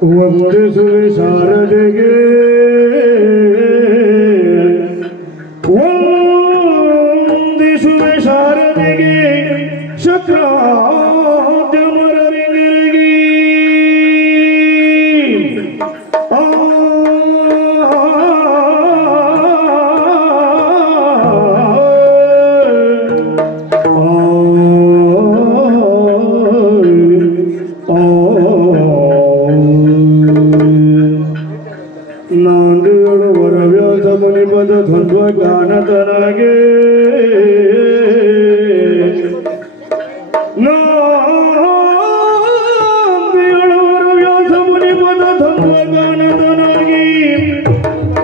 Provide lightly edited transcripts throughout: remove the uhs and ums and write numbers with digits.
ವಂದಿಸುವೆ ಶಾರದೆಗೆ ವಂದಿಸುವೆ ಶಾರದೆಗೆ ಶಕ್ರಾದ್ಯಮರರಿಗೆ ನಾಂದಿಗಳು ವರವ್ಯಾಸ ಮುನಿಪದ ದ್ವಂದ್ವ ಗಾನತನಾಗೆ ನಾಂದಿಗಳು ವರವ್ಯಾಸ ಮುನಿಪದ ದ್ವಂದ್ವ ಗಾನತನಾಗಿ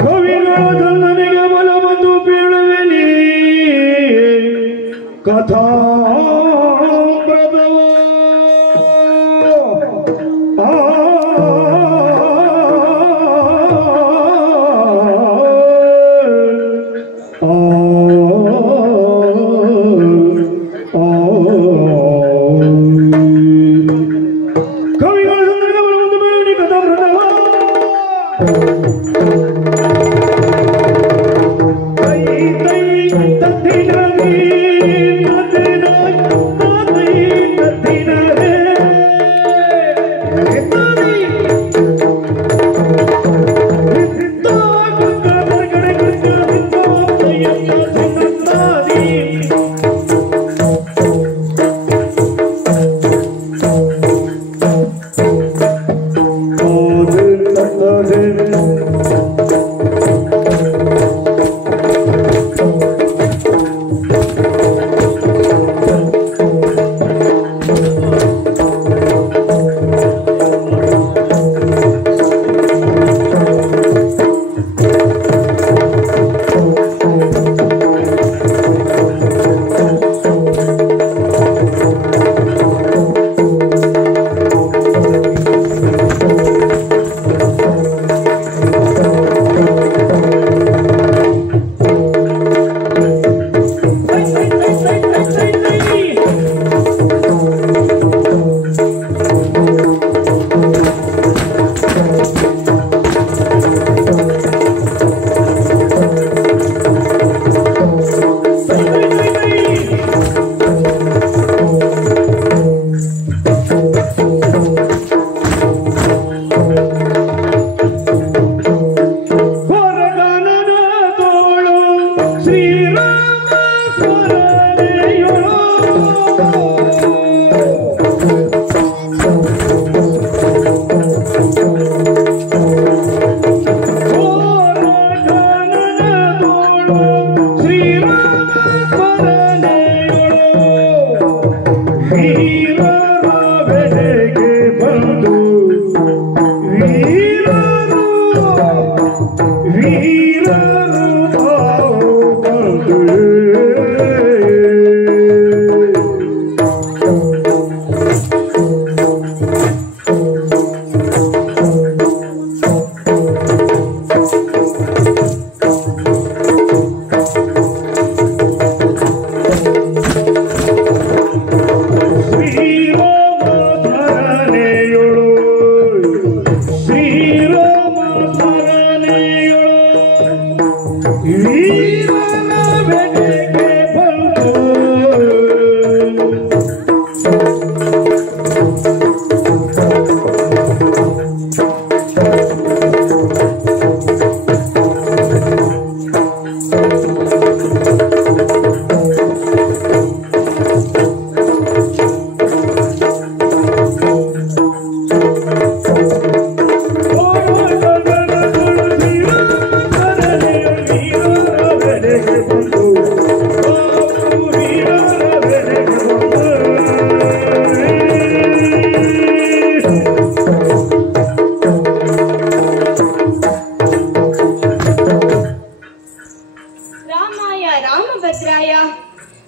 ಕವಿಗಳ ದಂಡನೆಗೆ ಬಲವನ್ನು ಬೀಳುವೆನಿ ಕಥಾ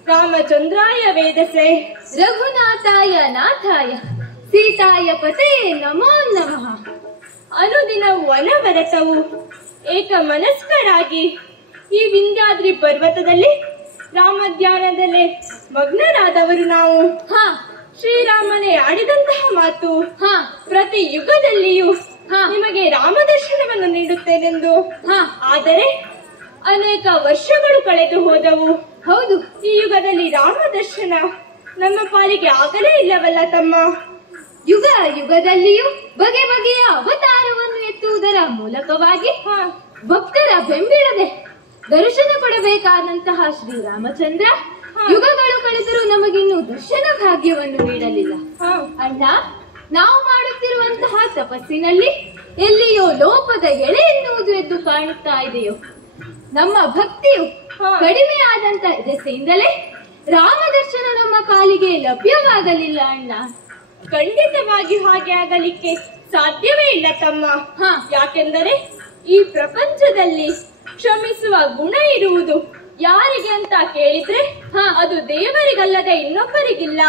रामचंद्राय वेदसे रघुनाथाय नाथाय सीताय पते नमो नमः। अनुदिन ವನವರತವು ಏಕ ಮನಸ್ಕರಾಗಿ ಈ ವಿಂಧ್ಯಾದ್ರಿ ಪರ್ವತದಲ್ಲಿ ರಾಮಧ್ಯಾನದಲ್ಲೇ ಮಗ್ನರಾದವರು ನಾವು. ಶ್ರೀರಾಮನೇ ಆಡಿದಂತಹ ಮಾತು ಪ್ರತಿ ಯುಗದಲ್ಲಿಯೂ ನಿಮಗೆ ರಾಮದರ್ಶನವನ್ನು ನೀಡುತ್ತೇನೆಂದು. ಆದರೆ ಅನೇಕ ವರ್ಷಗಳು ಕಳೆದು ಹೋದವು. ಹೌದು, ಈ ಯುಗದಲ್ಲಿ ರಾಮದರ್ಶನ ನಮ್ಮ ಪಾಲಿಗೆ ಆಗಲೇ ಇಲ್ಲವಲ್ಲ ತಮ್ಮ. ಯುಗ ಯುಗದಲ್ಲಿಯೂ ಬಗೆ ಬಗೆಯ ಅವತಾರವನ್ನು ಎತ್ತುವುದರ ಮೂಲಕವಾಗಿ ಭಕ್ತರ ಬೆಂಬಿಡದೆ ದರ್ಶನ ಕೊಡಬೇಕಾದಂತಹ ಶ್ರೀರಾಮಚಂದ್ರ ಯುಗಗಳು ಕಳೆದರೂ ನಮಗಿನ್ನೂ ದರ್ಶನ ಭಾಗ್ಯವನ್ನು ನೀಡಲಿಲ್ಲ. ಅಣ್ಣ, ನಾವು ಮಾಡುತ್ತಿರುವಂತಹ ತಪಸ್ಸಿನಲ್ಲಿ ಎಲ್ಲಿಯೋ ಲೋಪದ ಎಳೆ ಎನ್ನುವುದು ಎದ್ದು ಕಾಣುತ್ತಾ ಇದೆಯೋ? ನಮ್ಮ ಭಕ್ತಿಯು ಕಡಿಮೆ ಆದಂತ ದೆಸೆಯಿಂದಲೇ ರಾಮದರ್ಶನ ನಮ್ಮ ಕಾಲಿಗೆ ಲಭ್ಯವಾಗಲಿಲ್ಲ ಅಣ್ಣ. ಖಂಡಿತವಾಗಿ ಹಾಗೆ ಆಗಲಿಕ್ಕೆ ಸಾಧ್ಯವೇ ಇಲ್ಲ ತಮ್ಮ. ಯಾಕೆಂದರೆ ಈ ಪ್ರಪಂಚದಲ್ಲಿ ಕ್ಷಮಿಸುವ ಗುಣ ಇರುವುದು ಯಾರಿಗೆ ಅಂತ ಕೇಳಿದ್ರೆ ಅದು ದೇವರಿಗಲ್ಲದೆ ಇನ್ನೊಬ್ಬರಿಗಿಲ್ಲ.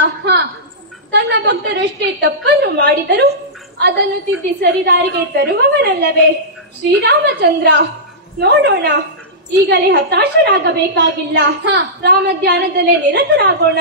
ತನ್ನ ಭಕ್ತರಷ್ಟೇ ತಪ್ಪನ್ನು ಮಾಡಿದರೂ ಅದನ್ನು ತಿದ್ದಿ ಸರಿದಾರಿಗೆ ತರುವವನಲ್ಲವೇ ಶ್ರೀರಾಮಚಂದ್ರ. ನೋಡೋಣ, ಈಗಲೇ ಹತಾಶರಾಗಬೇಕಾಗಿಲ್ಲ. ರಾಮ ಧ್ಯಾನದಲ್ಲೇ ನಿರತರಾಗೋಣ.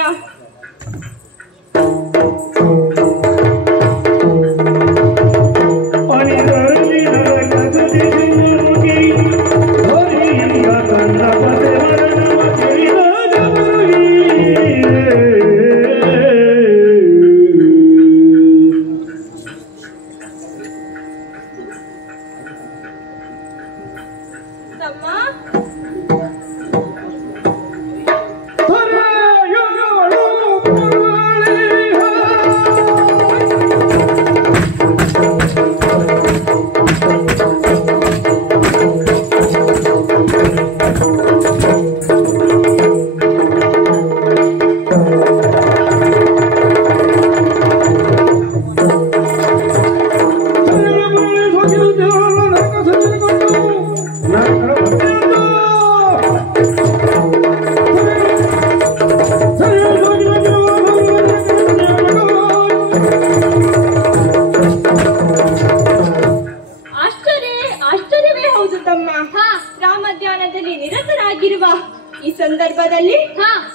ಈ ಸಂದರ್ಭದಲ್ಲಿ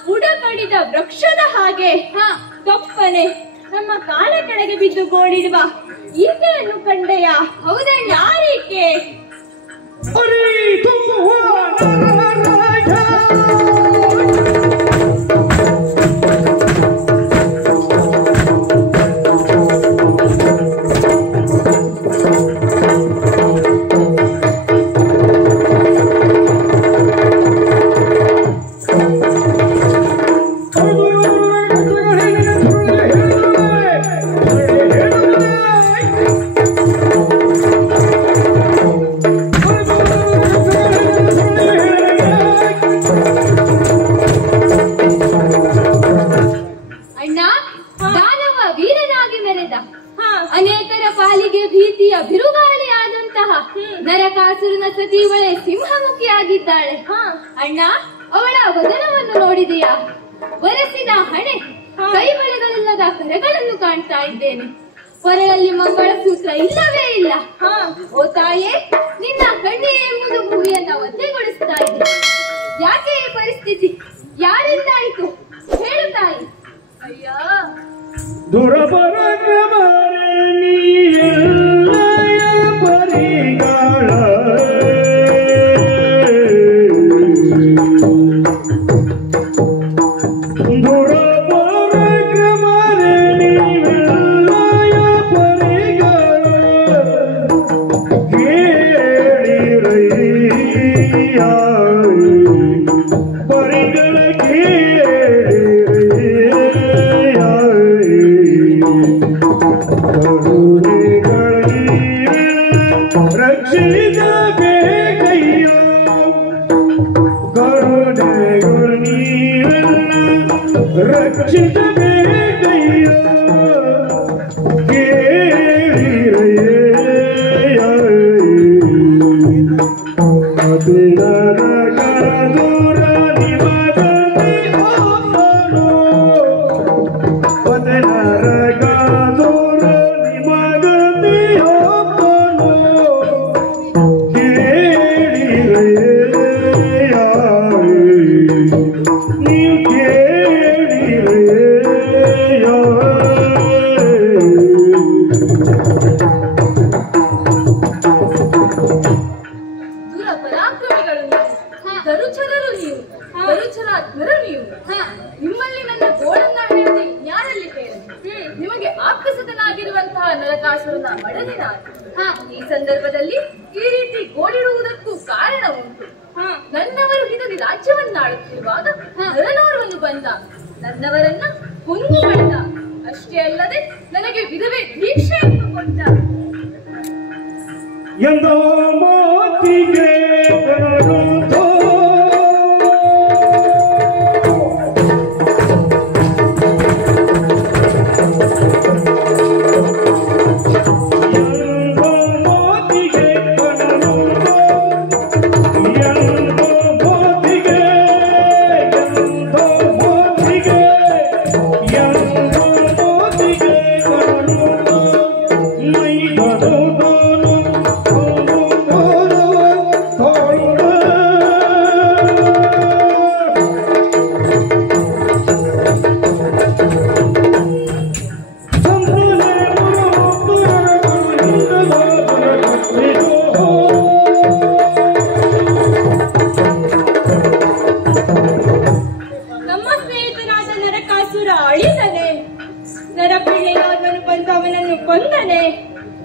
ಬುಡ ಕಡಿದ ವೃಕ್ಷದ ಹಾಗೆ ಕಪ್ಪನೆ ನಮ್ಮ ಕಾಲ ಕೆಳಗೆ ಬಿದ್ದು ಗೋಳಿಡುವ ಈಕೆಯನ್ನು ಕಂಡೆಯ? ಹೌದಣ್ಣ. ಯಾರೀಕೆ? ಅನೇಕರ ಪಾಲಿಗೆ ಭೀತಿಯ ಬಿರುಗಾಳಿಯಾದಂತಹ ನರಕಾಸುರನ ಸತಿವಳೆ ಸಿಂಹಮುಖಿಯಾಗಿದ್ದಾಳೆ. ಅಣ್ಣ, ಅವಳ ವದನವನ್ನು ನೋಡಿದೆಯಾ? ವರಸಿದ ಹಣೆ, ಕೈಬಳೆಗಳಿಲ್ಲದ ಕರೆಗಳನ್ನು ಕಾಣ್ತಾ ಇದ್ದೇನೆ. ಹೊರಳಲ್ಲಿ ಮಂಗಳಸೂತ್ರ ಇಲ್ಲವೇ ಇಲ್ಲ. ಓ ತಾಯೇ, ನಿನ್ನ ಕಣ್ಣೆ ಎಂಬುದು ಭೂಮಿಯನ್ನ ಒದ್ದೆಗೊಳಿಸ್ತಾ ಇದೆ. ಯಾಕೆ ಈ ಪರಿಸ್ಥಿತಿ? ಯಾರಿಂದಾಯಿತು? ಹೇಳು ತಾಯಿ. ಅಯ್ಯ, ಧರಣಿಯು ನಿಮ್ಮಲ್ಲಿ ನನ್ನ ಗೋಳನ್ನ ಹೇಳಿ ಯಾರಲ್ಲಿ ಕೇಳಿ ನಿಮಗೆ ಆಕರ್ಷಿತನಾಗಿರುವಂತಹ ನರಕಾಸುರನ ಮಡದಿ ನಾನು. ಈ ಸಂದರ್ಭದಲ್ಲಿ ಈ ರೀತಿ ಗೋಳಿಡುವುದಕ್ಕೂ ಕಾರಣ ಉಂಟು. ನನ್ನವರು ಇದರಲ್ಲಿ ರಾಜ್ಯವನ್ನಾಳುತ್ತಿರುವಾಗ ನರನೋರ್ವನು ಬಂದ ನನ್ನವರನ್ನ ಕೊಂದು ಮಾಡಿದ. ಅಷ್ಟೇ ಅಲ್ಲದೆ ನನಗೆ ವಿಧವೆ ದೀಕ್ಷೆಯನ್ನು ಕೊಟ್ಟ. ಎಂದೋ ಮಾತಿಗೆ ಬರರುತ್ತೋ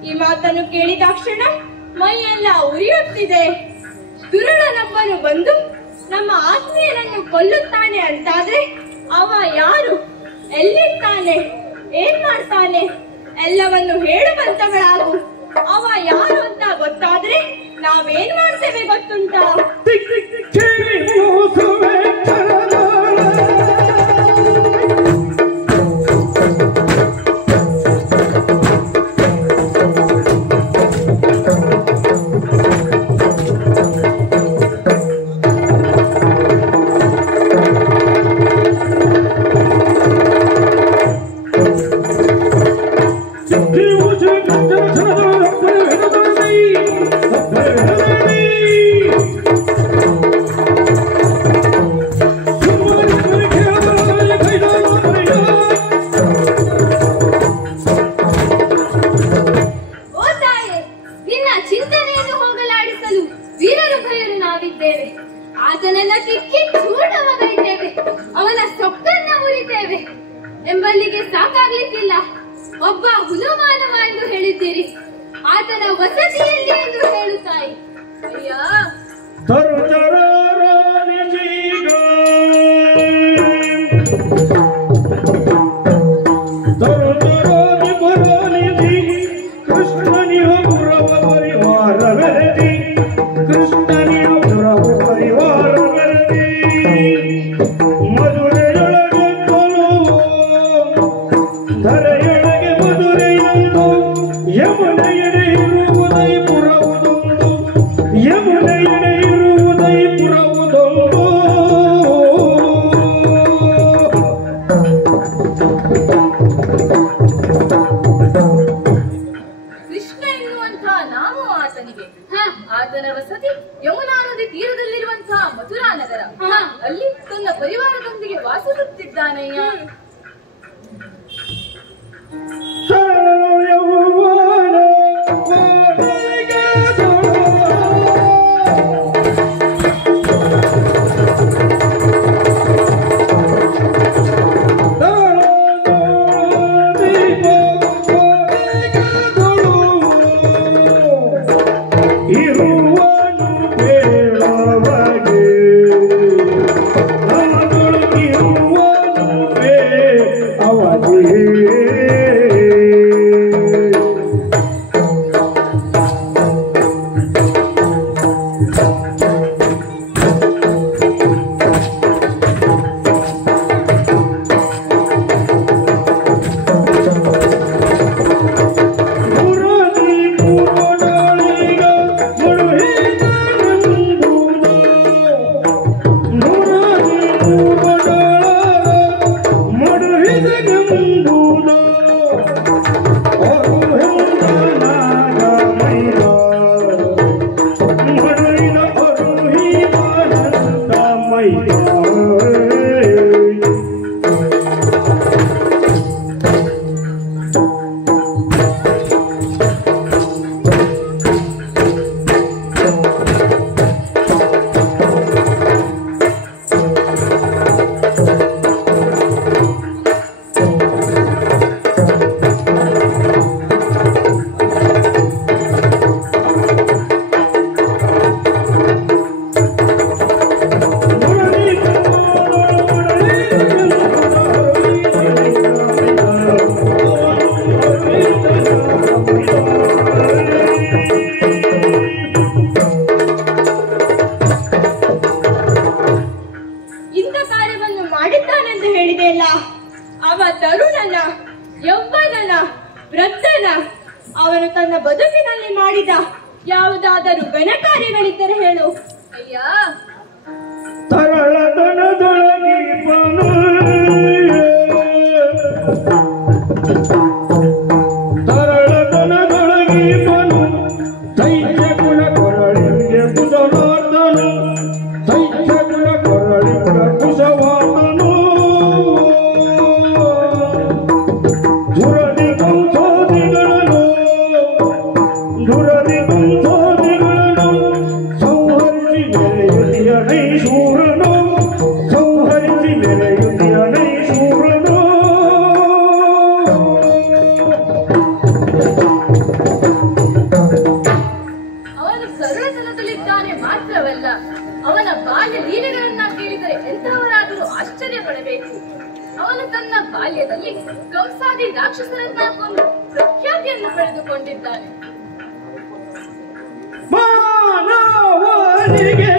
ಈ ಮಾತನ್ನು ಕೇಳಿದಾಕ್ಷಣ ಮೈಯೆಲ್ಲ ಉರಿಯುತ್ತಿದೆ. ದುರುಳನೊಬ್ಬನು ಬಂದು ನಮ್ಮ ಆತ್ಮೀಯನನ್ನು ಕೊಲ್ಲುತ್ತಾನೆ ಅಂತಾದ್ರೆ ಅವ ಯಾರು, ಎಲ್ಲಿರ್ತಾನೆ, ಏನ್ ಮಾಡ್ತಾನೆ ಎಲ್ಲವನ್ನು ಹೇಳುವಂತವಳಾಗು. ಅವ ಯಾರು ಅಂತ ಗೊತ್ತಾದ್ರೆ ನಾವೇನ್ ಮಾಡ್ತೇವೆ ಗೊತ್ತುಂಟಾ? ಆತನನ್ನ ತಿಕ್ಕಿ ಚೂಟವಾಗೈತೇವೆ, ಅವನ ಸೊಕ್ಕನ್ನ ಮುರಿತೇವೆ ಎಂಬಲ್ಲಿಗೆ ಸಾಕಾಗ್ಲಿಕ್ಕಿಲ್ಲ. ಒಬ್ಬ ಹುಲುಮಾನವ ಎಂದು ಹೇಳಿದ್ದೀರಿ, ಆತನ ವಸತಿಯಲ್ಲಿ ಎಂದು ಹೇಳುತ್ತಾಯಿ. ಅಯ್ಯ ಆತನ ವಸತಿ ಯಮುನಾ ನದಿ ತೀರದಲ್ಲಿರುವಂತಹ ಮಥುರಾ ನಗರ. ಅಲ್ಲಿ ತನ್ನ ಪರಿವಾರದೊಂದಿಗೆ ವಾಸಿಸುತ್ತಿದ್ದಾನಯ್ಯ. Yeah. ಎಂದು ಹೇಳಿದೆಯಲ್ಲ, ಅವ ತರುಣನ, ಯೌವನನ, ವೃದ್ಧನ, ಅವನು ತನ್ನ ಬದುಕಿನಲ್ಲಿ ಮಾಡಿದ ಯಾವುದಾದರೂ ಘನ ಕಾರ್ಯಗಳಿದ್ದರೆ ಹೇಳು. ಅಯ್ಯ, ತರಳತನದೊಳಗಿಪ್ಪನು ತರಳತನದೊಳಗಿಪ್ಪನು ದೈತ್ಯ ಕುಲ ಕೊರಳಿಗೆ ಕುಸವಾರ್ದನು ದೈತ್ಯ ಕುಲ ಕೊರಳಿಗೆ ಕುಸವಾರ್ದನು ದುರದಿ ಕಂಸೋದಿಗಳನ್ನು ದುರದಿ ಕಂಸೋದಿಗಳನ್ನು ಸಂಹರಿಸಿ ಮೆರೆಯುತ್ತಿಯ ನೈಶೂರನು ಸಂಹರಿಸಿ ಮೆರೆಯುತ್ತಿಯ ನೈಶೂರನು ಅವನು ಸರಳತನದಲ್ಲಿದ್ದಾನೆ ಮಾತ್ರವಲ್ಲ, ಅವನ ಬಾಲ್ಯ ಲೀಲೆಗಳನ್ನ ಕೇಳಿದರೆ ಎಂತಹವರಾದರೂ ಆಶ್ಚರ್ಯ ಪಡಬೇಕು. ಅವನು ತನ್ನ ಬಾಲ್ಯದಲ್ಲಿ ಕಂಸಾದಿ ರಾಕ್ಷಸರನ್ನ ಕೊಂದು ಪ್ರಖ್ಯಾತಿಯನ್ನು ಪಡೆದುಕೊಂಡಿದ್ದಾನೆ. ಮಾನವನಿಗೆ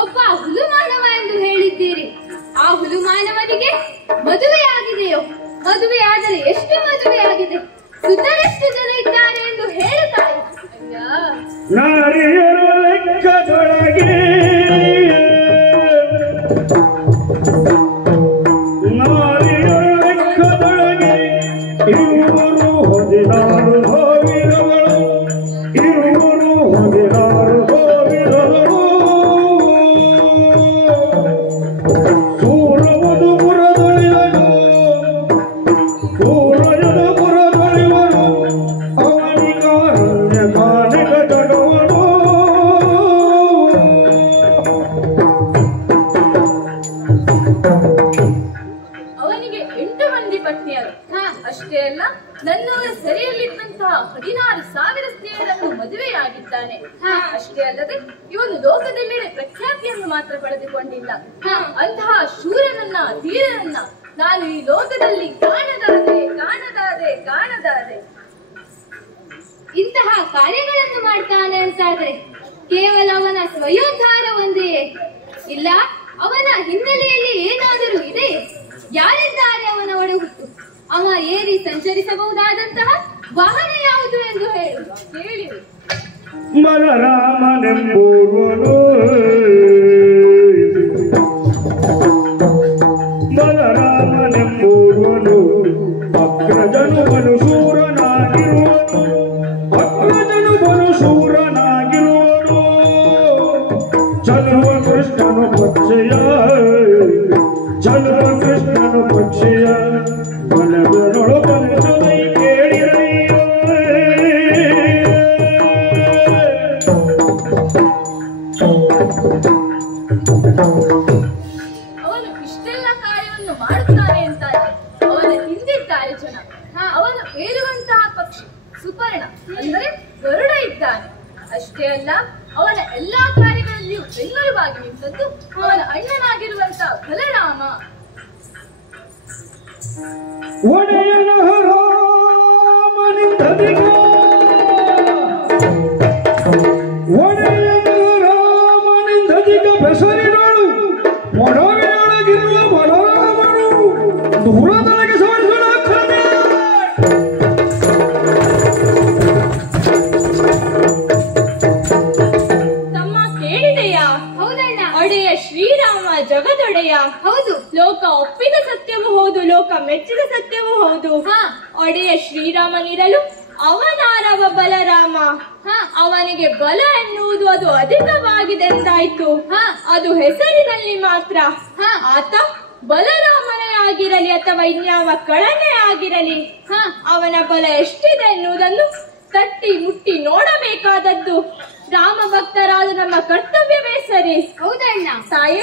ಒಬ್ಬ ಹುಲುಮಾನವ ಎಂದು ಹೇಳಿದ್ದೀರಿ. ಆ ಹುಲುಮಾನವನಿಗೆ ಮದುವೆಯಾಗಿದೆಯೋ? ಮದುವೆಯಾದರೆ ಎಷ್ಟು ಮದುವೆಯಾಗಿದೆ? ಸುತ್ತಲೆಷ್ಟು ಜನ ಇದ್ದಾರೆ ಎಂದು ಹೇಳುತ್ತಾರೆ. ಅಯ್ಯ, ನಾರಿಯರ ಲೆಕ್ಕದೊಳಗೆ ನಾರಿಯರ ಲೆಕ್ಕದೊಳಗೆ ಇರುವರು 16,000ಗಳು ಇರುವರು 16,000ಗಳು ಸೂರವದು ಪುರದೊಳಿದನು ಸೂರಯದ ಪುರದೊಳಿವನು ಅವನಿಗಾರಣ್ಯ ಕಾಣಿಕ ಜಗವನು ಅವನಿಗೆ 8 ಮಂದಿ ಪತ್ನಿಯರು. ಅಷ್ಟೇ ಅಲ್ಲ, ನನ್ನವರ ಸೆರೆಯಲ್ಲಿದ್ದಂತಹ 16,000 ಸ್ತ್ರೀಯರನ್ನು ಮದುವೆಯಾಗಿದ್ದಾನೆ. ಅಷ್ಟೇ ಅಲ್ಲದೆ ಇವನು ಲೋಕದೆಲ್ಲೆಡೆ ಪ್ರಖ್ಯಾತಿಯನ್ನು ಮಾತ್ರ ಪಡೆದುಕೊಂಡಿಲ್ಲ. ಅಂತಹ ಶೂರನನ್ನ, ಧೀರನನ್ನ ನಾನು ಈ ಲೋಕದಲ್ಲಿ ಕಾಣದಾದೆ ಕಾಣದಾದೆ ಕಾಣದಾದೆ. ಇಂತಹ ಕಾರ್ಯಗಳನ್ನು ಮಾಡ್ತಾನೆ ಅಂತಾದ್ರೆ ಕೇವಲ ಅವನ ಸ್ವಯೋದ್ಧಾರ ಒಂದೆಯೇ? ಇಲ್ಲ, ಅವನ ಹಿನ್ನೆಲೆಯಲ್ಲಿ ಏನಾದರೂ ಇದೆ? ಯಾರಿದ್ದಾರೆ ಅವನ ಒಡ ಹುಟ್ಟು? ಅವ ಏರಿ ಸಂಚರಿಸಬಹುದಾದಂತಹ ವಾಹನ ಯಾವುದು ಎಂದು ಹೇಳು. ಕೇಳಿರಿ, ಬಲರಾಮನೆಂಬುವನು ಬಲರಾಮನೆಂಬುವನು ಅಗ್ರಜನು ಬಲುಶೂರನಾಗಿರುವನು ಅಗ್ರಜನು ಬಲುಶೂರನಾಗಿರುವನು ಚಲುವ ಕೃಷ್ಣನು ಪಕ್ಷೆಯ ಚಲುವ ಕೃಷ್ಣನು ಪಕ್ಷೆಯ ಬಲಗನೊಳು ಬಲಸದೈ ಕೇಳಿರಯ್ಯ ಅವನು ಇಷ್ಟೆಲ್ಲ ಕಾರ್ಯವನ್ನು ಮಾಡುತ್ತಾನೆ ಅಂತಾದ್ರೆ ಅವನ ಹಿಂದಿದ್ದಾರೆ ಜನ. ಅವನು ಏರುವಂತಹ ಪಕ್ಷಿ ಸುಪರ್ಣ, ಅಂದರೆ ಗರುಡ ಇದ್ದಾನೆ. ಅಷ್ಟೇ ಅಲ್ಲ, ಅವನ ಎಲ್ಲಾ ಕಾರ್ಯಗಳಲ್ಲಿಯೂ ಬೆನ್ನೆಲುಬಾಗಿ ನಿಂತದ್ದು ಅವನ ಅಣ್ಣನಾಗಿರುವಂತಹ ಬಲರಾಮ. ಒಡೆಯನ ರಾಮನಿಂದದಿಗ ಒಡೆಯನ ರಾಮನಿಂದದಿಗ ಬೆಸರಿನೋಳು ಮೊಡವೆಯೊಳಗಿರುವ ಬಲರಾಮನು ದೂರದೊಳಗೆ ಸವರಿಸಲಾಗ್ತದೆ. ತಮ್ಮ ಕೇಳಿದೆಯಾ? ಹೌದಣ್ಣ. ಒಡೆಯ ಶ್ರೀರಾಮ ಜಗದೊಡೆಯ. ಹೌದು. ಲೋಕ ಒಪ್ಪಿದ ಸತ್ಯವೂ ಹೌದು, ಲೋಕ ಮೆಚ್ಚಿದ ಸತ್ಯವೂ ಹೌದು. ಒಡೆಯ ಶ್ರೀರಾಮನಿರಲು ಅವನಾರವ ಬಲರಾಮ. ಅವನಿಗೆ ಬಲ ಎನ್ನುವುದು ಅದು ಅಧಿಕವಾಗಿದೆ ಎಂದಾಯ್ತು. ಅದು ಹೆಸರಿನಲ್ಲಿ ಮಾತ್ರ. ಆತ ಬಲರಾಮನೇ ಆಗಿರಲಿ ಅಥವಾ ಇನ್ಯಾವ ಕಳನೇ ಆಗಿರಲಿ, ಅವನ ಬಲ ಎಷ್ಟಿದೆ ಎನ್ನುವುದನ್ನು ತಟ್ಟಿ ಮುಟ್ಟಿ ನೋಡಬೇಕಾದದ್ದು ನಮ್ಮ ಕರ್ತವ್ಯವೇ ಸರಿ. ಹೌದಣ್ಣ. ತಾಯಿ,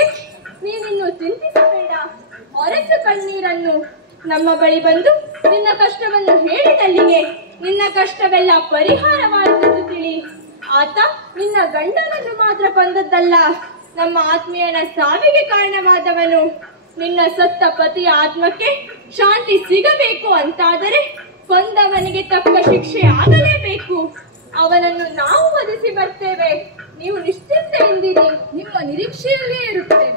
ನೀನಿನ್ನು ಚಿಂತಿಸಬೇಡ. ಹೊರಸು ಕಣ್ಣೀರನ್ನು ನಮ್ಮ ಬಳಿ ಬಂದು ನಿನ್ನ ಕಷ್ಟವನ್ನು ಹೇಳಿದಲ್ಲಿಗೆ ನಿನ್ನ ಕಷ್ಟವೆಲ್ಲ ಪರಿಹಾರವಾದದ್ದು ತಿಳಿ. ಆತ ನಿನ್ನ ಗಂಡನನ್ನು ಮಾತ್ರ ಕೊಂದದ್ದಲ್ಲ, ನಮ್ಮ ಆತ್ಮೀಯನ ಸಾವಿಗೆ ಕಾರಣವಾದವನು. ನಿನ್ನ ಸತ್ತ ಪತಿಯ ಆತ್ಮಕ್ಕೆ ಶಾಂತಿ ಸಿಗಬೇಕು ಅಂತಾದರೆ ಕೊಂದವನಿಗೆ ತಕ್ಕ ಶಿಕ್ಷೆ ಆಗಲೇಬೇಕು. ಅವನನ್ನು ನಾವು ವಧಿಸಿ ಬರ್ತೇವೆ. ನೀವು ನಿಶ್ಚಿಂತೆಯಿಂದಿರಿ. ನಿಮ್ಮ ನಿರೀಕ್ಷೆಯಲ್ಲಿಯೇ ಇರುತ್ತೇವೆ.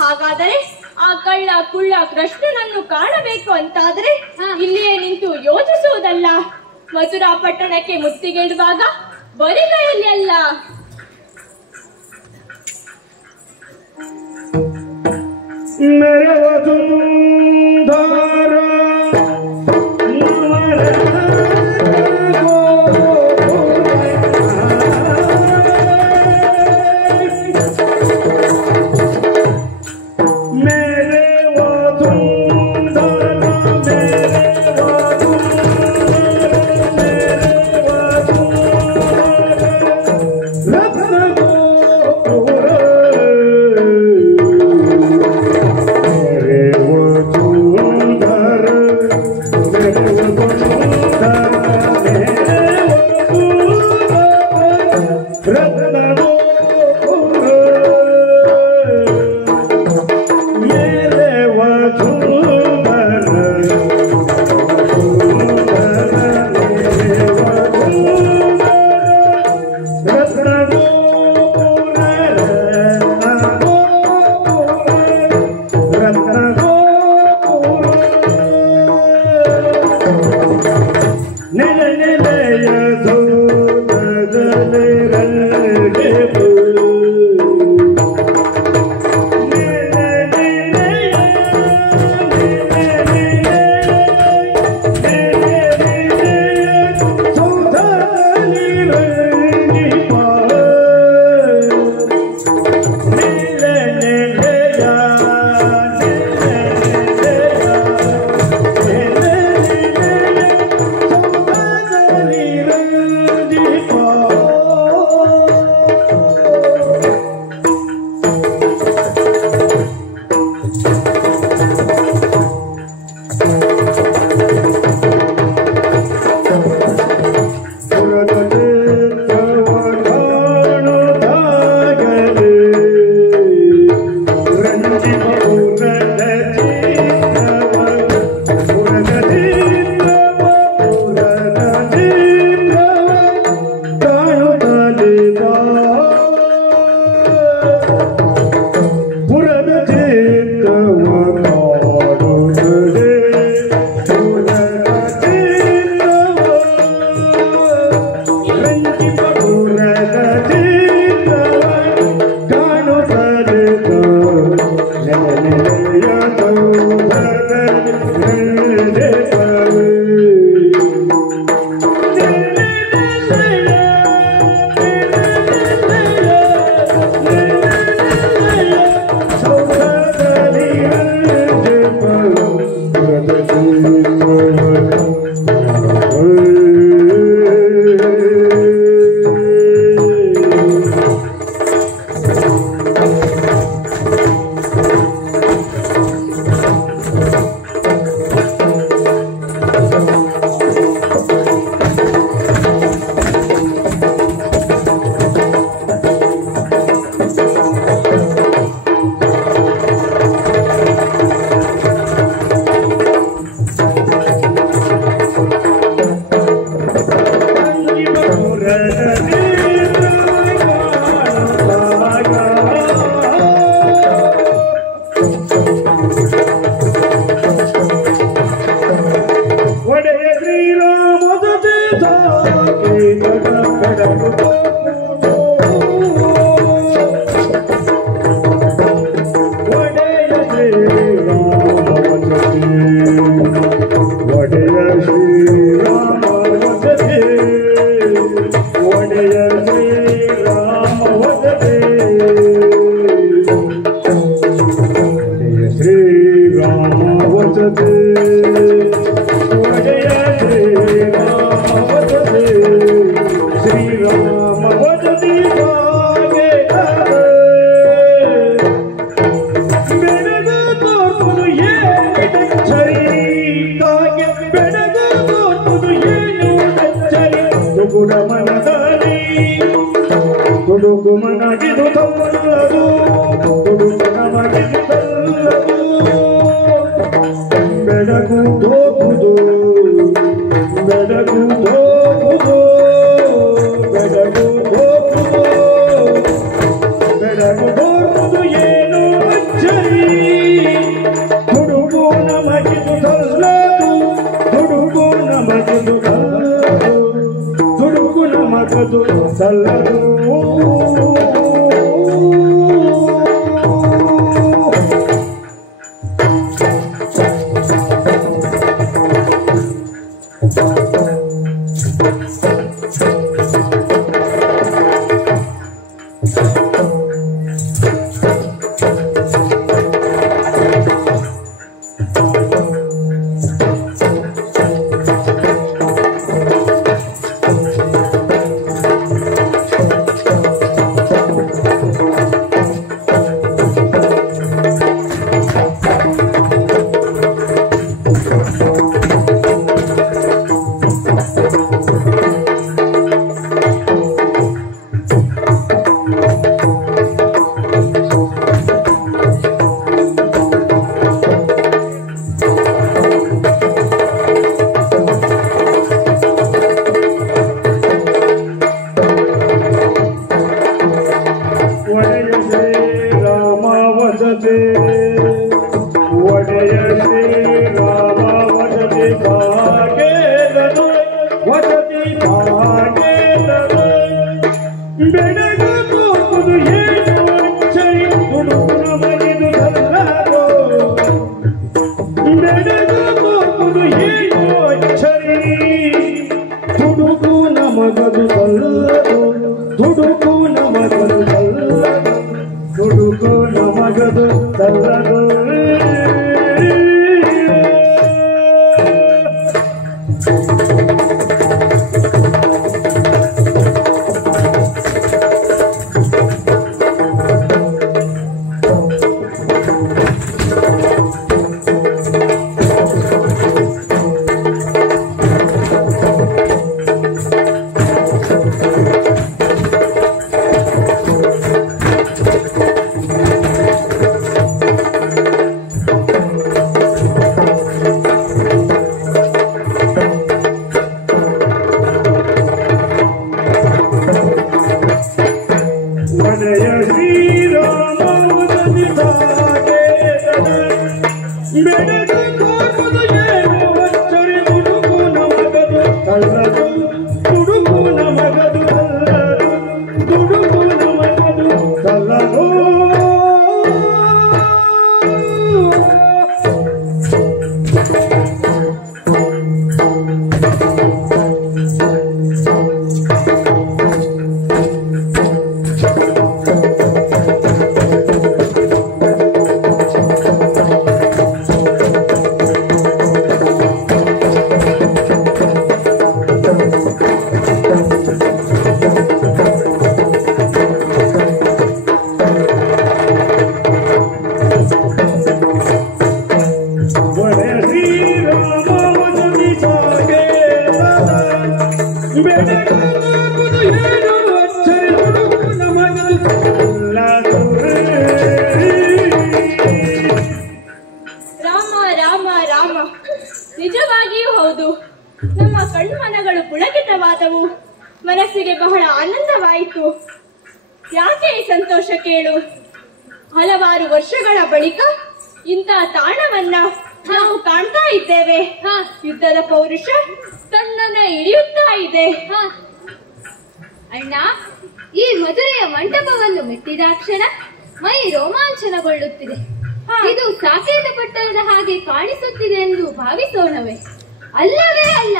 ಹಾಗಾದರೆ ಆ ಕಳ್ಳ ಕುಳ್ಳ ಕೃಷ್ಣನನ್ನು ಕಾಣಬೇಕು ಅಂತಾದ್ರೆ ಇಲ್ಲಿಯೇ ನಿಂತು ಯೋಚಿಸುವುದಲ್ಲ. ಮಥುರಾ ಪಟ್ಟಣಕ್ಕೆ ಮುತ್ತಿಗೆಡುವಾಗ ಬರಿಗೈಯಲ್ಲಿ ಅಲ್ಲ. ಮನಸ್ಸಿಗೆ ಬಹಳ ಆನಂದವಾಯಿತು. ಯಾಕೆ ಈ ಸಂತೋಷ ಕೇಳು. ಹಲವಾರು ವರ್ಷಗಳ ಬಳಿಕ ಇಂಥ ತಾಣವನ್ನ ನಾವು ಕಾಣ್ತಾ ಇದ್ದೇವೆ. ಯುದ್ಧದ ಪೌರುಷ ತನ್ನನ್ನ ಹಿಡಿಯುತ್ತಾ ಇದೆ. ಅಣ್ಣ, ಈ ಮದುವೆಯ ಮಂಟಪವನ್ನು ಮೆಟ್ಟಿದಾಕ್ಷಣ ಮೈ ರೋಮಾಂಚನಗೊಳ್ಳುತ್ತಿದೆ. ಇದು ಸಾಕೇತ ಪಟ್ಟಣದ ಹಾಗೆ ಕಾಣಿಸುತ್ತಿದೆ ಎಂದು ಭಾವಿಸೋಣವೇ? ಅಲ್ಲವೇ ಅಲ್ಲ.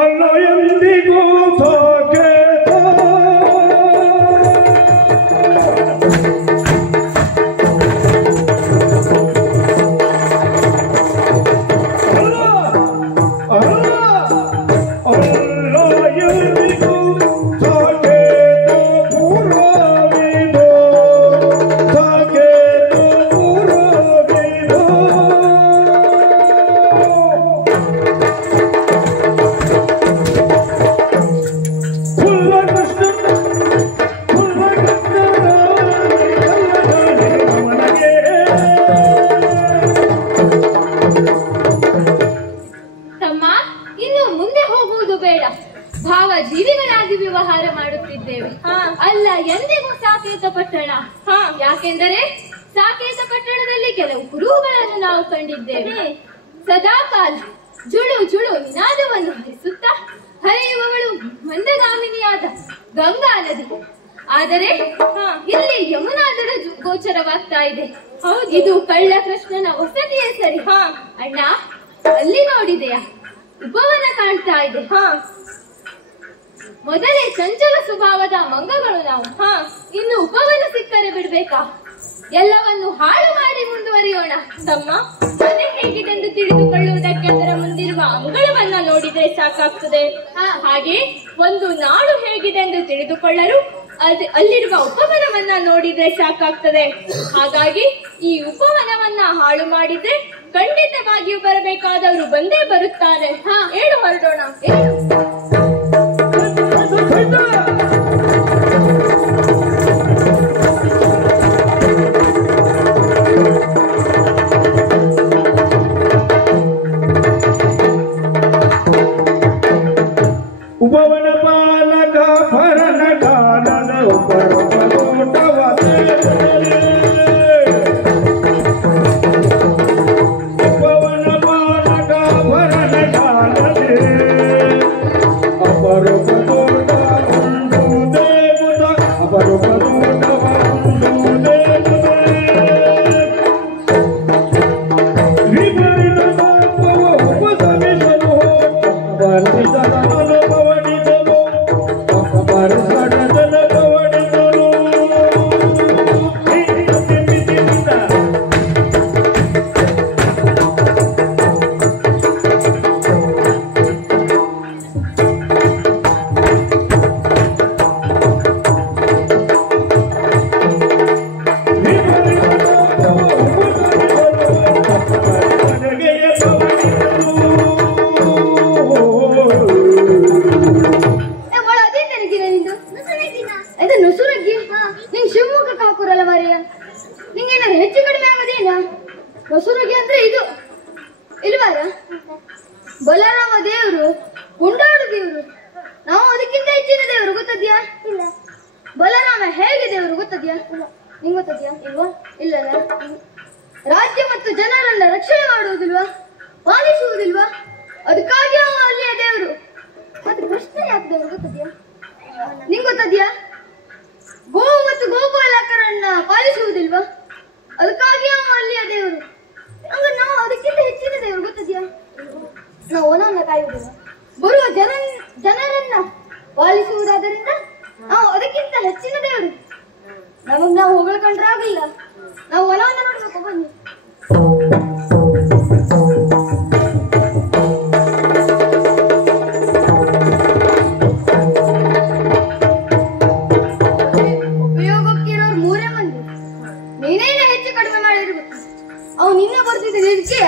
ಅಲ್ಲ ಎಂದಿಗೂ ಸಾಕೇತ ವ್ಯವಹಾರ ಮಾಡುತ್ತಿದ್ದೇವೆ. ಅಲ್ಲ ಎಂದಿಗೂ ಸಾಕೇತ ಪಟ್ಟಣ. ಯಾಕೆಂದರೆ ಸಾಕೇತ ಪಟ್ಟಣದಲ್ಲಿ ಕೆಲವು ಕುರುಹುಗಳನ್ನು ನಾವು ಕಂಡಿದ್ದೇವೆ. ಸದಾಕಾಲ ಜುಳು ಜುಳು ನಿನಾದವನ್ನು ಹರಿಸುತ್ತಾ ಹರಿಯುವವಳು ಮಂದಗಾಮಿನಿಯಾದ ಗಂಗಾ ನದಿ. ಆದರೆ ಇಲ್ಲಿ ಯಮುನಾದಳು ಗೋಚರವಾಗ್ತಾ ಇದೆ. ಇದು ಕಳ್ಳ ಕೃಷ್ಣನ ವಸತಿಯೇ ಸರಿ. ಅಣ್ಣ, ಅಲ್ಲಿ ನೋಡಿದೆಯಾ? ಉಪವನ ಕಾಣ್ತಾ ಇದೆ. ಮೊದಲೇ ಚಂಚಲ ಸ್ವಭಾವದ ಮಂಗಗಳು ನಾವು. ಇನ್ನು ಉಪವನ ಸಿಕ್ಕರೆ ಬಿಡ್ಬೇಕಾ? ಎಲ್ಲವನ್ನು ಹಾಳು ಮಾಡಿ ಮುಂದುವರಿಯೋಣ. ತಮ್ಮ, ಮನೆ ಹೇಗಿದೆಂದು ತಿಳಿದುಕೊಳ್ಳುವುದಕ್ಕೆ ಅದರ ಮುಂದಿರುವ ಅಂಗಳವನ್ನ ನೋಡಿದ್ರೆ ಸಾಕಾಗ್ತದೆ. ಹಾಗೆ ಒಂದು ನಾಡು ಹೇಗಿದೆ ಎಂದು ತಿಳಿದುಕೊಳ್ಳಲು ಅಲ್ಲಿರುವ ಉಪವನವನ್ನ ನೋಡಿದ್ರೆ ಸಾಕಾಗ್ತದೆ. ಹಾಗಾಗಿ ಈ ಉಪವನವನ್ನ ಹಾಳು ಮಾಡಿದ್ರೆ ಖಂಡಿತವಾಗಿಯೂ ಬರಬೇಕಾದವರು ಬಂದೇ ಬರುತ್ತಾರೆ. ಹೇಳು, ಹೊರಡೋಣ. ಉಪವನ ಪಾಲಕ ಭರಣ ಕಾಲದ ಉಪವನ ಪಾಲಕ ಭರಣ ಕಾಲದೆ ಅಪರೂಪದೋಟ ಉಂಟು ದೇವದ ಅಪರೂಪದೋಟ ಉಂಟು ದೇವದ ವಿಪರೀತ ಉಪಸಮಿಸಲು ಹೊಸೂರಿಗೆ ಅಂದ್ರೆ ಇದು ಇಲ್ವಾರ? ಬಲರಾಮ ದೇವರು, ಗುಂಡಾಡು ದೇವರು, ನಾವು ಅದಕ್ಕಿಂತ ಹೆಚ್ಚಿನ ದೇವರು. ಗೊತ್ತದ್ಯಾ? ಇಲ್ಲ. ಬಲರಾಮ ಹೇಗೆ ದೇವರು ಗೊತ್ತದ್ಯಾ? ನಿಂಗೆ ಗೊತ್ತದ್ಯಾ? ಇಲ್ವಾ? ಇಲ್ಲಲ್ಲ. ರಾಜ್ಯ ಮತ್ತು ಜನರನ್ನ ರಕ್ಷಣೆ ಮಾಡುವುದಿಲ್ವಾ? ಪಾಲಿಸುವುದಿಲ್ವಾ? ಅದಕ್ಕಾಗಿ ಅವ ಅಲ್ಲಿಯ ದೇವರು. ಮತ್ತೆ ಕೃಷ್ಣ ಯಾಕೆ ದೇವರು ಗೊತ್ತದ್ಯಾ? ನಿಂಗೆ ಗೊತ್ತದ್ಯಾ? ಗೋವು ಮತ್ತು ಗೋಪಾಲಕರನ್ನ ಪಾಲಿಸುವುದಿಲ್ವಾ? ಅದಕ್ಕಾಗಿ ಅವ ಅಲ್ಲಿಯ ದೇವರು. ನಾವು ಅದಕ್ಕಿಂತ ಹೆಚ್ಚಿನ ದೇವರು. ಗೊತ್ತದ್ಯಾ? ನಾವು ವನವನ್ನ ಕಾಯುವುದಿಲ್ಲ, ಬರುವ ಜನರನ್ನ ಪಾಲಿಸುವುದಾದ್ದರಿಂದ ನಾವು ಅದಕ್ಕಿಂತ ಹೆಚ್ಚಿನ ದೇವರು. ನಮಗ್ ನಾವು ಹೊಗಳ್ಕೊಂಡ್ರೆ ಆಗಿಲ್ಲ. ನಾವು ವನವನ್ನ ನೋಡ್ಬೇಕು. ಬನ್ನಿ. ಉಪಯೋಗಕ್ಕಿರೋರು ಮೂರೇ ಮಂದಿ. ನೀನೇನೆ ಹೆಚ್ಚು ಕಡಿಮೆ ಮಾಡಿರ್ಬೇಕು. ಅವ್ ನಿನ್ನೆ ಬರ್ತಿದ್ದೆ ಇದಕ್ಕೆ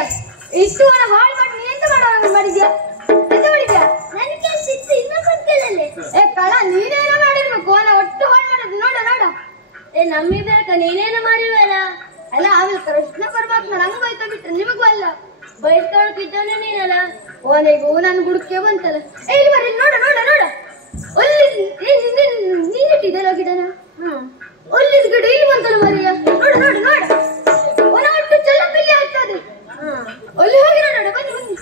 ಇಷ್ಟು ಹಣ ಹಾಳು ಮಾಡಿ ನೀ ಎಂತ ಮಾಡಿದ್ಯಾ? ಎಂತ ಮಾಡಿದ್ಯಾ? ನನಗೆ ಇನ್ನೊಂದು ಕಳ ನೀನೇನೋ ಮಾಡಿರ್ಬೇಕು. ಅವನ ಒಟ್ಟು ಹಾಳು ಮಾಡೋದು. ನೋಡ ನೋಡ, ನಮ್ಮಿಬೇಕ ನೀನೇನೋ ಮಾಡಿಲ್ವಲ್ಲ. ಅಲ್ಲ, ಆಮೇಲೆ ಕೃಷ್ಣ ಪರಮಾತ್ಮ ನಂಗೆ ಬೈತಾ ಬಿಟ್ರೆ ನಿಮಗೂ ಅಲ್ಲ ಬೈಸ್ಕೊಳಕಿದ್ದಾನೆ ನೀನಲ್ಲ. ಅವನಿಗೂ ನನ್ ಗುಡುಕೆ ಬಂತಲ್ಲ. ಇಲ್ಲಿ ಬರ್ರಿ, ನೋಡ ನೋಡ ನೋಡ, ಅಲ್ಲಿ ನೀನಿಟ್ಟಿದ್ದಲ್ಲ ಗಿಡನ. ಒಲ್ಲಿದ್ ಗಿಡ ಇಲ್ಲಿ ಬಂತಲ್ಲ ಮರಿಯ. ನೋಡ ನೋಡ ನೋಡ, ಅವನ ಒಟ್ಟು ಚಲ್ಲಪಿಲ್ಲಿ ಆಗ್ತದೆ. ಅಲ್ಲಿ ಹೋಗಿ ನೋಡ. ಬನ್ನಿ ಬನ್ನಿ.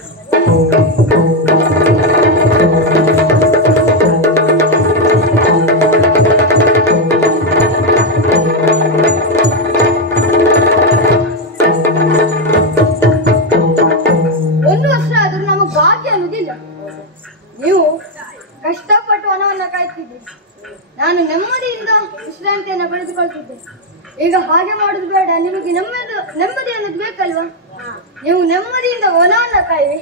ನೀವು ಕಷ್ಟಪಟ್ಟು ವನವನ್ನ ಕಾಯ್ತಿದ್ದೀರಿ, ನಾನು ನೆಮ್ಮದಿಯಿಂದ ವಿಶ್ರಾಂತಿಯನ್ನು ಪಡೆದುಕೊಳ್ತಿದ್ದೆ. ಈಗ ಹಾಗೆ ಮಾಡುದು ಬೇಡ, ನಿಮಗೆ ನೆಮ್ಮದಿ ಅನ್ನೋದು ಬೇಕಲ್ವಾ? ನೀವು ನೆಮ್ಮದಿಯಿಂದ ವನವನ್ನ ಕಾಯಿರಿ,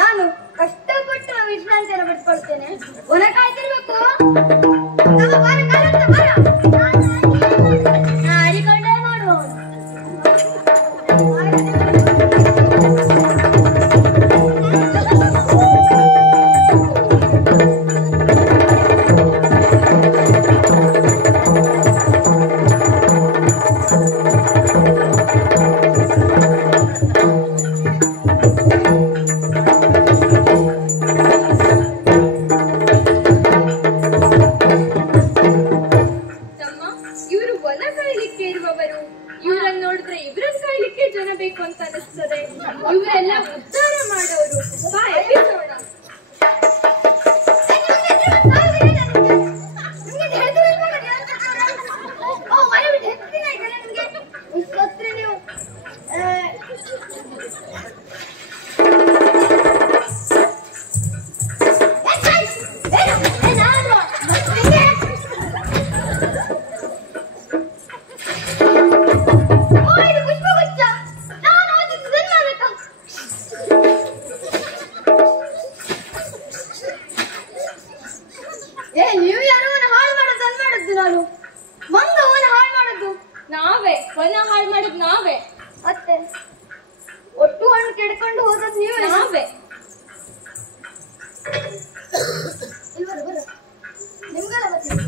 ನಾನು ಕಷ್ಟಪಟ್ಟು ವಿಶ್ರಾಂತಿಯನ್ನು ಪಡೆದುಕೊಳ್ತೇನೆ. ವನ ಕಾಯ್ತಿರ್ಬೇಕು. ಆಡಿಕೊಂಡೇ ಮಾಡುವವನು. ಇವರನ್ನು ನೋಡಿದ್ರೆ ಇವ್ರನ್ನ ಕಾಯ್ಲಿಕ್ಕೆ ಜನ ಬೇಕು ಅಂತ ಅನಿಸ್ತದೆ. ಇವರೆಲ್ಲ ಉದ್ಧಾರ ಮಾಡೋರು. ಬಾ ಎಬ್ಬಿಸೋಣ. ನೀವು ಯಾರು ಹಾಳು ಮಾಡೋದು ಅನ್ ಮಾಡುದು? ನಾನು ಮಂಗವನ್ನ ಹಾಳು ಮಾಡುದು ನಾವೇ, ವನ ಹಾಳು ಮಾಡುದು ನಾವೇ. ಮತ್ತೆ ಒಟ್ಟು ಹಣ್ಣು ಕೆಡ್ಕೊಂಡು ಹೋದದ್ದು ನೀವು ನಾವೇ. ಇಲ್ವರು ಬರು ನಿಮ್ಗೆಲ್ಲ ಗೊತ್ತಿಲ್ಲ.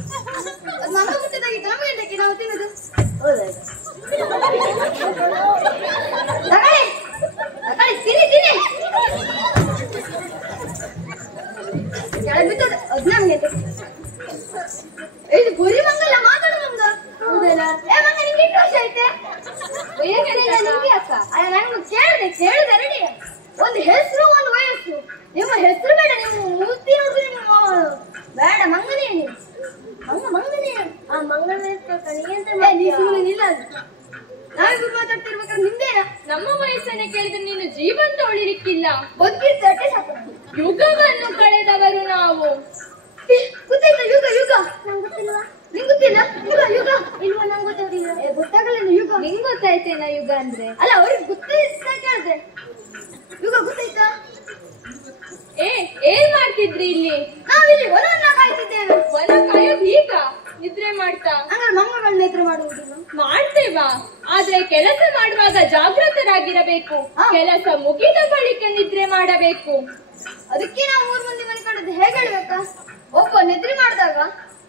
ಅದು ನಮ್ಮ ಊಟದಾಗಿತ್ತು, ನಮಗೆ ಎಂತಕ್ಕೆ ನಾವು ತಿನ್ನೋದು? ತಗೊಳ್ಳಿ ತಗೊಳ್ಳಿ, ತಿನ್ನಿ ತಿನ್ನಿ. ಕೆಳಗೆ ಬಿದ್ದೋದು ಅದು ನಮ್ಗೆ. ಇದು ಗುರಿ ಮಂಗಲ್ಲ, ಮಾತಾಡು ಮಂಗ. ಹೌದಲ್ಲ? ಏ ಮಂಗ, ನಿಂಗೆ ಎಷ್ಟು ವರ್ಷ ಐತೆ? ನಿಮ್ಗೆ ಅಕ್ಕ? ಅಲ್ಲ, ನಂಗೆ ಕೇಳಿದೆ ರೆಡಿ. ಒಂದು ಹೆಸರು ಒಂದು ವಯಸ್ಸು. ನಿಮ್ಮ ಹೆಸರು ಬೇಡ, ನಿಮ್ಮ ಮೂರ್ತಿ ನೋಡಿದ್ರೆ ನಿಮ್ಮ ಬೇಡ. ಮಂಗನೇ ನೀವು, ಮಂಗನೇ. ಆ ಮಂಗನ ನಿಲ್ಲ. ನಾವಿಬ್ರು ಮಾತಾಡ್ತಿರ್ಬೇಕಾದ್ರೆ ನಿಮ್ದೇನ? ನಮ್ಮ ವಯಸ್ಸನ್ನೇ ಕೇಳಿದ್ರೆ ನೀನು ಜೀವಂತ ಉಳಿಲಿಕ್ಕಿಲ್ಲ. ಬದುಕಿರ್ತಟ್ಟೆ ಸಾಕು. ಯುಗವನ್ನು ಕಳೆದವರು ನಾವು. ಗೊತ್ತಾಯ್ತಾ? ಯುಗ ಯುಗ ನಂಗೆ ಗೊತ್ತಿಲ್ವಾ? ನಿಂಗೆ ಗೊತ್ತಿಲ್ಲ? ಯುಗ ಇಲ್ವಾ? ನಂಗೆ ಗೊತ್ತಾಗಿಲ್ಲ. ಗೊತ್ತಾಗಲ್ಲ ಯುಗ. ನಿಂಗ್ ಗೊತ್ತಾಯ್ತೇನಾ ಯುಗ ಅಂದ್ರೆ? ಅಲ್ಲ, ಅವ್ರಿಗೆ ಗೊತ್ತಿಲ್ಲ ಕೇಳಿದೆ. ಯುಗ ಗೊತ್ತಾಯ್ತಾ? ಏನ್ ಮಾಡ್ತಿದ್ರಿ ಇಲ್ಲಿ? ನಾವಿಲ್ಲಿ ವನವನ್ನ ಕಾಯ್ತಿದ್ದೇವೆ. ವನ ಕಾಯೋದು ಈಗ ನಿದ್ರೆ ಮಾಡ್ತಾ? ಹಂಗಾರೆ ಮಂಗಗಳನ್ನ ನಿದ್ರೆ ಮಾಡುವುದಿಲ್ಲ? ಮಾಡ್ತೇವಾ, ಆದ್ರೆ ಕೆಲಸ ಮಾಡುವಾಗ ಜಾಗೃತರಾಗಿರಬೇಕು. ಕೆಲಸ ಮುಗಿದ ಬಳಿಕ ನಿದ್ರೆ ಮಾಡಬೇಕು. ಅದಕ್ಕೆ ನಾವು 3 ಮಂದಿ ಮಲ್ಕೊಂಡದ್ದು. ಹೇಗೆ ಹೇಳ್ಬೇಕಾ? ಒಬ್ಬ ನಿದ್ರೆ ಮಾಡಿದಾಗ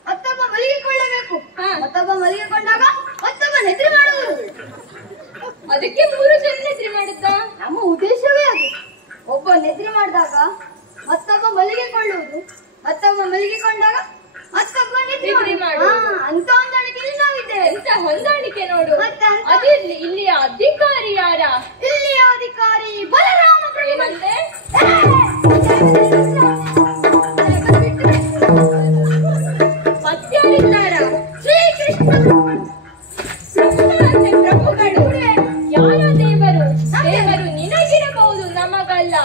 ಮತ್ತೊಬ್ಬ ಮಲಗಿಕೊಳ್ಳಬೇಕು, ಮತ್ತೊಬ್ಬ ಮಲಗಿಕೊಂಡಾಗ ಮತ್ತೊಬ್ಬ ನಿದ್ರೆ ಮಾಡುವುದು. ಅದಕ್ಕೆ 3 ಜನ ನಿದ್ರೆ ಮಾಡುತ್ತ? ನಮ್ಮ ಉದ್ದೇಶವೇ ಅದು. ಒಬ್ಬ ನಿದ್ರೆ ಮಾಡಿದಾಗ ಮತ್ತೊಬ್ಬ ಮಲಗಿಕೊಳ್ಳುವುದು, ಮತ್ತೊಬ್ಬ ಮಲಗಿಕೊಂಡಾಗ ಮತ್ತೊಬ್ಬ ನಿದ್ರೆ ಮಾಡುವುದು. ಅಂತ ಹೊಂದಾಣಿಕೆಯಲ್ಲಿ ನಾವಿದ್ದೇವೆ. ಎಂತ ಹೊಂದಾಣಿಕೆ ನೋಡು. ಅದಿರ್ಲಿ, ಇಲ್ಲಿಯ ಅಧಿಕಾರಿ ಯಾರ? ಇಲ್ಲಿಯ ಅಧಿಕಾರಿ ಬಲರಾಮ. ಏನಂದ್ರೆ? ಮತ್ಯಾರಿದ್ದಾರ? ಶ್ರೀಕೃಷ್ಣ ಪ್ರಭುಗಳು. ಯಾರ ದೇವರು? ದೇವರು ನಿನಗಿರಬಹುದು, ನಮಗಲ್ಲ.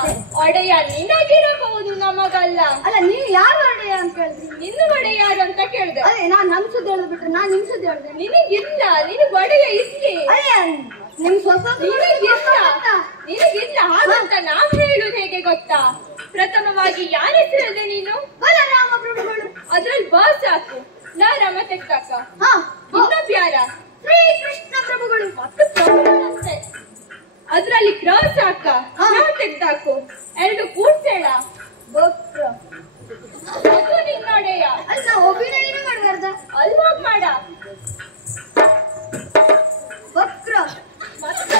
ಒಡೆಯ ನಿನಗಿರಬಹುದು, ನಮಗಲ್ಲ. ಅಲ್ಲ, ನೀವು ಯಾರು ಒಡೆಯ ಅಂತ ಹೇಳಿದ್ರಿ? ನಿನ್ನ ಒಡೆಯ ಯಾರು ಅಂತ ಕೇಳಿದೆ. ಅದೇ ನಾನ್ ನಮ್ ಸುದ್ದಿ ಹೇಳದ್ ಬಿಟ್ರೆ ನಾನ್ ನಿಮ್ ಸುದ್ದಿ ಹೇಳ್ದೆ. ನಿನಗಿಲ್ಲ, ನಿನಗ್ ಒಡೆಯ ಇರ್ಲಿ. ಅದೇ ನಿಮ್ ನಿನಗಿಲ್ಲ ಹಾಗಂತ ನಾವ್ ಹೇಳುದು ಹೇಗೆ ಗೊತ್ತಾ? ಪ್ರಥಮವಾಗಿ ಯಾರ ಹೆಸರದೆ ನೀನು? ಬಲರಾಮ ಪ್ರಭುಗಳು. ಅದ್ರಲ್ಲಿ ಬಾ ಸಾಕು, ಲಾರಾಮ ತೆಗ್ದಾಕ. ಇನ್ನೊಬ್ಬ ಯಾರ? ಶ್ರೀಕೃಷ್ಣ ಪ್ರಭುಗಳು. ಮತ್ತೆ ಪ್ರಭುಗಳಂತೆ. ಅದ್ರಲ್ಲಿ ಕ್ರ ಸಾಕ, ತೆಗ್ದಾಕು. 2 ಕೂಡ್ಸೇಳ. ಭಕ್ರ. ಅದು ನಿನ್ನೊಡೆಯ. ಅಲ್ಲ, ಅಭಿನಯನೂ ಮಾಡ್ಬಾರ್ದ? ಅಲ್ವಾಗ್ ಮಾಡ. ಭಕ್ರ. ಮತ್ತೆ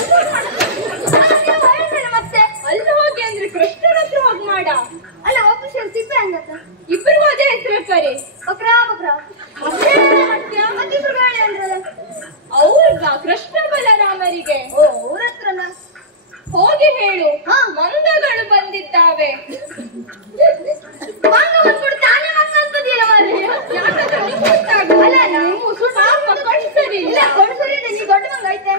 ಮತ್ತೆ ಅಲ್ಲಿ ಹೋಗಿ ಅಂದ್ರೆ ಕೃಷ್ಣನ ಹತ್ರ ಹೋಗಿ ಮಾಡ. ಅಲ್ಲ, ಒಬ್ಬ ಸೇರಿ ಸಿಪ್ಪೆ ಹಂಗತ್ತ? ಇಬ್ಬರಿಗೂ ಅದೇ ಹೆಸರು ಕರಿ. ಬಕ್ರ ಬಕ್ರ. ಮತ್ತಿಬ್ರು ಬೇಡ ಅಂದ್ರಲ್ಲ? ಅವ್ರಗ ಕೃಷ್ಣ ಬಲರಾಮರಿಗೆ. ಓ, ಅವ್ರ ಹತ್ರನ? ಹೋಗಿ ಹೇಳು, ಮಂಗಗಳು ಬಂದಿದ್ದಾವೆ. ಮಂಗ ಬಂದ್ಬಿಡು, ತಾನೇ ಮಂಗ ಅಂತದಿಲ್ಲ ಮಾರಿ. ಯಾಕಂದ್ರೆ ನಿಮ್ಗೆ ಗೊತ್ತಾಗಲ್ಲ. ಅಲ್ಲ, ನೀವು ಕಳ್ಸರಿ ಇಲ್ಲ. ಕೊಡ್ಸರಿ ಇದೆ, ನೀ ದೊಡ್ಡ ಮಂಗ ಐತೆ.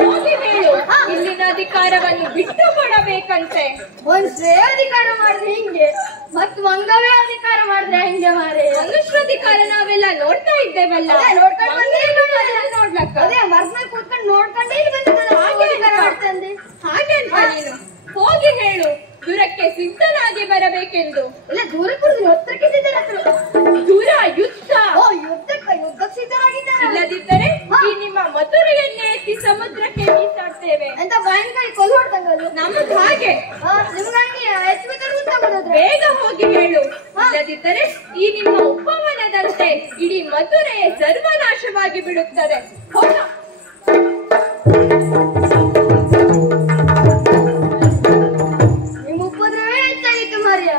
ಹೋಗಿ ಹೇಳು, ಇಲ್ಲಿನ ಅಧಿಕಾರವನ್ನು ಬಿಟ್ಟು ಕೊಡಬೇಕಂತೆ. ಒಂದ್ ಅಧಿಕಾರ ಮಾಡಿದ್ರೆ ಮತ್ ಮಂಗವೇ ಅಧಿಕಾರ ಮಾಡಿದ್ರೆ ಹೆಂಗೆ ಮಾರೆ? ಮನುಷ್ಯ ಅಧಿಕಾರ ನಾವೆಲ್ಲ ನೋಡ್ತಾ ಇದ್ದೇವಲ್ಲ. ನೋಡ್ಕೊಂಡು ಬಂದ್ರೆ ನೋಡ್ಲಕ್ಕ ಅದೇ ಮರ್ಮೇಲೆ ಕೂತ್ಕೊಂಡು ನೋಡ್ಕೊಂಡೇ ಬಂದಿದ್ದಲ್ಲ, ಹಾಗೆ ಅಧಿಕಾರ ಮಾಡ್ತಂದೆ. ಹಾಗೆ ಅಂತ ನೀನು ಹೋಗಿ ಹೇಳು ದೂರಕ್ಕೆ ಸಿದ್ಧನಾಗಿ ಬರಬೇಕೆಂದು. ಇಲ್ಲ ದೂರಕ್ಕೆ ಹತ್ರಕ್ಕೆ ಸಿದ್ಧರಾದ್ರು. ದೂರ ಯುದ್ಧ. ಓ ಯುದ್ಧಕ್ಕೆ ಸಿದ್ಧರಾಗಿದ್ದಾರೆ. ಇಲ್ಲದಿದ್ದರೆ ಈ ನಿಮ್ಮ ಮಥುರೆಯನ್ನೇ ಎತ್ತಿ ಸಮುದ್ರಕ್ಕೆ ಬೀಸಾಡ್ತೇವೆ ಅಂತ ಭಯಂಕರ ಕೊಲ್ಲು ಹೊಡ್ದಂಗ ಅದು. ನಮ್ಮದು ಹಾಗೆ. ನಿಮ್ಗಾಗಿ ಹೆಚ್ಚು ಬೇಕಾದ್ರೆ ಗೊತ್ತಾಗೋದ್ರೆ ಬೇಗ ಹೋಗಿ ಹೇಳು. ಇಲ್ಲದಿದ್ದರೆ ಈ ನಿಮ್ಮ ಉಪವನದಂತೆ ಇಡೀ ಮಥುರೆ ಸರ್ವನಾಶವಾಗಿ ಬಿಡುತ್ತದೆ. ಹೋಗ. ನಿಮ್ಮ ಉಪದ್ರವೇ ಹೆಚ್ಚಾಗಿತ್ತು ಮಾರ್ಯ.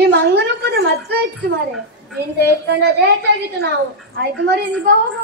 ಈ ಮಂಗನ ಉಪದ್ರ ಮತ್ತೆ ಹೆಚ್ಚು ಮಾರ್ಯ. ಇಂತ ಎತ್ಕೊಂಡದೇ ಹೆಚ್ಚಾಗಿತ್ತು. ನಾವು ಆಯ್ತು ಮಾರ್ಯ, ನೀವು ಹೋಗುವ.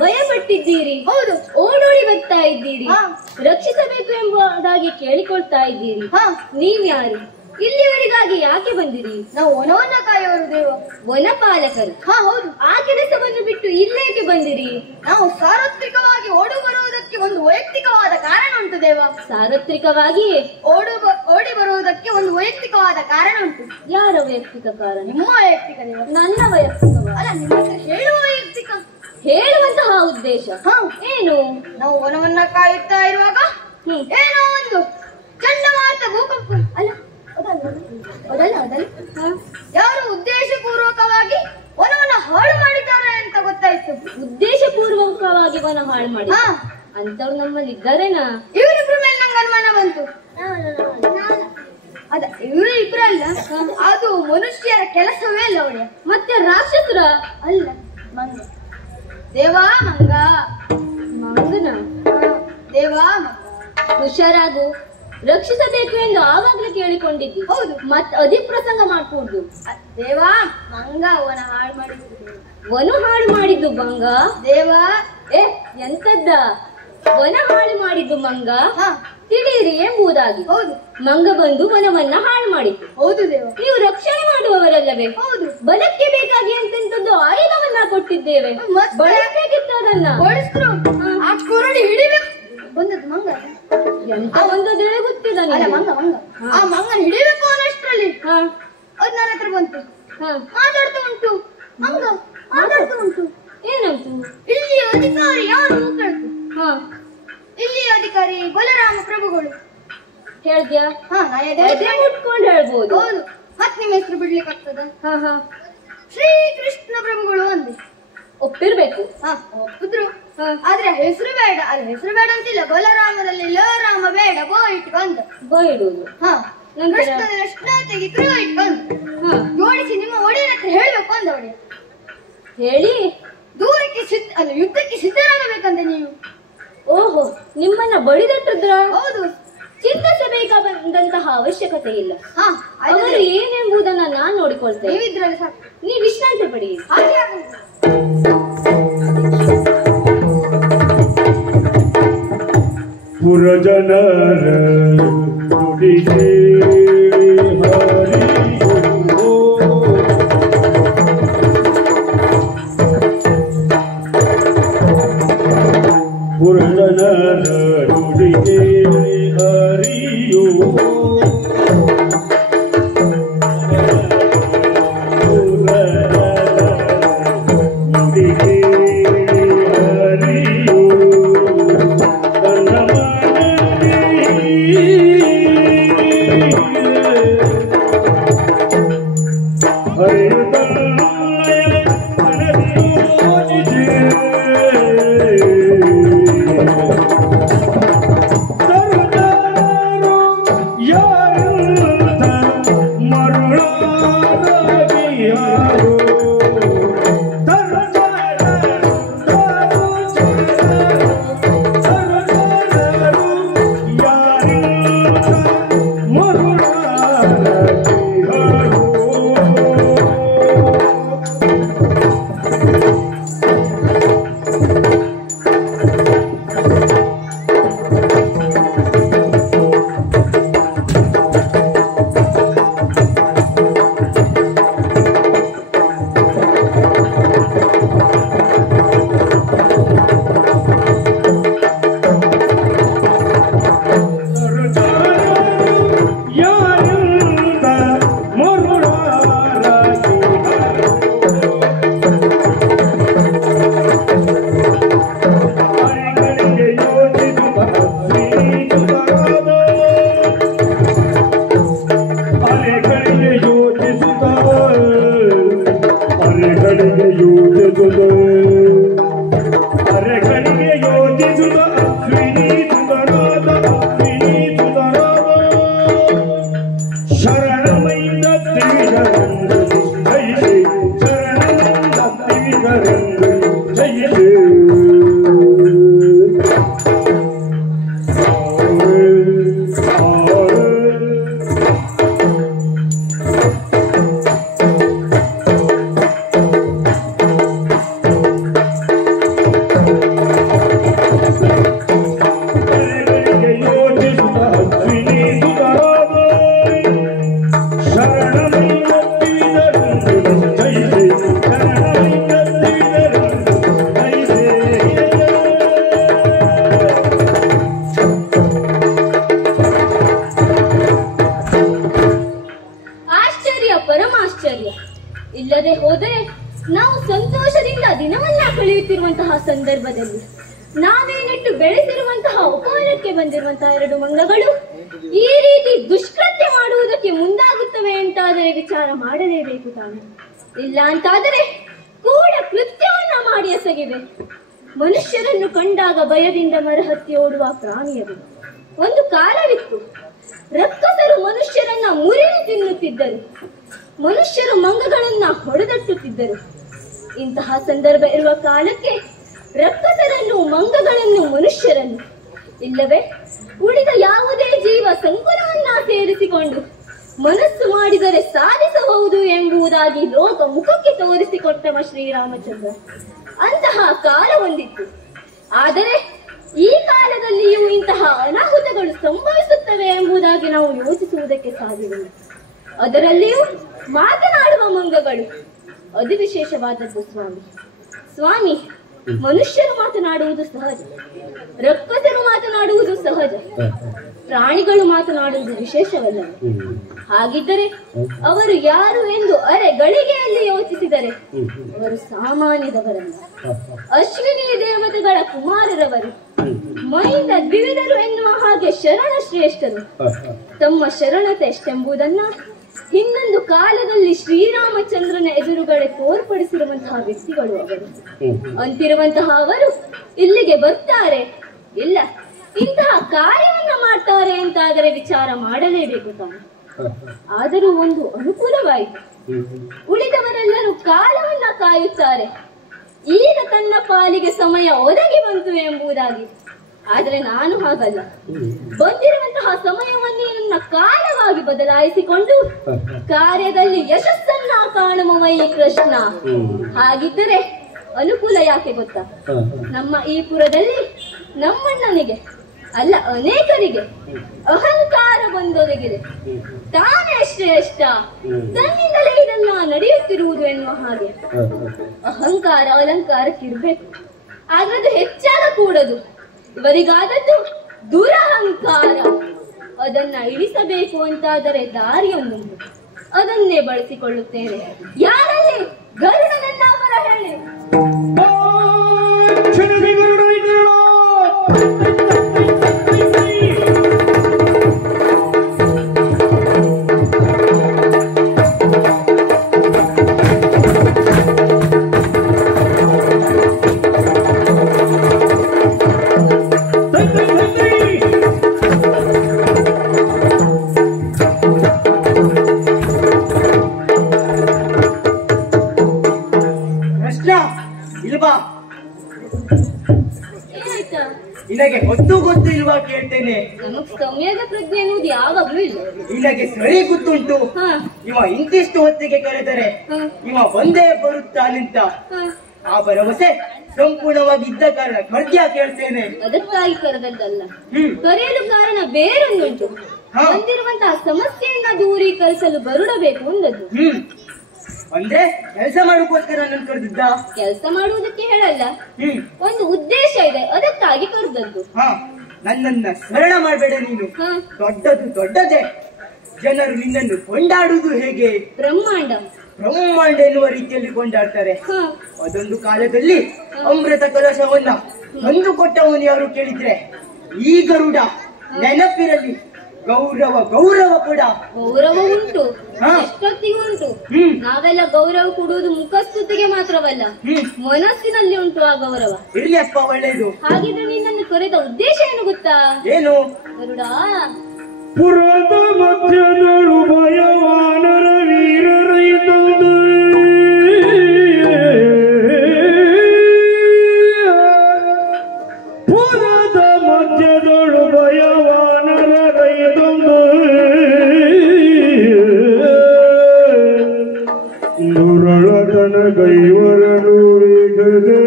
ಭಯಪಟ್ಟಿದ್ದೀರಿ. ಹೌದು. ಓಡೋಡಿ ಬರ್ತಾ ಇದ್ದೀರಿ. ಹಾ. ರಕ್ಷಿಸಬೇಕು ಎಂಬುದಾಗಿ ಕೇಳಿಕೊಳ್ತಾ ಇದ್ದೀರಿ. ನೀವ್ಯಾರು? ಇಲ್ಲಿವರೆಗಾಗಿ ಯಾಕೆ ಬಂದಿರಿ? ನಾವು ವನವನ್ನ ಕಾಯುವರು ದೇವ. ವನಪಾಲಕರು? ಹೌದು. ಆ ಕೆಲಸವನ್ನು ಬಿಟ್ಟು ಇಲ್ಲೇಕೆ ಬಂದಿರಿ? ನಾವು ಸಾರ್ವತ್ರಿಕವಾಗಿ ಓಡಿ ಬರುವುದಕ್ಕೆ ಒಂದು ವೈಯಕ್ತಿಕವಾದ ಕಾರಣ ಉಂಟು ದೇವ. ಸಾರ್ವತ್ರಿಕವಾಗಿ ಓಡಿ ಬರುವುದಕ್ಕೆ ಒಂದು ವೈಯಕ್ತಿಕವಾದ ಕಾರಣ ಉಂಟು. ಯಾರ ವೈಯಕ್ತಿಕ ಕಾರಣ? ನಿಮ್ಮ ವೈಯಕ್ತಿಕ ದೇವ. ನನ್ನ ವೈಯಕ್ತಿಕ ಅಲ್ಲ, ನಿಮ್ಮ ಹತ್ರ ಹೇಳುವ ವೈಯಕ್ತಿಕ. ಹೇಳುವಂತಹ ಉದ್ದೇಶ ಏನು? ನಾವು ವನವನ್ನ ಕಾಯುತ್ತಾ ಇರುವಾಗ ಏನೋ ಒಂದು ಚಂಡಮಾರುತ, ಭೂಕಂಪ, ಅಲ್ಲ ಯಾರು ಉದ್ದೇಶಪೂರ್ವಕವಾಗಿ ವನವನ್ನ ಹಾಳು ಮಾಡಿದ್ದಾರೆ ಅಂತ ಗೊತ್ತಾಯ್ತು. ಉದ್ದೇಶಪೂರ್ವಕವಾಗಿ ವನ ಹಾಳು ಮಾಡಿ ಅಂತವ್ರು ನಮ್ಮಲ್ಲಿ ಇದ್ದಾರೇನಾ? ಇವರಿಬ್ರ ಮೇಲೆ ನಂಗೆ ಅನುಮಾನ ಬಂತು. ಅದ ಇವರು ಇಬ್ರಲ್ಲ, ಅದು ಮನುಷ್ಯರ ಕೆಲಸವೇ ಅಲ್ಲ ಅವಳಿಯ. ಮತ್ತೆ ರಾಕ್ಷಸರ? ಅಲ್ಲ, ಮಂಗ. ದೇವಾ ಮಂಗ. ಮಂಗನ? ದೇವಾ ಮಂಗ. ಹುಷಾರಾಗು. ರಕ್ಷಿಸಬೇಕು ಎಂದು ಆವಾಗ್ಲೇ ಕೇಳಿಕೊಂಡಿದ್ದಿ. ಹೌದು. ಮತ್ ಅಧಿಪ್ರಸಂಗ ಮಾಡ್ಕೊಡ್ದು. ದೇವಾ ಮಂಗ ವನ ಹಾಳು ಮಾಡಿದ್ದು. ವನ ಹಾಳು ಮಾಡಿದ್ದು ಮಂಗ? ದೇವಾ ಎಂತದ್ದ ವನ ಹಾಳು ಮಾಡಿದ್ದು ಮಂಗ? ತಿಳಿಯಿರಿ ಎಂಬುದಾಗಿ. ಹೌದು. ಮಂಗ ಬಂದು ವನವನ್ನ ಹಾಳು ಮಾಡಿದ್ದು. ಹೌದು ದೇವ. ನೀವು ರಕ್ಷಣೆ ಮಾಡುವವರಲ್ಲವೇ? ಹೌದು. ಬಲಕ್ಕೆ ಬೇಕಾಗಿ ಎಂತೆಂತದ್ದು ಆಯುಧವನ್ನ ಕೊಟ್ಟಿದ್ದೇವೆ, ಬಳಸಬೇಕಿತ್ತು ಅದನ್ನ. ಬಳಸಿದ್ರು ಆ ಕುರುಡಿ ಹಿಡಿಬೇಕು ಬಂದದ್ದು ಮಂಗ. ಎಂತ ಬಂದದ್ದು ಗೊತ್ತಿಲ್ಲ. ಮಂಗ ಆ ಮಂಗನ ಹಿಡಿಬೇಕು ಅನ್ನಷ್ಟರಲ್ಲಿ ಅದ್ ನನ್ನ ಹತ್ರ ಬಂತು. ಮಾತಾಡ್ತಾ ಉಂಟು ಮಂಗ, ಮಾತಾಡ್ತಾ ಉಂಟು. ಏನಂತು? ಇಲ್ಲಿ ಅಧಿಕಾರಿ ಯಾರು ಕೇಳ್ತು. ಇಲ್ಲಿ ಅಧಿಕಾರಿ ಬಲರಾಮ ಪ್ರಭುಗಳು. ಹೇಳ್ದ್ಯಾ? ಮುಟ್ಕೊಂಡು ಹೇಳ್ಬೋದು. ಹೌದು. ಮತ್ ನಿಮ್ಮ ಹೆಸರು ಬಿಡ್ಲಿಕ್ಕೆ ಆಗ್ತದ? ಶ್ರೀ ಕೃಷ್ಣ ಪ್ರಭುಗಳು ಅಂದೆ. ಒಪ್ಪಿರ್ಬೇಕು. ಒಪ್ಪಿದ್ರು. ಆದ್ರೆ ಹೆಸರು ಬೇಡ. ಅಲ್ಲ, ಹೆಸರು ಬೇಡ ಅಂತಿಲ್ಲ. ಬಲರಾಮದಲ್ಲಿ ಲ ರಾಮ ಬೇಡ, ಬೋ ಇಟ್ಕೊಂಡ್ ಬೋ ಇಡುವುದು. ಕೃಷ್ಣನ ಲಕ್ಷ್ಮಣತೆಗೆ ಕ್ರಿಯ ಇಟ್ಕೊಂಡ್ ಜೋಡಿಸಿ ನಿಮ್ಮ ಒಡೆಯನ ಹತ್ರ ಹೇಳ್ಬೇಕು ಅಂದ. ಒಡೆಯ ಹೇಳಿ ದೂರಕ್ಕೆ ಅಲ್ಲ, ಯುದ್ಧಕ್ಕೆ ಸಿದ್ಧರಾಗಬೇಕಂತ ನೀವು. ಓಹೋ, ನಿಮ್ಮನ್ನ ಬಡಿದಟ್ಟಿದ್ರ? ಹೌದು. ಚಿಂತಿಸಬೇಕಾದಂತಹ ಅವಶ್ಯಕತೆ ಇಲ್ಲ. ಅವರು ಏನೆಂಬುದನ್ನ ನಾನ್ ನೋಡಿಕೊಳ್ತೇನೆ. ನೀವಿದ್ರಲ್ಲಿ ಸಾಕು. ನೀವು ವಿಶ್ರಾಂತಿ ಪಡಿ. ಪುರಜನರ ನುಡಿಗೆ ಹರಿಯೋ ಇಲ್ಲದೆ ಹೋದರೆ ನಾವು ಸಂತೋಷದಿಂದ ದಿನವನ್ನ ಕಳೆಯುತ್ತಿರುವಂತಹ ಸಂದರ್ಭದಲ್ಲಿ ನಾವೇ ನೆಟ್ಟು ಬೆಳೆಸಿರುವಂತಹ ಉಪಹಾರಕ್ಕೆ ಬಂದಿರುವಂತಹ 2 ಮಂಗಗಳು ಈ ರೀತಿ ದುಷ್ಕೃತ್ಯ ಮಾಡುವುದಕ್ಕೆ ಮುಂದಾಗುತ್ತವೆ ಅಂತಾದರೆ ವಿಚಾರ ಮಾಡಲೇಬೇಕು ತಾನೆ. ಇಲ್ಲ ಅಂತಾದರೆ ಕೂಡ ಕೃತ್ಯವನ್ನ ಮಾಡಿ ಎಸಗಿವೆ. ಮನುಷ್ಯರನ್ನು ಕಂಡಾಗ ಭಯದಿಂದ ಮರಹತ್ತಿ ಓಡುವ ಪ್ರಾಣಿಯರು. ಒಂದು ಕಾಲವಿತ್ತು, ರಕ್ಕಸರು ಮನುಷ್ಯರನ್ನ ಮುರಿದು ತಿನ್ನುತ್ತಿದ್ದರು, ಮನುಷ್ಯರು ಮಂಗಗಳನ್ನ ಹೊಡೆದಟ್ಟುತ್ತಿದ್ದರು. ಇಂತಹ ಸಂದರ್ಭ ಇರುವ ಕಾಲಕ್ಕೆ ರಕ್ಕಸರನ್ನು, ಮಂಗಗಳನ್ನು, ಮನುಷ್ಯರನ್ನು ಇಲ್ಲವೇ ಉಳಿದ ಯಾವುದೇ ಜೀವ ಸಂಕುಲವನ್ನ ಸೇರಿಸಿಕೊಂಡು ಮನಸ್ಸು ಮಾಡಿದರೆ ಸಾಧಿಸಬಹುದು ಎಂಬುದಾಗಿ ಲೋಕ ಮುಖಕ್ಕೆ ತೋರಿಸಿಕೊಟ್ಟವ ಶ್ರೀರಾಮಚಂದ್ರ. ಅಂತಹ ಕಾಲ ಒಂದಿತ್ತು. ಆದರೆ ಈ ಕಾಲದಲ್ಲಿಯೂ ಇಂತಹ ಅನಾಹುತಗಳು ಸಂಭವಿಸುತ್ತವೆ ಎಂಬುದಾಗಿ ನಾವು ಯೋಚಿಸುವುದಕ್ಕೆ ಸಾಧ್ಯವಿಲ್ಲ. ಅದರಲ್ಲಿಯೂ ಮಾತನಾಡುವ ಮಂಗಗಳು ಅದು ವಿಶೇಷವಾದದ್ದು. ಸ್ವಾಮಿ, ಮನುಷ್ಯರು ಮಾತನಾಡುವುದು ಸಹಜ, ರಕ್ಕಸರು ಮಾತನಾಡುವುದು ಸಹಜ, ಪ್ರಾಣಿಗಳು ಮಾತನಾಡುವುದು ವಿಶೇಷವಲ್ಲ. ಹಾಗಿದ್ದರೆ ಅವರು ಯಾರು ಎಂದು ಅರೆ ಗಳಿಗೆಯಲ್ಲಿ ಯೋಚಿಸಿದರೆ ಅವರು ಸಾಮಾನ್ಯದವರಲ್ಲ. ಅಶ್ವಿನಿ ದೇವತೆಗಳ ಕುಮಾರರವರು, ಮೈಂದ ದ್ವಿವಿಧರು ಎನ್ನುವ ಹಾಗೆ ಶರಣ ಶ್ರೇಷ್ಠರು. ತಮ್ಮ ಶರಣತೆ ಎಷ್ಟೆಂಬುದನ್ನ ಇನ್ನೊಂದು ಕಾಲದಲ್ಲಿ ಶ್ರೀರಾಮಚಂದ್ರನ ಎದುರುಗಡೆ ತೋರ್ಪಡಿಸಿರುವಂತಹ ವ್ಯಕ್ತಿಗಳು ಅವರು. ಅಂತಿರುವಂತಹ ಅವರು ಇಲ್ಲಿಗೆ ಬರ್ತಾರೆ, ಇಲ್ಲ ಇಂತಹ ಕಾರ್ಯವನ್ನ ಮಾಡ್ತಾರೆ ಅಂತಾದರೆ ವಿಚಾರ ಮಾಡಲೇಬೇಕು ತಾನೆ. ಆದರೂ ಒಂದು ಅನುಕೂಲವಾಯಿತು, ಉಳಿದವರೆಲ್ಲರೂ ಕಾಲವನ್ನ ಕಾಯುತ್ತಾರೆ. ಈಗ ತನ್ನ ಪಾಲಿಗೆ ಸಮಯ ಒದಗಿ ಬಂತು ಎಂಬುದಾಗಿ. ಆದರೆ ನಾನು ಹಾಗಲ್ಲ, ಬಂದಿರುವಂತಹ ಸಮಯವನ್ನೇ ನನ್ನ ಕಾಲವಾಗಿ ಬದಲಾಯಿಸಿಕೊಂಡು ಕಾರ್ಯದಲ್ಲಿ ಯಶಸ್ಸನ್ನ ಕಾಣುವ ಈ ಕೃಷ್ಣ. ಹಾಗಿದ್ದರೆ ಅನುಕೂಲ ಯಾಕೆ ಗೊತ್ತಾ? ನಮ್ಮ ಈ ಪುರದಲ್ಲಿ ನಮ್ಮಣ್ಣನಿಗೆ ಅಲ್ಲ ಅನೇಕರಿಗೆ ಅಹಂಕಾರ ಬಂದೊದಗಿದೆ. ತಾನೇ ಶ್ರೇಷ್ಠ, ತನ್ನಿಂದಲೇ ಇದನ್ನ ನಡೆಯುತ್ತಿರುವುದು ಎನ್ನುವ ಹಾಗೆ ಅಹಂಕಾರ ಅಲಂಕಾರಕ್ಕಿರ್ಬೇಕು, ಆದ್ರೆ ಅದು ಹೆಚ್ಚಾಗಕೂಡದು. ಇವರಿಗಾದದ್ದು ದುರಹಂಕಾರ. ಅದನ್ನ ಇಳಿಸಬೇಕು ಅಂತಾದರೆ ದಾರಿಯೊಂದುಂಟು, ಅದನ್ನೇ ಬಳಸಿಕೊಳ್ಳುತ್ತೇನೆ. ಯಾರಲ್ಲಿ ಗರುಡನನ್ನ ಬರ ಹೇಳಿ. ಇಲ್ವಾ? ಏನಾಯ್ತಾ? ನಿನಗೆ ಗೊತ್ತು ಇಲ್ವಾ ಕೇಳ್ತೇನೆ. ನಮಗ್ ಸಮಯದ ಪ್ರಜ್ಞೆ ಅನ್ನೋದು ಯಾವಾಗ್ಲೂ ಇಲ್ಲ. ನಿನಗೆ ಸರಿ ಗೊತ್ತುಂಟು. ಇವ ಇಂತಿಷ್ಟು ಹೊತ್ತಿಗೆ ಕರೆದರೆ ಇವ ಒಂದೇ ಬರುತ್ತಾನಂತ ಆ ಭರವಸೆ ಸಂಪೂರ್ಣವಾಗಿ ಇದ್ದ ಕಾರಣ ಮಧ್ಯ ಕೇಳ್ತೇನೆ. ಅದಕ್ಕಾಗಿ ಕರೆದದ್ದಲ್ಲ, ಕರೆಯಲು ಕಾರಣ ಬೇರೊಂದುಂಟು. ಬಂದಿರುವಂತಹ ಸಮಸ್ಯೆಯನ್ನ ದೂರೀಕರಿಸಲು ಬರುಡಬೇಕು ಅಂದದ್ದು. ಅಂದ್ರೆ ಕೆಲಸ ಮಾಡೋಕ್ಕೋಸ್ಕರ ನನ್ನ ಕರೆದಿದ್ದ? ಕೆಲಸ ಮಾಡುವುದಕ್ಕೆ ಹೇಳಲ್ಲ, ಒಂದು ಉದ್ದೇಶ ಇದೆ, ಅದಕ್ಕಾಗಿ ಕರೆದದ್ದು. ನನ್ನನ್ನ ಸ್ಮರಣ ಮಾಡಬೇಡ ನೀನು. ದೊಡ್ಡದೇ. ಜನರು ನಿನ್ನನ್ನು ಕೊಂಡಾಡುವುದು ಹೇಗೆ? ಬ್ರಹ್ಮಾಂಡ ಎನ್ನುವ ರೀತಿಯಲ್ಲಿ ಕೊಂಡಾಡ್ತಾರೆ. ಅದೊಂದು ಕಾಲದಲ್ಲಿ ಅಮೃತ ಕಲಶವನ್ನ ತಂದು ಕೊಟ್ಟವನು ಯಾರು ಕೇಳಿದ್ರೆ ಈ ಗರುಡ. ನೆನಪಿರಲಿ, ಗೌರವ ಕೂಡ. ಗೌರವ ಉಂಟು, ಎಷ್ಟೊತ್ತಿಗೂ ಉಂಟು. ನಾವೆಲ್ಲ ಗೌರವ ಕೊಡುವುದು ಮುಖಸ್ತುತಿಗೆ ಮಾತ್ರವಲ್ಲ, ಮನಸ್ಸಿನಲ್ಲಿ ಉಂಟು ಆ ಗೌರವ. ಇರ್ಲಿ ಅಪ್ಪ, ಒಳ್ಳೆಯದು. ಹಾಗಿದ್ರೆ ನಿನ್ನನ್ನು ಕರೆದ ಉದ್ದೇಶ ಏನು ಗೊತ್ತಾ? ಏನು? ಗರುಡ, ಪುರದ ಮಧ್ಯದಳು ಭಯವಾನರ ವೀರರೈತಂದು ಪುರದ ಮಧ್ಯದಳು ಭಯವಾನರ ರೈತಂದು ದುರಳತನ ಗೈವರನು ವೇಗದೆ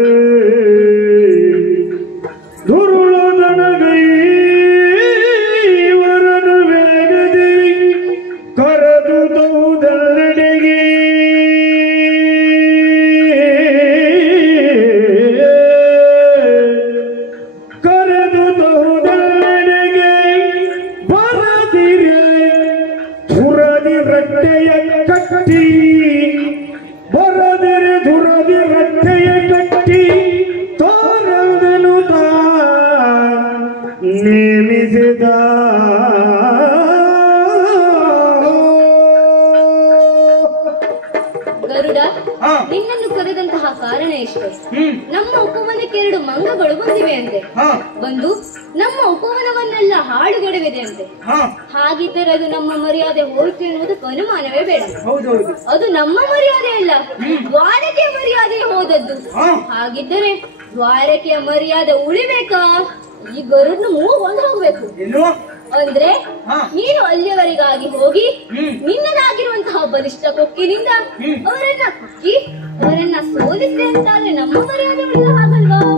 ದುರುಳತನ ಗೈವರನು ವೇಗದೆ ಕರೆದು ದೌದಲ್ಲೆಡೆಗೆ ಕರೆದು ದೌದಲ್ಲೆಡೆಗೆ ಬರದಿರೆ ಧುರದಿ ರಟ್ಟೆಯ ಕಟ್ಟಿ ಬರದಿರೆ ಧುರದಿ ರಟ್ಟೆಯ ಕಟ್ಟಿ ತೋರದನು ನೇಮಿಸಿದ ಗರುಡ, ನಿನ್ನನ್ನು ಕರೆದಂತಹ ಕಾರಣ ಎಷ್ಟು? ನಮ್ಮ ಉಪವನಕ್ಕೆ 2 ಮಂಗಗಳು ಬಂದಿವೆ ಅಂತೆ. ಬಂದು ನಮ್ಮ ಉಪವನವನ್ನೆಲ್ಲ ಹಾಳುಗೆಡವಿದೆ ಅಂತೆ. ಹಾಗಿದ್ದರೆ ಅದು ನಮ್ಮ ಮರ್ಯಾದೆ ಹೋಯ್ತು ಎನ್ನುವುದಕ್ಕೆ ಅನುಮಾನವೇ ಬೇಡ. ಅದು ನಮ್ಮ ಮರ್ಯಾದೆ ಅಲ್ಲ, ದ್ವಾರಕೆಯ ಮರ್ಯಾದೆ ಹೋದದ್ದು. ಹಾಗಿದ್ದರೆ ದ್ವಾರಕೆಯ ಮರ್ಯಾದೆ ಉಳಿಬೇಕಾ? ಈ ಗರುಡ್ನ ಮೂಗೊಂಡು ಹೋಗ್ಬೇಕು. ಅಂದ್ರೆ ನೀನು ಅಲ್ಲಿಯವರೆಗಾಗಿ ಹೋಗಿ ನಿನ್ನದಾಗಿರುವಂತಹ ಬಲಿಷ್ಠ ಕೊಕ್ಕಿನಿಂದ ಅವರನ್ನ ಕುಕ್ಕಿ ಅವರನ್ನ ಸೋಲಿಸಿ ಅಂತಾದ್ರೆ ನಮ್ಮ ಮರ್ಯಾದೆ ಉಳಿದ ಹಾಗಲ್ವಾ?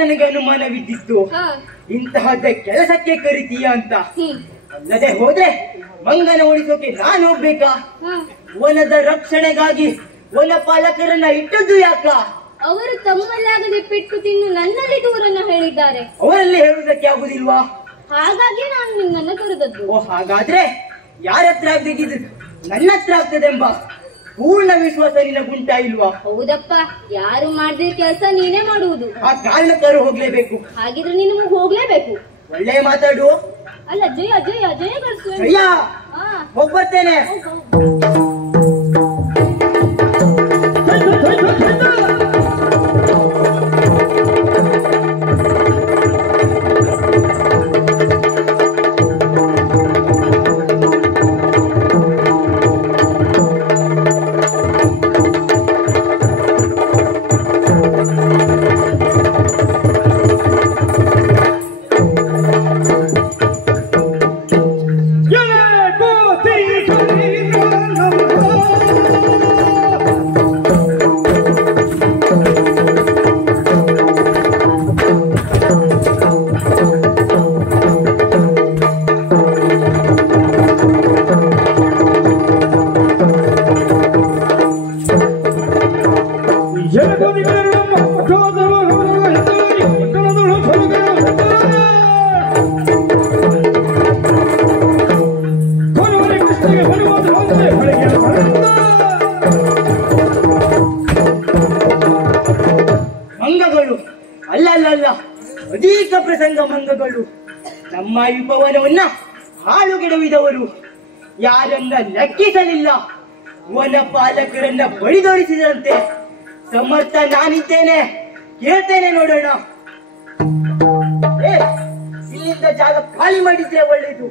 ನನಗೆ ಅನುಮಾನವಿದ್ದಿತ್ತು ಇಂತಹದ್ದೇ ಕೆಲಸಕ್ಕೆ ಕರಿತೀಯ ಅಂತ. ಅಲ್ಲದೆ ಹೋದ್ರೆ ಮಂಗನ ಉಳಿಸೋಕೆ ನಾನು ಹೋಗ್ಬೇಕಾ? ವನದ ರಕ್ಷಣೆಗಾಗಿ ವನಪಾಲಕರನ್ನ ಇಟ್ಟದ್ದು ಯಾಕ? ಅವರು ತಮ್ಮಲ್ಲಾಗದೆ ಪೆಟ್ಟು ತಿನ್ನು ನನ್ನಲ್ಲಿ ದೂರನ್ನ ಹೇಳಿದ್ದಾರೆ. ಅವರಲ್ಲಿ ಹೇಳುವುದಕ್ಕೆ ಆಗುದಿಲ್ವಾ? ಹಾಗಾಗಿ ನಾನು ನಿನ್ನನ್ನು ಕರೆದದ್ದು. ಓ, ಹಾಗಾದ್ರೆ ಯಾರ ಹತ್ರ ಆಗ್ಬೇಕಿದ್ರು ನನ್ನ ಹತ್ರ ಆಗ್ತದೆಂಬ ಪೂರ್ಣ ವಿಶ್ವಾಸ ನಿನಗುಂಟಾ ಇಲ್ವಾ? ಹೌದಪ್ಪ, ಯಾರು ಮಾಡಿದ ಕೆಲಸ ನೀನೇ ಮಾಡುವುದು. ಆ ಕಾರಣಕ್ಕಾರು ಹೋಗ್ಲೇಬೇಕು. ಹಾಗಿದ್ರೆ ನೀನು ಹೋಗ್ಲೇಬೇಕು. ಒಳ್ಳೆ ಮಾತಾಡು. ಅಲ್ಲ, ಜಯ ಜಯ ಜಯ ಗಳಿಸು. ಜಯ, ಹೋಗ್ಬರ್ತೇನೆ. Jai Bhagwan Ram, ಸಂಗಮಂಗಗಳು ನಮ್ಮ ಉಪವನವನ್ನ ಹಾಳುಗೆಡವಿದವರು ಯಾರನ್ನ ಲೆಕ್ಕಿಸಲಿಲ್ಲ. ವನ ಪಾಲಕರನ್ನ ಬಡಿದೊಡಿಸಿದಂತೆ ಸಮರ್ಥ ನಾನಿದ್ದೇನೆ. ಕೇಳ್ತೇನೆ, ನೋಡೋಣ. ಇಲ್ಲಿಂದ ಜಾಗ ಖಾಲಿ ಮಾಡಿದ್ರೆ ಒಳ್ಳೇದು,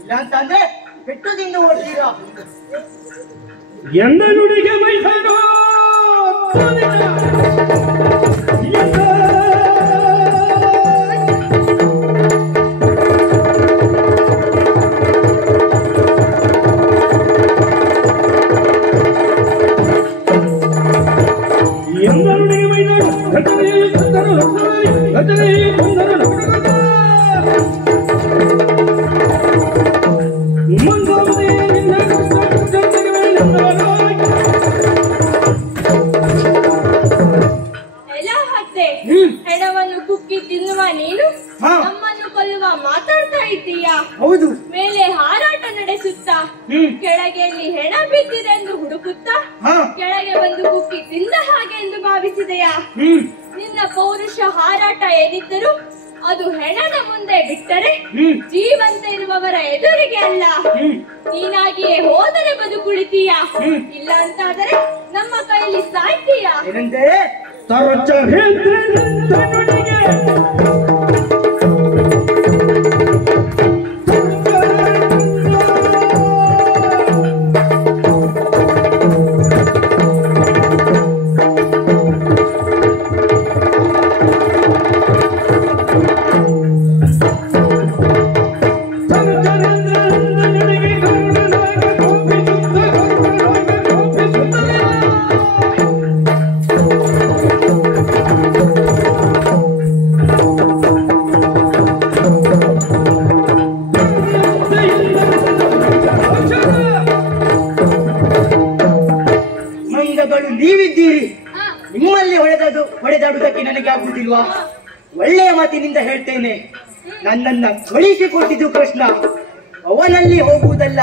ಇಲ್ಲ ಅಂತಂದ್ರೆ ಪೆಟ್ಟು ತಿಂದು ಓಡ್ತೀರಾ. ಎಂದ ನುಡಿಗೆ ಮೈಸೂರು ಎಂದರುಡಿಗೆ ಮೈದಾನ ಘಟನೆ ಸುಂದರ ಘಟನೆ ಸುಂದರ ಹೆಣವನ್ನು ಕುಕ್ಕಿ ತಿನ್ನುವ ನೀನು ನಮ್ಮನ್ನು ಕೊಲ್ಲುವ ಮಾತಾಡ್ತಾ ಇದ್ದೀಯಾ? ಹೌದು. ಮೇಲೆ ಹಾರಾಟ ನಡೆಸುತ್ತಾ ಕೆಳಗೆಯಲ್ಲಿ ಹೆಣ ಬಿದ್ದಿದೆ ಎಂದು ಹುಡುಕುತ್ತಾ ಕೆಳಗೆ ಬಂದು ಕುಕ್ಕಿ ತಿಂದ ಹಾಗೆ ಎಂದು ಭಾವಿಸಿದೆಯಾ? ನಿನ್ನ ಪೌರುಷ ಹಾರಾಟ ಏನಿದ್ದರೂ ಅದು ಹೆಣದ ಮುಂದೆ ಬಿಟ್ಟರೆ ಜೀವಂತ ಇರುವವರ ಎದುರಿಗೆ ಅಲ್ಲ. ನೀನಾಗಿಯೇ ಹೋದರೆ ಬದುಕುಳಿತೀಯಾ, ಇಲ್ಲ ಅಂತಾದರೆ ನಮ್ಮ ಕೈಯಲ್ಲಿ ಸಾಯ್ತೀಯಾ? ನೀವಿದ್ದೀರಿ, ನಿಮ್ಮಲ್ಲಿ ಹೊಡೆದಾಡುವುದಕ್ಕೆ ನನಗೆ ಆಗುವುದಿಲ್ವಾ? ಒಳ್ಳೆಯ ಮಾತಿನಿಂದ ಹೇಳ್ತೇನೆ, ನನ್ನನ್ನ ಕಳಿಸಿಕೊಟ್ಟಿದ್ದು ಕೃಷ್ಣ, ಅವನಲ್ಲಿ ಹೋಗುವುದಲ್ಲ.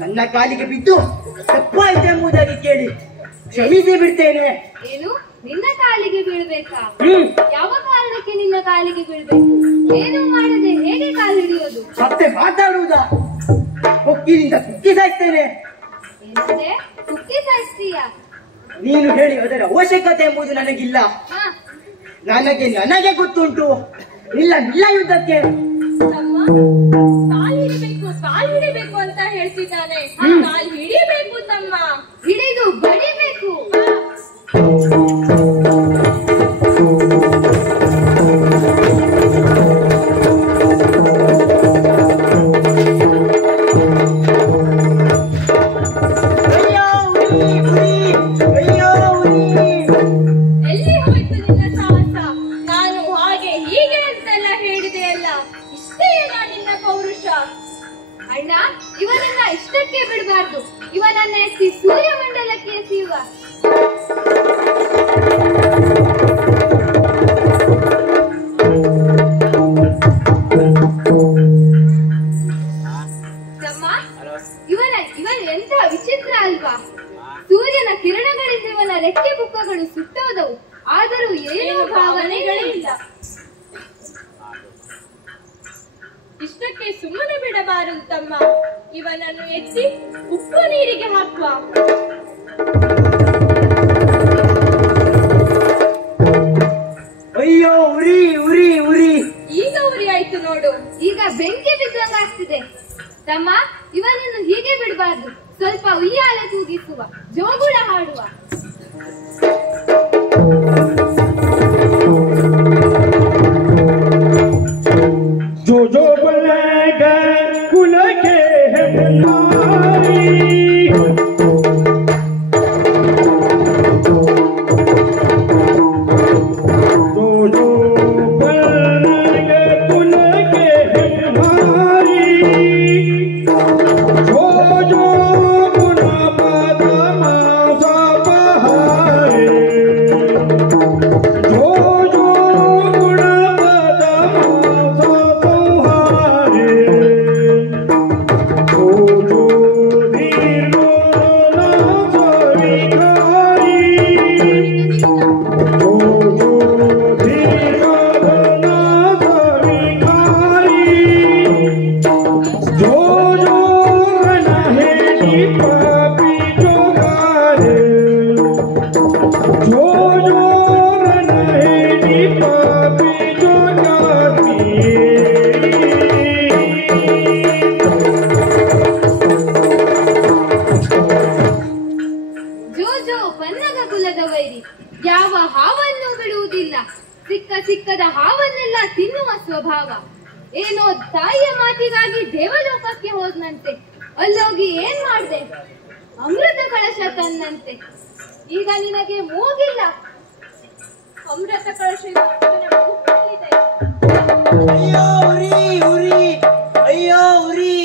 ನನ್ನ ಕಾಲಿಗೆ ಬಿದ್ದು ತಪ್ಪಾಯ್ತು ಎಂಬುದಾಗಿ ಕೇಳಿ ಕ್ಷಮಿಸಿ ಬಿಡ್ತೇನೆ. ಏನು, ನಿನ್ನ ಕಾಲಿಗೆ ಬೀಳ್ಬೇಕಾ? ಯಾವ ಕಾರಣಕ್ಕೆ ನಿನ್ನ ಕಾಲಿಗೆ ಬೀಳ್ಬೇಕು? ಏನು ಮಾಡದೆ ಹೇಗೆ ಕಾಲು ಹಿಡಿಯೋದು? ಮತ್ತೆ ಮಾತಾಡುವುದಾ? ಕೊಕ್ಕಿನಿಂದ ಕುಕ್ಕಿ ಸಾಯ್ತೇನೆ. ಏನಂದ್ರೆ ಕುಕ್ಕಿ ಸಾಯ್ತೀಯ? ನೀನು ಹೇಳಿ ಅದರ ಅವಶ್ಯಕತೆ ಎಂಬುದು ನನಗಿಲ್ಲ. ನನಗೆ ಗೊತ್ತುಂಟು. ಇಲ್ಲ ಯುದ್ಧಕ್ಕೆ ಕಾಲು ಹಿಡಿಬೇಕು ಅಂತ ಹೇಳ್ತಿದ್ದಾನೆ. ಕಾಲು ಹಿಡಿಬೇಕು ತಮ್ಮ, ಹಿಡಿದು ಬಡಿಬೇಕು. ಎಲ್ಲಿ ಹೋಯ್ತು ನಿನ್ನ ಸಾಹಸ? ನಾನು ಹಾಗೆ ಹೀಗೆ ಅಂತೆಲ್ಲ ಹೇಳಿದೆಯಲ್ಲ, ಇಷ್ಟೇ ನಿನ್ನ ಪೌರುಷ? ಅಣ್ಣ, ಇವನನ್ನ ಇಷ್ಟಕ್ಕೆ ಬಿಡಬಾರ್ದು. ಇವನನ್ನ ಎತ್ತಿ ಸೂರ್ಯಮಂಡಲಕ್ಕೆ ಎಸೆಯುವ. ಇವನು ಎಂಥ ವಿಚಿತ್ರ ಅಲ್ವಾ? ಸೂರ್ಯನ ಕಿರಣಗಳಿಂದ ಇವನ ರೆಕ್ಕೆ ಬುಕ್ಕಗಳು ಸುಟ್ಟೋದವು, ಆದರೂ ಏನೂ ಭಾವನೆಗಳೇ ಇಲ್ಲ. ಇಷ್ಟಕ್ಕೆ ಸುಮ್ಮನೆ ಬಿಡಬಾರದು ತಮ್ಮ, ಇವನನ್ನು ಎತ್ತಿ ಉಪ್ಪು ನೀರಿಗೆ ಹಾಕುವ. ಅಯ್ಯೋ, ಉರಿ ಉರಿ ಉರಿ! ಈಗ ಉರಿ ಆಯ್ತು ನೋಡು. ಈಗ ಬೆಂಕಿ ಬಿದ್ದಂಗಾಗ್ತಿದೆ. ತಮ್ಮ, ಇವನನ್ನು ಹೀಗೆ ಬಿಡಬಾರ್ದು. ಸ್ವಲ್ಪ ಉಯ್ಯಾಲೆ ತೂಗಿಸುವ, ಜೋಗುಳ ಹಾಡುವ. जो जो बलेगा कुल के हमारी जो जो बलेगा कुल के हमारी जो जो गुना बादामा ಯಾವ ಹಾವನ್ನು ಬಿಡುವುದಿಲ್ಲ. ಸಿಕ್ಕದ ಹಾವನ್ನೆಲ್ಲ ತಿನ್ನುವ ಸ್ವಭಾವ. ಏನೋ ತಾಯಿಯ ಮಾತಿಗಾಗಿ ದೇವಲೋಕಕ್ಕೆ ಹೋದ್ನಂತೆ. ಅಲ್ಲೋಗಿ ಏನ್ ಮಾಡ್ದೆ? ಅಮೃತ ಕಳಶ ತನ್ನಂತೆ. ಈಗ ನಿನಗೆ ಮೂಗಿಲ್ಲ. ಅಮೃತ ಕಳಶ ಅಯ್ಯೋ ಉರಿ ಉರಿ, ಅಯ್ಯೋ ಉರಿ.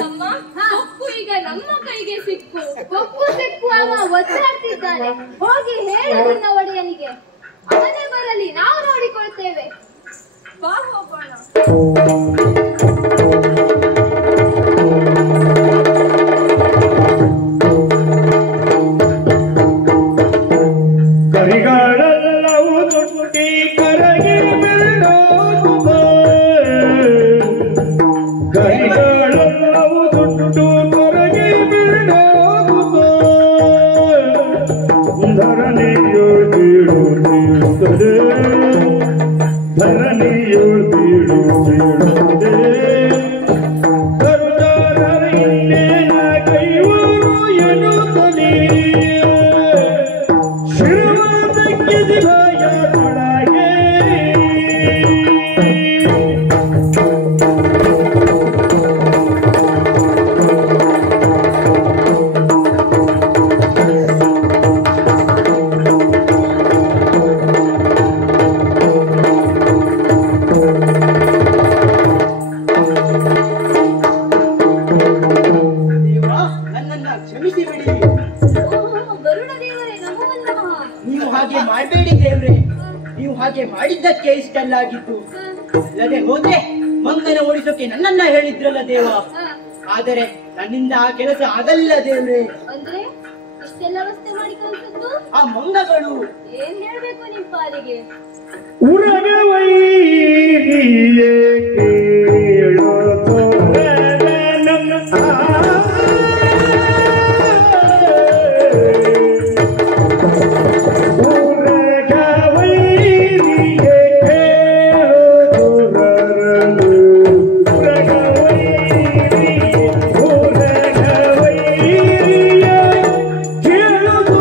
ನಮ್ಮ ಕೊಕ್ಕು ಈಗ ನಮ್ಮ ಕೈಗೆ ಸಿಕ್ಕು. ಕೊಕ್ಕು ಸಿಕ್ಕುವ ಒದ್ದಾಡ್ತಿದ್ದಾನೆ. ಹೋಗಿ ಹೇಳು ನಿನ್ನ ಒಡೆಯನಿಗೆ, ಅವನೇ ಬರಲಿ, ನಾವು ನೋಡಿಕೊಳ್ತೇವೆ. ಬಾ ಹೋಗೋಣ. ಕರಿಗಳೆಲ್ಲವೂ ದುಡ್ಡಿ ಕರಗಿ ಬೀಳೋದು. ಕರಿಗಳೆಲ್ಲವೂ ದುಡ್ಡು ಕರಗಿ ಬೀಳೋದು. ಧರಣಿಯು ಬೀಳುತ್ತದೆ, ಧರಣಿಯು ಬೀಳುತ್ತದೆ. ಕರುಜಾರರಿನ್ನೇನ ಕೈವರು ಎನ್ನುತ್ತಲೇ ಶಿರವಾದಕ್ಕಿದಿರಾಯ ತೊಳಗೆ. ದೇವ, ನನ್ನನ್ನ ಕ್ಷಮಿಸಿ ಬಿಡಿ. ಗರುಡ ದೇವರೇ ನಮಃ. ನೀವು ಹಾಗೆ ಮಾಡಬೇಡಿ ದೇವ್ರೆ. ನೀವು ಹಾಗೆ ಮಾಡಿದ್ದಕ್ಕೆ ಇಷ್ಟೆಲ್ಲ ಆಗಿತ್ತು. ಅಲ್ಲದೆ ಹೋದ್ರೆ ಮಂಗನ ಓಡಿಸೋಕೆ ನನ್ನನ್ನ ಹೇಳಿದ್ರಲ್ಲ ದೇವ. ಆದರೆ ನನ್ನಿಂದ ಆ ಕೆಲಸ ಆಗಲ್ಲ ದೇವ್ರೆ. ಅಂದ್ರೆ ಇಷ್ಟೆಲ್ಲ ವ್ಯವಸ್ಥೆ ಮಾಡಿ ಕಳಿಸಿದ್ದು ಆ ಮಂಗಗಳು ಏನ್ ಹೇಳ್ಬೇಕು ನಿಮ್ ಪಾಲಿಗೆ? ಉರಗವೈರಿಯೇ ಕೇಳೋದು ನಮ್ಮ ಉರಗವೈರಿಯೇ ಕೇಳೋದು ಉರಗವೈರಿಯೇ ಕೇಳೋದು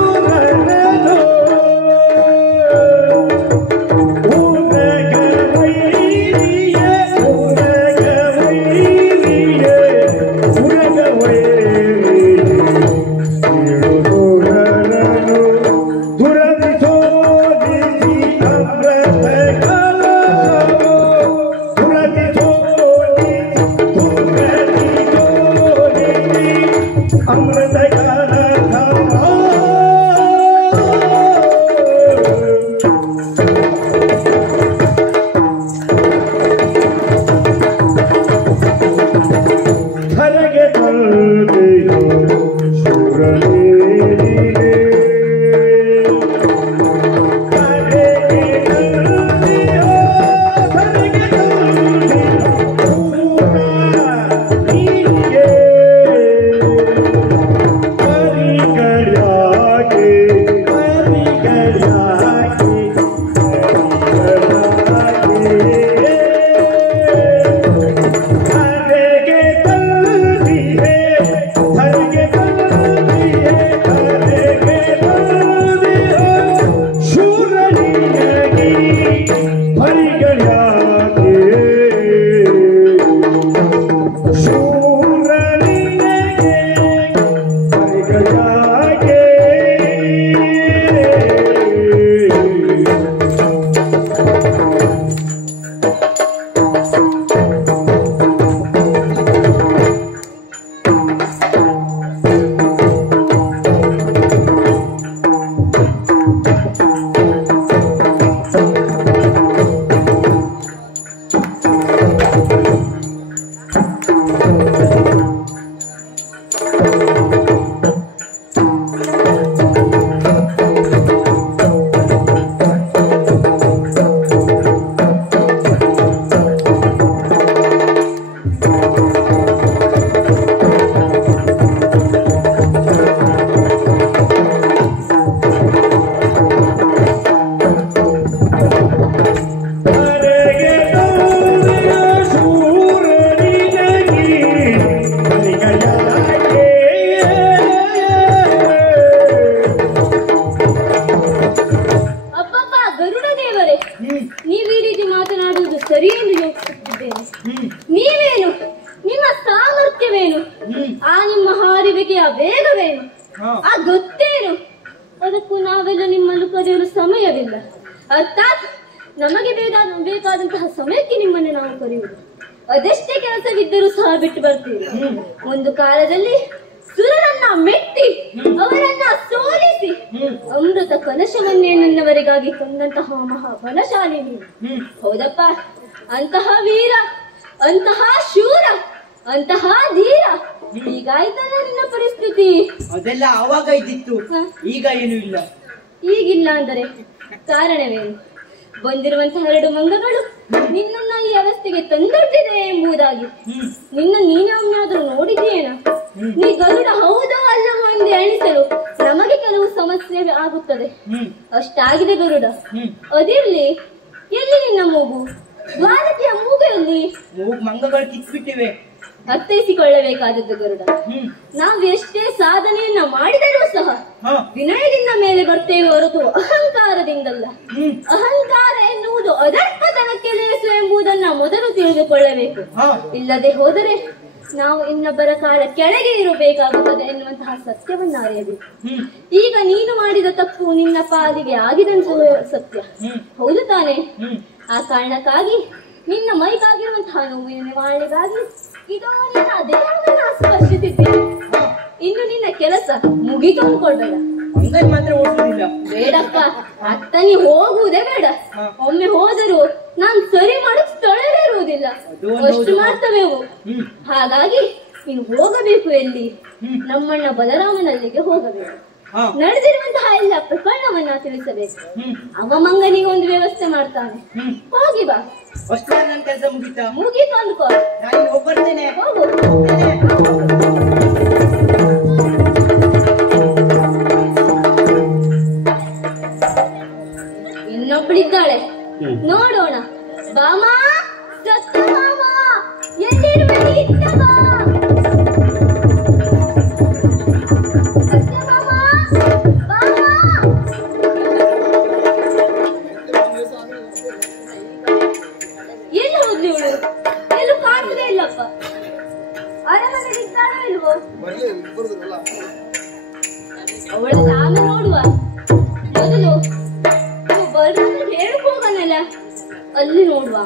ಕರೆಯಲು ಸಮಯವಿಲ್ಲ. ಅರ್ಥಾತ್ ನಮಗೆ ಬೇಕಾದಂತಹ ಸಮಯಕ್ಕೆ ನಿಮ್ಮನ್ನು ನಾವು ಕರೆಯುವುದು. ಅದೆಷ್ಟೇ ಕೆಲಸವಿದ್ದರೂ ಸಹ ಬಿಟ್ಟು ಬರ್ತೀವಿ. ಒಂದು ಕಾಲದಲ್ಲಿ ಸುರರನ್ನ ಮೆಟ್ಟಿ ಅವರನ್ನ ಸೋಲಿಸಿ ಅಮೃತ ಕಲಶವನ್ನೇ ನನ್ನವರಿಗಾಗಿ ತಂದಂತಹ ಮಹಾಬಲಶಾಲಿ ನೀನು. ಹೌದಪ್ಪ, ಅಂತಹ ವೀರ, ಅಂತಹ ಶೂರ, ಅಂತಹ ಧೀರ. ಹೀಗಾಯ್ತಲ್ಲ ನಿನ್ನ ಪರಿಸ್ಥಿತಿ. ಅದೆಲ್ಲ ಆವಾಗ ಇದ್ದಿತ್ತು, ಈಗ ಏನು ಇಲ್ಲ. ಈಗಿಲ್ಲ ಅಂದರೆ ಕಾರಣವೇನು? ಬಂದಿರುವಂತಹ 2 ಮಂಗಗಳು ನಿನ್ನನ್ನ ಈ ಅವಸ್ಥೆಗೆ ತಂದೊಡ್ಡಿದೆ ಎಂಬುದಾಗಿ ನೀನೇ ಒಮ್ಮೆಯಾದ್ರೂ ನೋಡಿದೆಯೇನ? ನೀ ಗರುಡ ಹೌದೋ ಅಲ್ಲವೋ ಎಂದು ಎಣಿಸಲು ನಮಗೆ ಕೆಲವು ಸಮಸ್ಯೆ ಆಗುತ್ತದೆ. ಅಷ್ಟಾಗಿದೆ ಗರುಡ. ಅದಿರ್ಲಿ, ಎಲ್ಲಿ ನಿನ್ನ ಮೂಗು? ದ್ವಾರಕೆಯ ಮೂಗು ಎಲ್ಲಿ? ಮಂಗಗಳು ಕಿತ್ಬಿಟ್ಟಿವೆ. ಅರ್ಥೈಸಿಕೊಳ್ಳಬೇಕಾದದ್ದು ಗರುಡ, ನಾವು ಎಷ್ಟೇ ಸಾಧನೆಯನ್ನ ಮಾಡಿದರೂ ಸಹ ವಿನಯದಿಂದ ಮೇಲೆ ಬರ್ತೇವೆ ಹೊರತು ಅಹಂಕಾರದಿಂದಲ್ಲ. ಅಹಂಕಾರ ಎನ್ನುವುದು ಅದರ್ಪತನಕ್ಕೆ ಲೇಸು ಎಂಬುದನ್ನ ಮೊದಲು ತಿಳಿದುಕೊಳ್ಳಬೇಕು. ಇಲ್ಲದೆ ಹೋದರೆ ನಾವು ಇನ್ನೊಬ್ಬರ ಕಾಲ ಕೆಳಗೆ ಇರಬೇಕಾಗುತ್ತದೆ ಎನ್ನುವಂತಹ ಸತ್ಯವನ್ನ ಅರಿಯಬೇಕು. ಈಗ ನೀನು ಮಾಡಿದ ತಪ್ಪು ನಿನ್ನ ಪಾಲಿಗೆ ಆಗಿದಂತಹ ಸತ್ಯ, ಹೌದು ತಾನೆ? ಆ ಕಾರಣಕ್ಕಾಗಿ ನಿನ್ನ ಮೈಗಾಗಿರುವಂತಹ ನೋವಿನ ನಿವಾರಣೆಗಾಗಿ ಇದೋ ನಿನ್ನ ದೇಹವನ್ನ ಸ್ಪರ್ಶಿಸಿದ್ದೇನೆ. ಇನ್ನು ನಿನ್ನ ಕೆಲಸ ಮುಗಿತು ಅಂದ್ಕೊಳ್ಬೇಡ. ಮಾತ್ರ ಓಡುವುದಿಲ್ಲ. ಬೇಡಪ್ಪ, ಅತ್ತ ನೀ ಹೋಗುವುದೇ ಬೇಡ. ಒಮ್ಮೆ ಹೋದರೂ ನಾನ್ ಸರಿ ಮಾಡಕ್ ಸ್ಥಳವೇ ಇರುವುದಿಲ್ಲ, ಅಷ್ಟು ಮಾಡ್ತವೆ ಅವು. ಹಾಗಾಗಿ ನೀನು ಹೋಗಬೇಕು. ಎಲ್ಲಿ? ನಮ್ಮಣ್ಣ ಬಲರಾಮನಲ್ಲಿಗೆ ಹೋಗಬೇಕು. ನಡೆದಿರುವಂತಹ ಎಲ್ಲ ಪ್ರಕರಣವನ್ನ ತಿಳಿಸಬೇಕು. ಅವ ಮಂಗನಿಗೆ ಒಂದು ವ್ಯವಸ್ಥೆ ಮಾಡ್ತಾನೆ. ಹೋಗಿ ಬಾ. ನನ್ನ ಕೆಲಸ ಮುಗೀತಾ? ಮುಗೀತು ಅಂದ್ಕೋ. ನಾನು ಹೋಗ್ಬರ್ತೇನೆ. ಹೋಗು. ಇನ್ನೊಬ್ಬಳಿದ್ದಾಳೆ, ನೋಡೋಣ. ಬಾಮ, ಸತ್ತ ಮಾಮ, ಎಲ್ಲಿರುವೆ? ಇತ್ತ ಬಾ. ಸತ್ಯ ಮಾಮ, ಬಾಮ. ಎಲ್ಲಿ ಹೋದ್ಲಿ ಇವಳು? ಎಲ್ಲೂ ಕಾಣುವುದೇ ಇಲ್ಲಪ್ಪ. ಅರಮನೆಯಲ್ಲಿ ಇದ್ದಾಳೋ ಇಲ್ವೋ? ಅವಳನ್ನ ಆಮೇಲೆ ನೋಡುವ. ಮೊದಲು ಬರೋದ್ರೆ ಹೇಳಕ್ ಹೋಗೋಣಲ್ಲ, ಅಲ್ಲಿ ನೋಡುವ.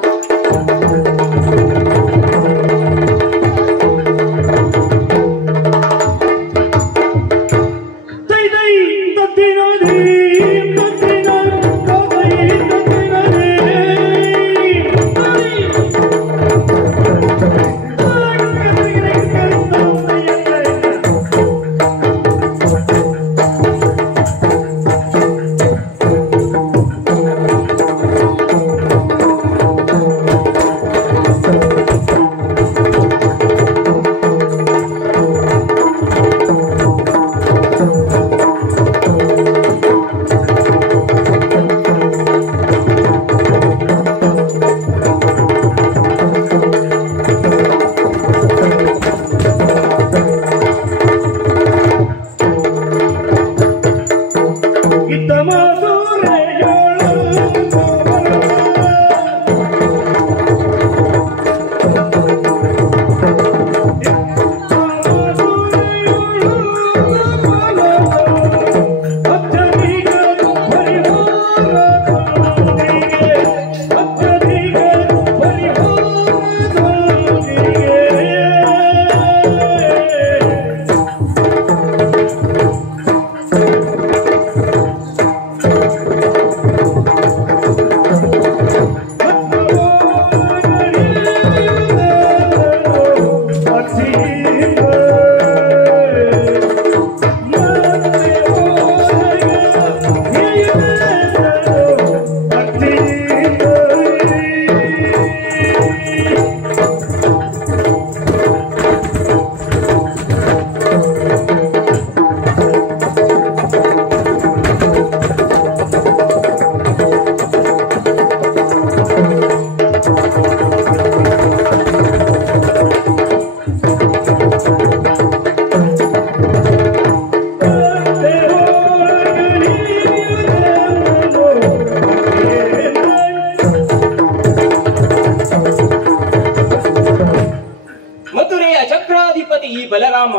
ಬಲರಾಮ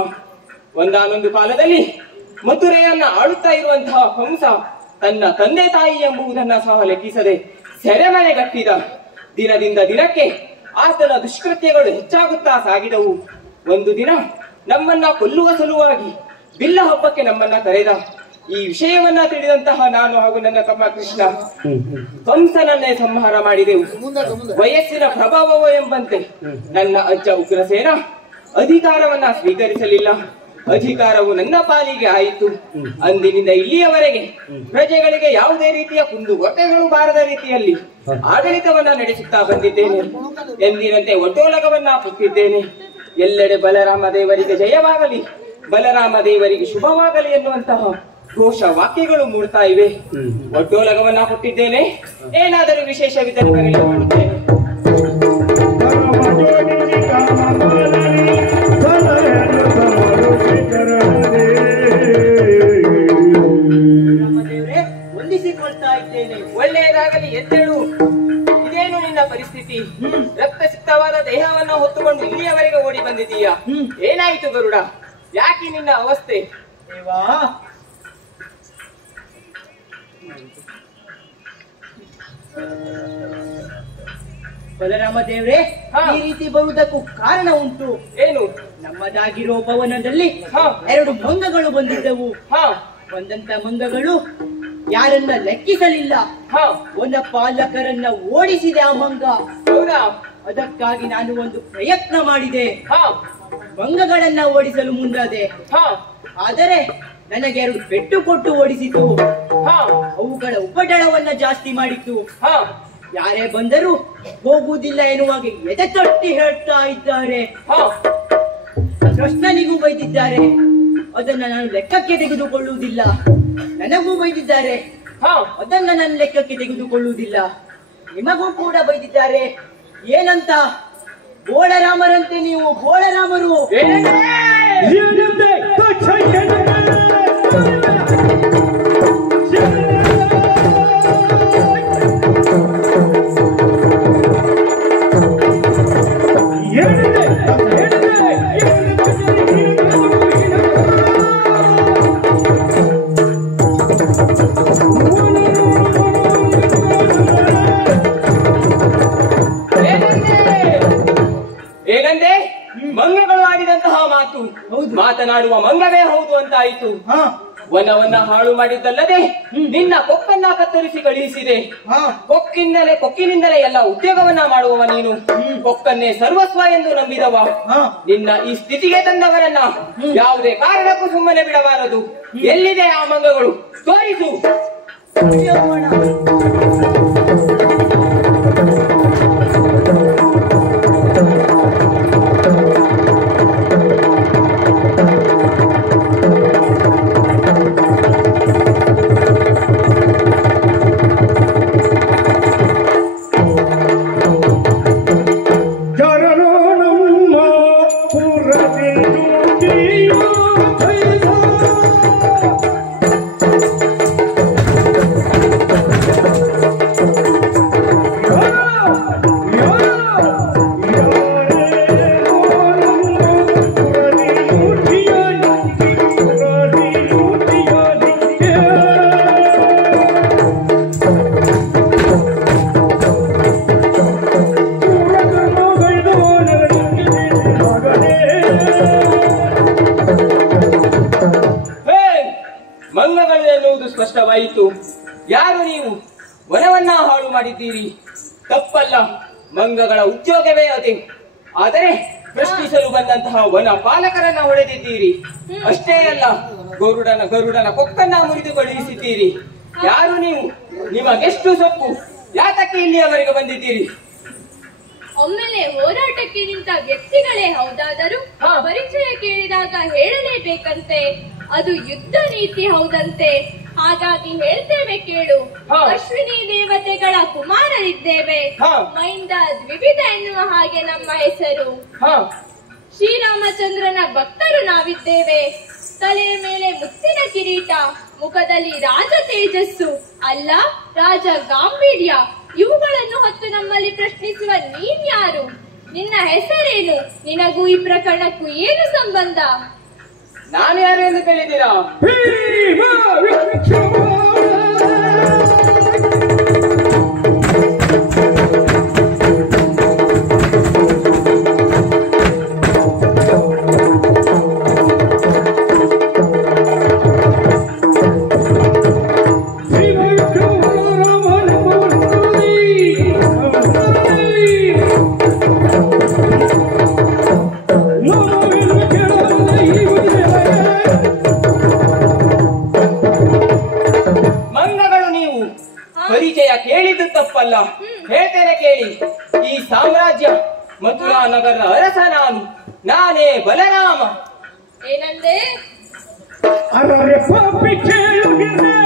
ಒಂದಾನೊಂದು ಕಾಲದಲ್ಲಿ ಮಥುರೆಯನ್ನ ಆಳುತ್ತಾ ಇರುವಂತಹ ಹಂಸ ತನ್ನ ತಂದೆ ತಾಯಿ ಎಂಬುದನ್ನ ಸಹ ಲೆಕ್ಕಿಸದೆ ಸೆರೆಮನೆಗಟ್ಟಿದ. ದಿನದಿಂದ ದಿನಕ್ಕೆ ಆತನ ದುಷ್ಕೃತ್ಯಗಳು ಹೆಚ್ಚಾಗುತ್ತಾ ಸಾಗಿದವು. ಒಂದು ದಿನ ನಮ್ಮನ್ನ ಕೊಲ್ಲುವ ಸಲುವಾಗಿ ಬಿಲ್ಲ ಹಬ್ಬಕ್ಕೆ ನಮ್ಮನ್ನ ಕರೆದ. ಈ ವಿಷಯವನ್ನ ತಿಳಿದಂತಹ ನಾನು ಹಾಗೂ ನನ್ನ ತಮ್ಮ ಕೃಷ್ಣ ಕಂಸನನ್ನೇ ಸಂಹಾರ ಮಾಡಿದೆವು. ವಯಸ್ಸಿನ ಪ್ರಭಾವವೋ ಎಂಬಂತೆ ನನ್ನ ಅಜ್ಜ ಉಗ್ರಸೇನ ಅಧಿಕಾರವನ್ನ ಸ್ವೀಕರಿಸಲಿಲ್ಲ. ಅಧಿಕಾರವು ನನ್ನ ಪಾಲಿಗೆ ಆಯಿತು. ಅಂದಿನಿಂದ ಇಲ್ಲಿಯವರೆಗೆ ಪ್ರಜೆಗಳಿಗೆ ಯಾವುದೇ ರೀತಿಯ ಕುಂದುಕೊರತೆಗಳು ಬಾರದ ರೀತಿಯಲ್ಲಿ ಆಡಳಿತವನ್ನ ನಡೆಸುತ್ತಾ ಬಂದಿದ್ದೇನೆ. ಎಂದಿನಂತೆ ಒಟ್ಟೋಲಗವನ್ನ ಕೊಟ್ಟಿದ್ದೇನೆ. ಎಲ್ಲೆಡೆ ಬಲರಾಮ ದೇವರಿಗೆ ಜಯವಾಗಲಿ, ಬಲರಾಮ ದೇವರಿಗೆ ಶುಭವಾಗಲಿ ಎನ್ನುವಂತಹ ಘೋಷ ವಾಕ್ಯಗಳು ಮೂಡ್ತಾ ಇವೆ. ಒಟ್ಟೋಲಗವನ್ನ ಕೊಟ್ಟಿದ್ದೇನೆ. ಏನಾದರೂ ವಿಶೇಷವಿದ್ದರೆ ಕರೆಯಲು ಮಾಡುತ್ತೇನೆ. ವಂದಿಸಿಕೊಳ್ತಾ ಇದ್ದೇನೆ. ಒಳ್ಳೆಯದಾಗಲಿ, ಎದ್ದೇಳು. ಇದೇನು ನಿನ್ನ ಪರಿಸ್ಥಿತಿ? ರಕ್ತ ಸಿಕ್ತವಾದ ದೇಹವನ್ನ ಹೊತ್ತುಕೊಂಡು ಇಲ್ಲಿಯವರೆಗೆ ಓಡಿ ಬಂದಿದ್ದೀಯಾ? ಏನಾಯಿತು ಗರುಡ? ಯಾಕೆ ನಿನ್ನ ಅವಸ್ಥೆ? ದೇವಾ, ಬಲರಾಮ ದೇವ್ರೆ, ಈ ರೀತಿ ಬರುವುದಕ್ಕೂ ಕಾರಣ ಉಂಟು. ಏನು? ನಮ್ಮದಾಗಿರೋ ಭವನದಲ್ಲಿ 2 ಮಂಗಗಳು ಬಂದಿದ್ದವು. ಬಂದಂತ ಮಂಗಗಳು ಯಾರನ್ನ ಲೆಕ್ಕಿಸಲಿಲ್ಲ. ಒಂದು ಪಾಲಕರನ್ನ ಓಡಿಸಿದೆ ಆ ಮಂಗ. ಹೌದಾ? ಅದಕ್ಕಾಗಿ ನಾನು ಒಂದು ಪ್ರಯತ್ನ ಮಾಡಿದೆ. ಮಂಗಗಳನ್ನ ಓಡಿಸಲು ಮುಂದಾದೆ. ಆದರೆ ನನಗೆ 2 ಪೆಟ್ಟು ಕೊಟ್ಟು ಓಡಿಸಿತು. ಅವುಗಳ ಉಪಟಳವನ್ನ ಜಾಸ್ತಿ ಮಾಡಿತ್ತು. ಯಾರೇ ಬಂದರೂ ಹೋಗುವುದಿಲ್ಲ ಎನ್ನುವಾಗ ಎದೆ ತಟ್ಟಿ ಹೇಳ್ತಾ ಇದ್ದಾರೆ. ಕೃಷ್ಣನಿಗೂ ಬೈದಿದ್ದಾರೆ. ಅದನ್ನ ನಾನು ಲೆಕ್ಕಕ್ಕೆ ತೆಗೆದುಕೊಳ್ಳುವುದಿಲ್ಲ. ನನಗೂ ಬೈದಿದ್ದಾರೆ. ಅದನ್ನ ನಾನು ಲೆಕ್ಕಕ್ಕೆ ತೆಗೆದುಕೊಳ್ಳುವುದಿಲ್ಲ. ನಿಮಗೂ ಕೂಡ ಬೈದಿದ್ದಾರೆ. ಏನಂತ? ಬೋಳರಾಮರಂತೆ ನೀವು, ಬೋಳರಾಮರು. ಏನಂದೆ? ಮಂಗಗಳು ಆಡಿದಂತಹ ಮಾತು ಮಾತನಾಡುವ ಮಂಗವೇ ಹೌದು ಅಂತಾಯಿತು. ವನವನ್ನ ಹಾಳು ಮಾಡಿದ್ದಲ್ಲದೆ ನಿನ್ನ ಕೊಕ್ಕನ್ನ ಕತ್ತರಿಸಿ ಕಳುಹಿಸಿದೆ. ಕೊಕ್ಕಿನಿಂದಲೇ ಎಲ್ಲ ಉದ್ಯೋಗವನ್ನ ಮಾಡುವವ ನೀನು. ಕೊಕ್ಕನ್ನೇ ಸರ್ವಸ್ವ ಎಂದು ನಂಬಿದವ. ನಿನ್ನ ಈ ಸ್ಥಿತಿಗೆ ತಂದವರನ್ನ ಯಾವುದೇ ಕಾರಣಕ್ಕೂ ಸುಮ್ಮನೆ ಬಿಡಬಾರದು. ಎಲ್ಲಿದೆ ಆ ಮಂಗಗಳು? ತೋರಿಸು. ಮಂಗಗಳು ಎನ್ನುವುದು ಸ್ಪಷ್ಟವಾಯಿತು. ಯಾರು ನೀವು? ವನವನ್ನ ಹಾಳು ಮಾಡಿದ್ದೀರಿ. ತಪ್ಪಲ್ಲ, ಮಂಗಗಳ ಉದ್ಯೋಗವೇ ಅದೇ. ಆದರೆ ಪ್ರಶ್ನಿಸಲು ಬಂದಂತಹ ವನ ಪಾಲಕರನ್ನ ಹೊಡೆದಿದ್ದೀರಿ. ಅಷ್ಟೇ ಅಲ್ಲ, ಗರುಡನ ಕೊಕ್ಕನ್ನ ಮುರಿದು ಕಳುಹಿಸಿದ್ದೀರಿ. ಯಾರು ನೀವು? ನಿಮಗೆಷ್ಟು ಸೊಪ್ಪು? ಯಾತಕ್ಕೆ ಇಲ್ಲಿಯವರೆಗೆ ಬಂದಿದ್ದೀರಿ? ಒಮ್ಮೆಲೆ ಹೋರಾಟಕ್ಕೆ ನಿಂತ ವ್ಯಕ್ತಿಗಳೇ ಹೌದಾದರೂ ಪರಿಚಯ ಕೇಳಿದಾಗ ಹೇಳಲೇಬೇಕಂತೆ. ಅದು ಯುದ್ಧ ನೀತಿ ಹೌದಂತೆ. ಹಾಗಾಗಿ ಹೇಳ್ತೇವೆ ಕೇಳು. ಅಶ್ವಿನಿ ದೇವತೆಗಳ ಕುಮಾರರಿದ್ದೇವೆ. ಮೈಂದ ದ್ವಿವಿಧ ಎನ್ನುವ ಹಾಗೆ ನಮ್ಮ ಹೆಸರು. ಶ್ರೀರಾಮಚಂದ್ರನ ಭಕ್ತರು ನಾವಿದ್ದೇವೆ. ತಲೆಯ ಮೇಲೆ ಮುತ್ತಿನ ಕಿರೀಟ, ಮುಖದಲ್ಲಿ ರಾಜ ತೇಜಸ್ಸು ಅಲ್ಲ ರಾಜ ಗಾಂಭೀರ್ಯ. ಇವುಗಳನ್ನು ಹೊತ್ತು ನಮ್ಮಲ್ಲಿ ಪ್ರಶ್ನಿಸುವ ನೀನ್ಯಾರು? ನಿನ್ನ ಹೆಸರೇನು? ನಿನಗೂ ಈ ಪ್ರಕರಣಕ್ಕೂ ಏನು ಸಂಬಂಧ? ನಾನು ಯಾರು ಎಂದು ಕೇಳಿದ್ದೀರಾ? ಪರಿಚಯ ಕೇಳಿದ್ದು ತಪ್ಪಲ್ಲ. ಹೇಳ್ತೇನೆ ಕೇಳಿ. ಈ ಸಾಮ್ರಾಜ್ಯ ಮಥುರಾ ನಗರದ ಅರಸ ನಾನೇ ಬಲರಾಮ. ಏನಂದೆ? ಅರೆ ಪಾಪಿ ಕೇಳುಗಿರೆ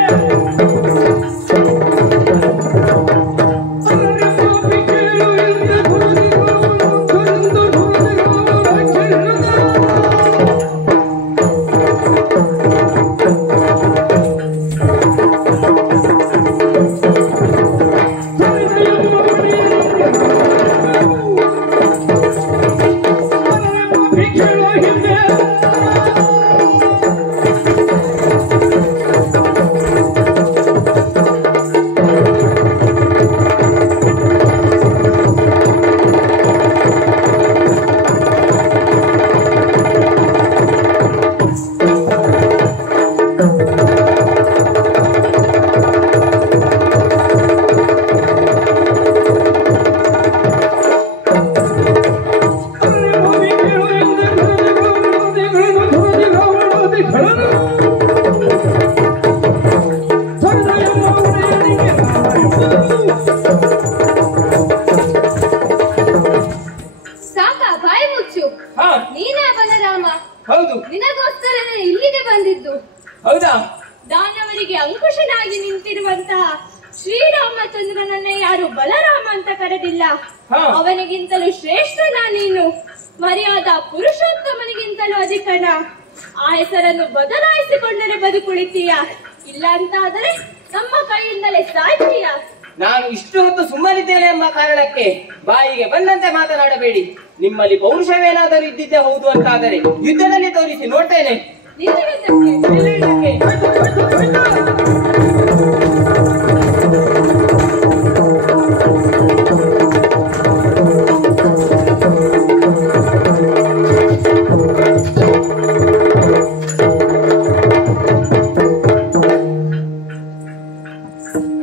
ಹೌದು. ನಿನಗೋಸ್ಕರನೇ ಇಲ್ಲಿಗೆ ಬಂದಿದ್ದು. ಹೌದಾ? ದಾನವರಿಗೆ ಅಂಕುಶನಾಗಿ ನಿಂತಿರುವಂತಹ ಶ್ರೀರಾಮಚಂದ್ರನನ್ನೇ ಯಾರು ಬಲರಾಮ ಅಂತ ಕರೆದಿಲ್ಲ. ಅವನಿಗಿಂತಲೂ ಶ್ರೇಷ್ಠನ ನೀನು. ಮರ್ಯಾದ ಪುರುಷೋತ್ತಮನಿಗಿಂತಲೂ ಅಧಿಕನ. ಆ ಹೆಸರನ್ನು ಬದಲಾಯಿಸಿಕೊಂಡರೆ ಬದುಕುಳಿತೀಯ, ಇಲ್ಲ ಅಂತಾದರೆ ನಮ್ಮ ಕೈಯಿಂದಲೇ ಸಾಯ್ತೀಯ. ನಾನು ಇಷ್ಟು ಹೊತ್ತು ಸುಮ್ಮನಿದ್ದೇನೆ ಎಂಬ ಕಾರಣಕ್ಕೆ ಬಾಯಿಗೆ ಬಂದಂತೆ ಮಾತನಾಡಬೇಡಿ. ನಿಮ್ಮಲ್ಲಿ ಪೌರುಷವೇನಾದರೂ ಇದ್ದಿದ್ದೆ ಹೌದು ಅಂತಾದರೆ ಯುದ್ಧದಲ್ಲಿ ತೋರಿಸಿ ನೋಡ್ತೇನೆ.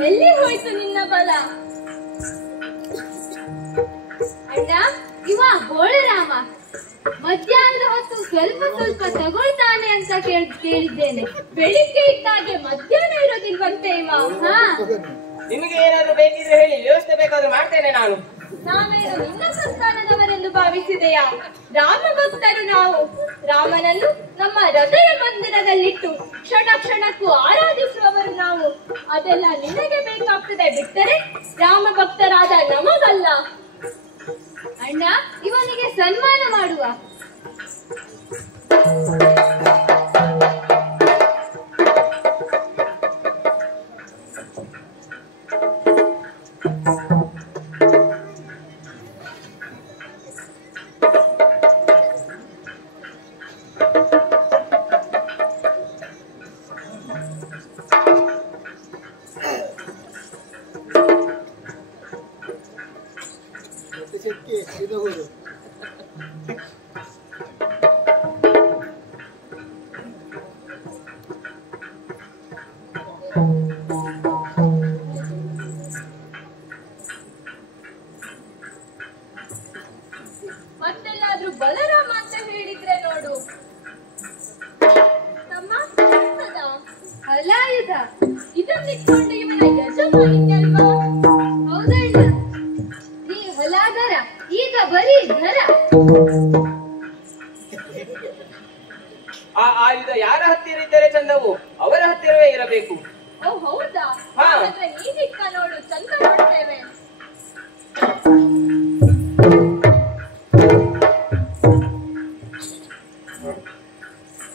ಎಲ್ಲಿ ಹೋಯ್ತು ನಿನ್ನ ಬಲ? ಅಣ್ಣ, ಇವ ಬೋಳರಾಮ ಮಧ್ಯಾಹ್ನದ ಹೊತ್ತು ಸ್ವಲ್ಪ ಸ್ವಲ್ಪ ತಗೊಳ್ತಾನೆ ಅಂತ ಕೇಳಿದ್ದೇನೆ. ಬೆಳಿಗ್ಗೆ ಇದ್ದಾಗೆ ಮಧ್ಯಾಹ್ನ ಇರೋದಿಲ್ವಂತೆ ಇವ. ನಿಮಗೆ ಏನಾದ್ರು ಬೇಕಿದ್ರೆ ಹೇಳಿ, ವ್ಯವಸ್ಥೆ ಬೇಕಾದ್ರೂ ಮಾಡ್ತೇನೆ ನಾನು. ನಾವೇನು ನಿನ್ನ ಸಂತಾನದವರೆಂದು ಭಾವಿಸಿದೆಯಾ? ರಾಮ ಭಕ್ತರು ನಾವು. ರಾಮನನ್ನು ನಮ್ಮ ಹೃದಯ ಮಂದಿರದಲ್ಲಿಟ್ಟು ಕ್ಷಣ ಕ್ಷಣಕ್ಕೂ ಆರಾಧಿಸುವವರು ನಾವು. ಅದೆಲ್ಲ ನಿನಗೆ ಬೇಕಾಗ್ತದೆ, ಬಿಟ್ಟರೆ ರಾಮ ಭಕ್ತರಾದ ನಮಗಲ್ಲ. ಅಣ್ಣ, ಇವನಿಗೆ ಸನ್ಮಾನ ಮಾಡುವ. ಮತ್ತೆಲ್ಲಾದ್ರೂ ಬಲರಾಮ ಅಂತ ಹೇಳಿದ್ರೆ ನೋಡು. ನಮ್ಮ ಹಲಾಯುಧ ಇದನ್ನಿಟ್ಕೊಂಡು ಇವನ ಯಜಮಾನಿದ್ಯಲ್ವಾ? ಹೌದಣ್ಣ, ನೀ ಹೊಲಾದರ, ಈಗ ಬರೀ ಧರ. ಆ ಆಯುಧ ಯಾರ ಹತ್ತಿರ ಇದ್ದರೆ ಚಂದವು ಅವರ ಹತ್ತಿರವೇ ಇರಬೇಕು. ಓ ಹೌದಾ? ಹಾ. ಹಾಗಾದ್ರೆ ನೀನಿಕ್ಕ ನೋಡು, ಚಂದ ನೋಡ್ತೇವೆ.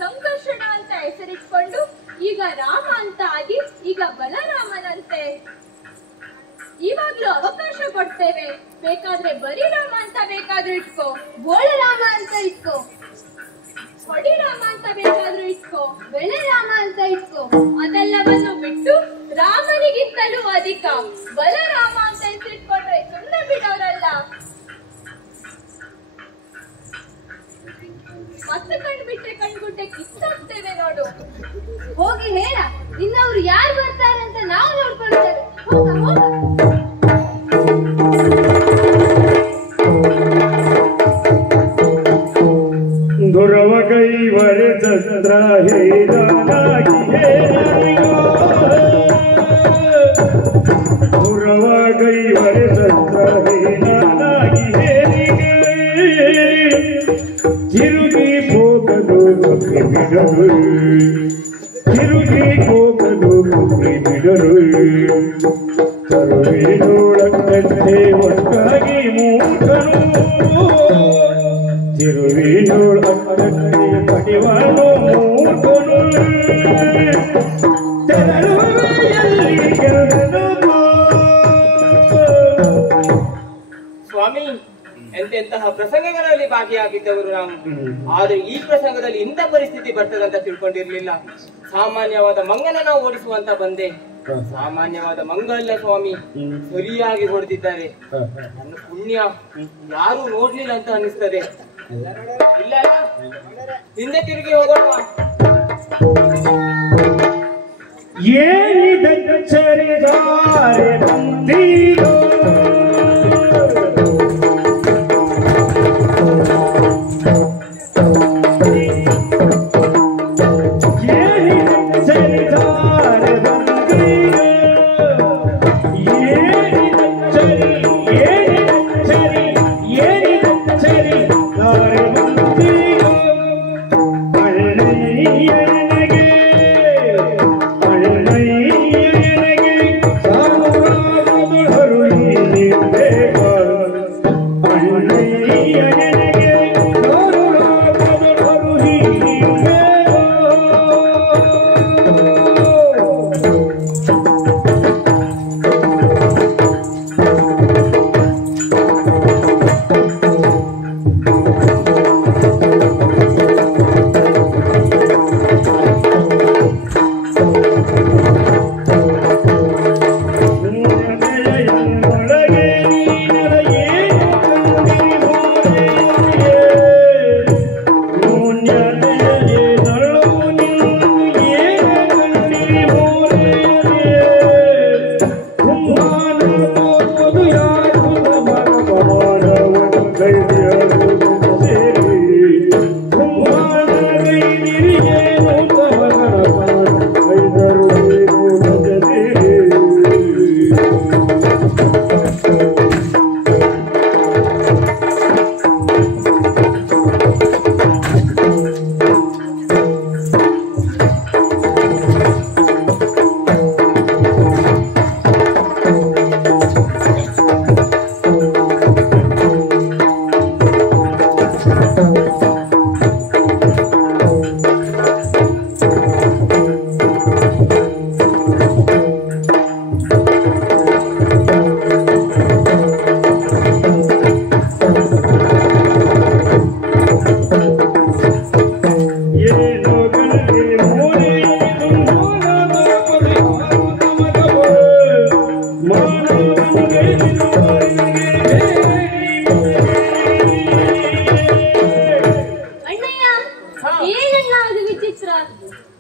ಸಂಕರ್ಷಣ ಅಂತ ಹೆಸರಿಟ್ಕೊಂಡು ಈಗ ರಾಮ ಅಂತ ಆಗಿ ಈಗ ಬಲರಾಮನಂತೆ. ಇವಾಗ್ಲೂ ಅವಕಾಶ ಕೊಡ್ತೇವೆ. ಬೇಕಾದ್ರೆ ಬರೀ ರಾಮ ಅಂತ ಬೇಕಾದ್ರೂ ಇಟ್ಕೋ, ಬೋಳರಾಮ ಅಂತ ಇಟ್ಕೋ, ಹೊಡಿ ರಾಮ ಅಂತ ಬೇಕಾದ್ರೂ ಇಟ್ಕೋ, ಬೆಳೆ ರಾಮ ಅಂತ ಇಟ್ಕೋ. ಅದೆಲ್ಲವನ್ನು ಬಿಟ್ಟು ರಾಮನಿಗಿಂತಲೂ ಅಧಿಕ ಬಲರಾಮ ಅಂತ ಹೆಸರಿಟ್ಕೊಂಡ್ರೆ ಸುಮ್ಮನೆ ಬಿಡೋರಲ್ಲ. ಮತ್ತೆ ಕಣ್ಬಿಟ್ರೆ ಕಣ್ಗುಡ್ಡೆ ಕಿತ್ತಾಗ್ತೇವೆ ನೋಡು. ಹೋಗಿ ಹೇಳ, ನಿನ್ನವ್ರು ಯಾರು ಬರ್ತಾರೆ ಅಂತ ನಾವು ನೋಡ್ಕೊಳ್ತೇವೆ. ಹೋಗ ಹೋಗ. ದುರವ ಕೈವರೆ ಚಂದ್ರ ಹೇರಾಗಿ ಬಿಡರು ತಿರುಗಿ ಹೋಗಲು ಮುಗಿ ಬಿಡರು ಕರುವಿನೋಳಕ್ಕಂತೆ ಒಟ್ಟಾಗಿ ಮೂಕನು ತಿರುವಿನೋಳಕ್ಕಂತೆ ಪಡಿವನು ಮೂಕನು ತೆರಳುವೆಯಲ್ಲಿ ಗೆಲ್ಲನು. ಸ್ವಾಮಿ, ಎಂತೆಂತಹ ಪ್ರಸಂಗಗಳಲ್ಲಿ ಭಾಗಿಯಾಗಿದ್ದವರು ನಾವು. ಆದ್ರೆ ಈ ಪ್ರಸಂಗದಲ್ಲಿ ಇಂಥ ಪರಿಸ್ಥಿತಿ ಬರ್ತದಂತ ತಿಳ್ಕೊಂಡಿರ್ಲಿಲ್ಲ. ಸಾಮಾನ್ಯವಾದ ಮಂಗನನ್ನ ಓಡಿಸುವಂತ ಬಂದೆ. ಸಾಮಾನ್ಯವಾದ ಮಂಗ ಅಲ್ಲ ಸ್ವಾಮಿ, ಸರಿಯಾಗಿ ಹೊಡೆದಿದ್ದಾರೆ. ನನ್ನ ಪುಣ್ಯ ಯಾರು ನೋಡ್ಲಿಲ್ಲ ಅಂತ ಅನಿಸ್ತದೆ. ಇಲ್ಲ ಹಿಂದೆ ತಿರುಗಿ ಹೋಗೋಣ. ಏನಿದಚ್ಚರಿದಾರೆ ಬಂದೀರೋ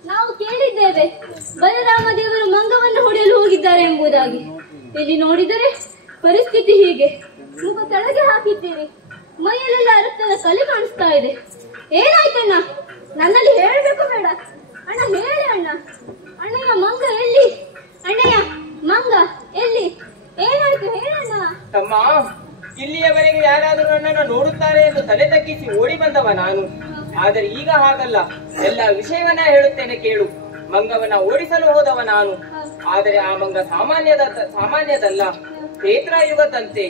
ನಾವು ಕೇಳಿದ್ದೇವೆ ಬಲರಾಮ ದೇವರು ಮಂಗವನ್ನು ಹೊಡೆಯಲು ಹೋಗಿದ್ದಾರೆ ಎಂಬುದಾಗಿ. ಇಲ್ಲಿ ನೋಡಿದರೆ ಪರಿಸ್ಥಿತಿ ಹೀಗೆ. ಮುಖ ಕೆಳಗೆ ಹಾಕಿದ್ದೀರಿ, ಮೈಯಲ್ಲೆಲ್ಲ ರಕ್ತದ ಕಲೆ ಕಾಣಿಸ್ತಾ ಇದೆ. ಏನಾಯ್ತಣ್ಣ? ನನ್ನಲ್ಲಿ ಹೇಳ್ಬೇಕು ಬೇಡ ಅಣ್ಣ, ಹೇಳಿ ಅಣ್ಣ. ಅಣ್ಣಯ್ಯ ಮಂಗ ಎಲ್ಲಿ? ಅಣ್ಣಯ್ಯ ಮಂಗ ಎಲ್ಲಿ? ಏನಾಯ್ತು ಹೇಳಣ್ಣ. ತಮ್ಮ, ಇಲ್ಲಿಯವರೆಗೆ ಯಾರಾದರೂ ನನ್ನನ್ನು ನೋಡುತ್ತಾರೆ ಎಂದು ತಲೆ ತಗ್ಗಿಸಿ ಓಡಿ ಬಂದವ ನಾನು. ಆದರೆ ಈಗ ಹಾಗಲ್ಲ, ಎಲ್ಲ ವಿಷಯವನ್ನ ಹೇಳುತ್ತೇನೆ ಕೇಳು. ಮಂಗವನ್ನ ಓಡಿಸಲು ಹೋದವ ನಾನು. ಆದರೆ ಆ ಮಂಗ ಸಾಮಾನ್ಯದಲ್ಲ, ಕ್ಷೇತ್ರಯುಗದಂತೆ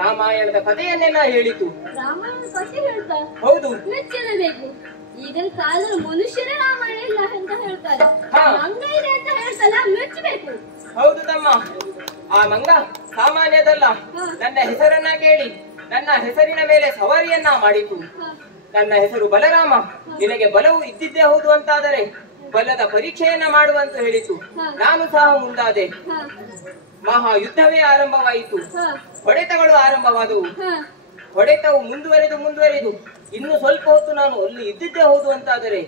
ರಾಮಾಯಣದ ಕಥೆಯನ್ನೆಲ್ಲ ಹೇಳಿತು. ರಾಮಾಯಣ ಕಥೆ ಹೇಳ್ತಾ? ಹೌದು. ಮೆಚ್ಚಲೇಬೇಕು. ಈಗಿನ ಕಾಲದ ಮನುಷ್ಯರೇ ರಾಮಾಯಣ ಇಲ್ಲ ಅಂತ ಹೇಳ್ತಾರೆ, ಮಂಗ ಇದೆ ಅಂತ ಹೇಳ್ತಲ್ಲ, ಮೆಚ್ಚಬೇಕು. ಹೌದು ತಮ್ಮ, ಆ ಮಂಗ ಸಾಮಾನ್ಯದಲ್ಲ. ನನ್ನ ಹೆಸರನ್ನ ಕೇಳಿ ನನ್ನ ಹೆಸರಿನ ಮೇಲೆ ಸವಾರಿಯನ್ನ ಮಾಡಿತು. ನನ್ನ ಹೆಸರು ಬಲರಾಮ. ನಿನಗೆ ಬಲವು ಇದ್ದಿದ್ದೇ ಹೌದು ಅಂತಾದರೆ ಬಲದ ಪರೀಕ್ಷೆಯನ್ನ ಮಾಡುವಂತ ಹೇಳಿತು. ನಾನು ಸಹ ಮುಂದಾದೆ. ಮಹಾ ಯುದ್ಧವೇ ಆರಂಭವಾಯಿತು. ಹೊಡೆತಗಳು ಆರಂಭವಾದವು. ಹೊಡೆತವು ಮುಂದುವರೆದು ಇನ್ನು ಸ್ವಲ್ಪ ಹೊತ್ತು ನಾನು ಅಲ್ಲಿ ಇದ್ದಿದ್ದೇ ಹೌದು ಅಂತಾದರೆ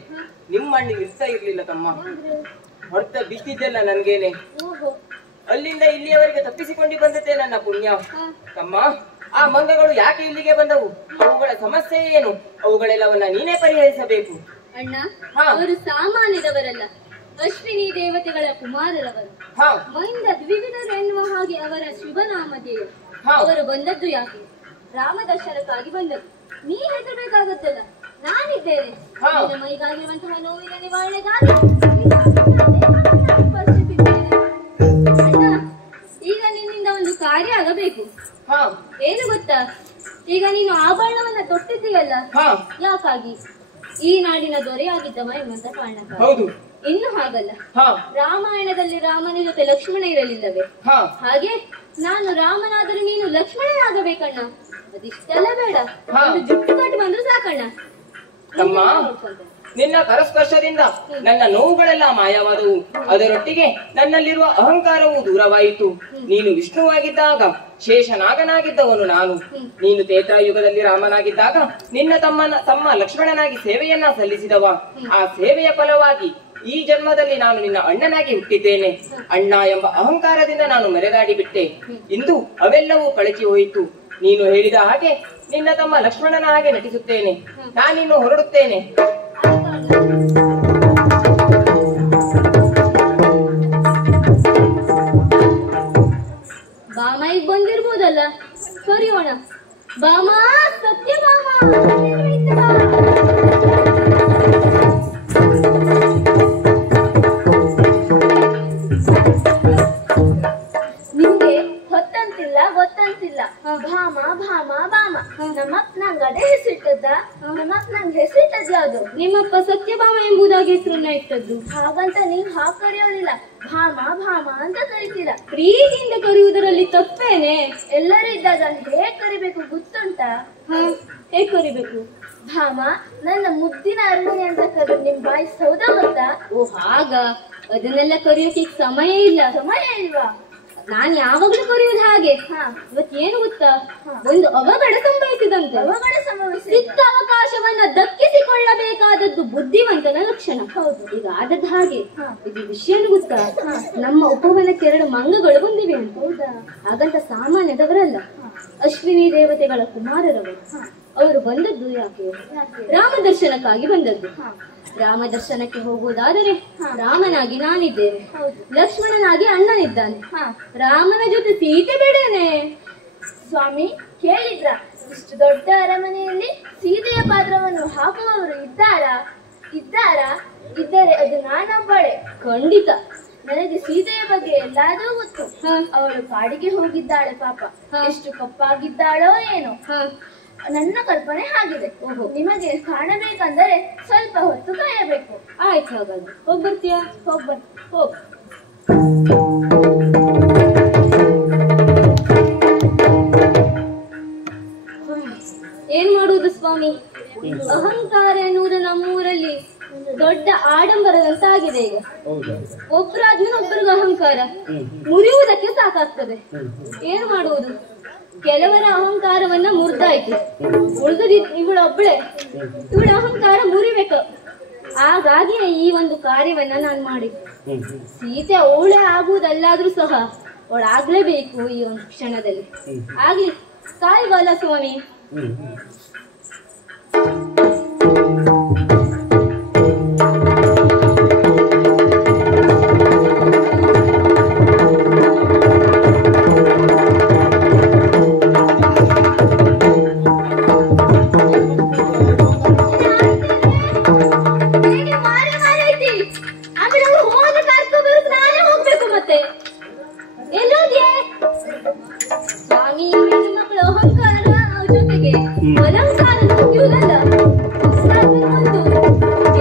ನಿಮ್ಮಣ್ಣಿ ಇರ್ತಾ ಇರ್ಲಿಲ್ಲ ತಮ್ಮ. ಹೊಡೆತ ಬಿದ್ದಿದ್ದೆಲ್ಲ ನನ್ಗೇನೆ. ಅಲ್ಲಿಂದ ಇಲ್ಲಿಯವರೆಗೆ ತಪ್ಪಿಸಿಕೊಂಡು ಬಂದದ್ದೇ ನನ್ನ ಪುಣ್ಯ. ತಮ್ಮ, ಆ ಮಂಗಗಳು ಯಾಕೆ ಇಲ್ಲಿಗೆ ಬಂದವು? ಅವುಗಳ ಸಮಸ್ಯೆ ಏನು? ಅವುಗಳೆಲ್ಲವನ್ನ ನೀನೇ ಪರಿಹರಿಸಬೇಕು. ಅಣ್ಣ, ಅವರು ಸಾಮಾನ್ಯದವರಲ್ಲ, ಅಶ್ವಿನಿ ದೇವತೆಗಳ ಕುಮಾರರವರು. ಮೈಂದ ದ್ವಿವಿಧರು ಎನ್ನುವ ಹಾಗೆ ಅವರ ಶುಭನಾಮಧೇಯ. ಅವರು ಬಂದದ್ದು ಯಾಕೆ? ರಾಮದರ್ಶನಕ್ಕಾಗಿ ಬಂದದ್ದು. ನೀ ಹೆದರ್ಬೇಕಾಗತ್ತಲ್ಲ. ನಾನಿದ್ದೇನೆ. ಹಾ. ನಿನ್ನ ಮೈಗಾಗಿರುವಂತಹ ನೋವಿನ ನಿವಾರಣೆಗಾಗಿ ಸ್ಪರ್ಶಿಸಿದ್ದೇನೆ. ಅಣ್ಣ, ಈಗ ನಿನ್ನಿಂದ ಒಂದು ಕಾರ್ಯ ಆಗಬೇಕು. ಹಾ ಏನು ಗೊತ್ತಾ, ಈಗ ನೀನು ಆಭರಣವನ್ನ ತೊಟ್ಟಿದ್ದೀಯಲ್ಲ, ಹಾ ಯಾಕಾಗಿ? ಈ ನಾಡಿನ ದೊರೆಯಾಗಿದ್ದವ ಎಂಬಂತ ಕಾರಣಕ್ಕಾಗಿ. ಹೌದು. ಇನ್ನು ಹಾಗಲ್ಲ, ಹಾ ರಾಮಾಯಣದಲ್ಲಿ ರಾಮನ ಜೊತೆ ಲಕ್ಷ್ಮಣ ಇರಲಿಲ್ಲವೇ? ಹಾ ಹಾಗೆ ನಾನು ರಾಮನಾದರೂ ನೀನು ಲಕ್ಷ್ಮಣನಾಗಬೇಕಣ್ಣ. ಅದಿಷ್ಟೆಲ್ಲ ಬೇಡ, ಹಾ. ಒಂದು ಜುಟ್ಟು ಕಟ್ಟು ಬಂದ್ರು ಸಾಕಣ್ಣ. ತಮ್ಮ, ನಿನ್ನ ಕರಸ್ಪರ್ಶದಿಂದ ನನ್ನ ನೋವುಗಳೆಲ್ಲ ಮಾಯವಾದವು. ಅದರೊಟ್ಟಿಗೆ ನನ್ನಲ್ಲಿರುವ ಅಹಂಕಾರವು ದೂರವಾಯಿತು. ನೀನು ವಿಷ್ಣುವಾಗಿದ್ದಾಗ ಶೇಷನಾಗನಾಗಿದ್ದವನು ನಾನು. ನೀನು ತ್ರೇತಾಯುಗದಲ್ಲಿ ರಾಮನಾಗಿದ್ದಾಗ ನಿನ್ನ ತಮ್ಮ ಲಕ್ಷ್ಮಣನಾಗಿ ಸೇವೆಯನ್ನ ಸಲ್ಲಿಸಿದವ. ಆ ಸೇವೆಯ ಫಲವಾಗಿ ಈ ಜನ್ಮದಲ್ಲಿ ನಾನು ನಿನ್ನ ಅಣ್ಣನಾಗಿ ಹುಟ್ಟಿದ್ದೇನೆ. ಅಣ್ಣ ಎಂಬ ಅಹಂಕಾರದಿಂದ ನಾನು ಮೆರೆದಾಡಿ ಬಿಟ್ಟೆ. ಇಂದು ಅವೆಲ್ಲವೂ ಕಳಚಿ ಹೋಯಿತು. ನೀನು ಹೇಳಿದ ಹಾಗೆ ನಿನ್ನ ತಮ್ಮ ಲಕ್ಷ್ಮಣನ ಹಾಗೆ ನಟಿಸುತ್ತೇನೆ. ನಾನಿನ್ನು ಹೊರಡುತ್ತೇನೆ. ಬಾಮ ಈಗ ಬಂದಿರ್ಬೋದಲ್ಲ, ಕರಿಯೋಣ. ಬಾಮ, ಸತ್ಯ ಬಾಮ, ನಿಮ್ಗೆ ಹೊತ್ತಂತಿಲ್ಲ ಗೊತ್ತಂತಿಲ್ಲ. ಭಾಮ ಭಾಮ ಭಾಮ. ನಮ್ಮಪ್ಪ ನಂಗೆ ಅದೇ ಹೆಸರಿಟ್ಟದ್ದ. ನಮ್ಮಪ್ಪ ನಂಗೆ ಹೆಸರಿಟ್ಟದ್ ಯಾವ್ದು? ನಿಮ್ಮಪ್ಪ ಸತ್ಯಭಾಮ ಎಂಬುದಾಗಿ ಹೆಸರನ್ನ ಇಟ್ಟದ್ದು. ಹಾಗಂತ ನೀವ್ ಹಾಗೆ ಕರೆಯೋದಿಲ್ಲ, ಭಾಮ ಭಾಮ ಅಂತ ಕರಿತೀರ. ಪ್ರೀತಿಯಿಂದ ಕರೆಯುವುದರಲ್ಲಿ ತಪ್ಪೇನೆ? ಎಲ್ಲರೂ ಇದ್ದಾಗ ಹೇಗ್ ಕರಿಬೇಕು ಗೊತ್ತುಂಟಾ? ಹೇಗ್ ಕರಿಬೇಕು? ಭಾಮ, ನನ್ನ ಮುದ್ದಿನ ಅರಮನೆ ಅಂತ ಕರೆದು ನಿಮ್ ಬಾಯಿ ಸೌದ ಗೊತ್ತಾ? ಓ ಹಾಗ, ಅದನ್ನೆಲ್ಲ ಕರೆಯೋಕೆ ಸಮಯ ಇಲ್ಲ. ಸಮಯ ಇಲ್ವಾ? ನಾನ್ ಯಾವಾಗ್ಲೂ ಕರೆಯೋದು ಹಾಗೆ. ಇವತ್ತೇನು ಗೊತ್ತಾ, ಒಂದು ಅವಘಡ ಸಂಭವಿಸಿದಂತೆ. ಅವಘಡ ಸಂಭವಿಸಿ ಸಿಕ್ಕ ಅವಕಾಶವನ್ನ ದಕ್ಕಿಸಿಕೊಳ್ಳಬೇಕಾದದ್ದು ಬುದ್ಧಿವಂತನ ಲಕ್ಷಣ. ಹೌದು. ಈಗ ಆದದ್ದು ಹಾಗೆ. ಇದು ವಿಷಯ ಗೊತ್ತಾ, ನಮ್ಮ ಉಪವನಕ್ಕೆ 2 ಮಂಗಗಳು ಬಂದಿವೆ ಅಂತ. ಹೌದಾ? ಹಾಗಂತ ಸಾಮಾನ್ಯದವರಲ್ಲ, ಅಶ್ವಿನಿ ದೇವತೆಗಳ ಕುಮಾರರವರು. ಅವರು ಬಂದದ್ದು ಯಾಕೆ? ರಾಮ ದರ್ಶನಕ್ಕಾಗಿ ಬಂದದ್ದು. ರಾಮ ದರ್ಶನಕ್ಕೆ ಹೋಗುವುದಾದರೆ ರಾಮನಾಗಿ ನಾನಿದ್ದೇನೆ, ಲಕ್ಷ್ಮಣನಾಗಿ ಅಣ್ಣನಿದ್ದಾನೆ. ರಾಮನ ಜೊತೆ ಸೀತೆ ಬೇಡೇನೆ? ಸ್ವಾಮಿ ಕೇಳಿದ್ರ, ಇಷ್ಟು ದೊಡ್ಡ ಅರಮನೆಯಲ್ಲಿ ಸೀತೆಯ ಪಾತ್ರವನ್ನು ಹಾಕುವವರು ಇದ್ದಾರಾ? ಇದ್ದರೆ ಅದು ನಾನೊಬ್ಬಳೆ. ಖಂಡಿತ. ನನಗೆ ಸೀತೆಯ ಬಗ್ಗೆ ಎಲ್ಲಾದರೂ ಗೊತ್ತು. ಅವಳು ಕಾಡಿಗೆ ಹೋಗಿದ್ದಾಳೆ ಪಾಪ. ಎಷ್ಟು ಕಪ್ಪಾಗಿದ್ದಾಳೋ ಏನೋ. ನನ್ನ ಕಲ್ಪನೆ ಆಗಿದೆ. ನಿಮಗೆ ಕಾಣಬೇಕಂದರೆ ಸ್ವಲ್ಪ ಹೊತ್ತು ಕಾಯಬೇಕು. ಆಯ್ತು, ಹಾಗಾದ್ರೆ ಹೋಗ್ಬರ್ತೀಯಾ? ಹೋಗ್. ಏನ್ ಮಾಡುವುದು ಸ್ವಾಮಿ? ಅಹಂಕಾರ ಎನ್ನುವುದು ನಮ್ಮೂರಲ್ಲಿ ದೊಡ್ಡ ಆಡಂಬರದಂತಾಗಿದೆ. ಈಗ ಒಬ್ಬರಾದ್ಮೇಲೆ ಒಬ್ಬರಿಗೆ ಅಹಂಕಾರ ಮುರಿಯುವುದಕ್ಕೆ ಸಾಕಾಗ್ತದೆ. ಏನು ಮಾಡುವುದು? ಕೆಲವರ ಅಹಂಕಾರವನ್ನ ಮುರಿದಾಯ್ತು, ಉಳಿದ ಇವಳೊಬ್ಳೆ. ಇವಳ ಅಹಂಕಾರ ಮುರಿಬೇಕು. ಹಾಗಾಗಿಯೇ ಈ ಒಂದು ಕಾರ್ಯವನ್ನ ನಾನು ಮಾಡಿದ್ದೆ. ಸೀತೆ ಅವಳೇ ಆಗುವುದಲ್ಲಾದ್ರೂ ಸಹ ಅವಳಾಗ್ಲೇಬೇಕು ಈ ಒಂದು ಕ್ಷಣದಲ್ಲಿ. ಆಗ್ಲಿ, ಕಾಯ್ಬಲ್ಲ ಸ್ವಾಮಿ. ಸ್ವಾಮಿ, ಹೆಣ್ಣುಮಕ್ಕಳ ಅಹಂಕಾರ ಜೊತೆಗೆ ಅಲಂಕಾರ ಮುಗಿಯುವುದಲ್ಲ.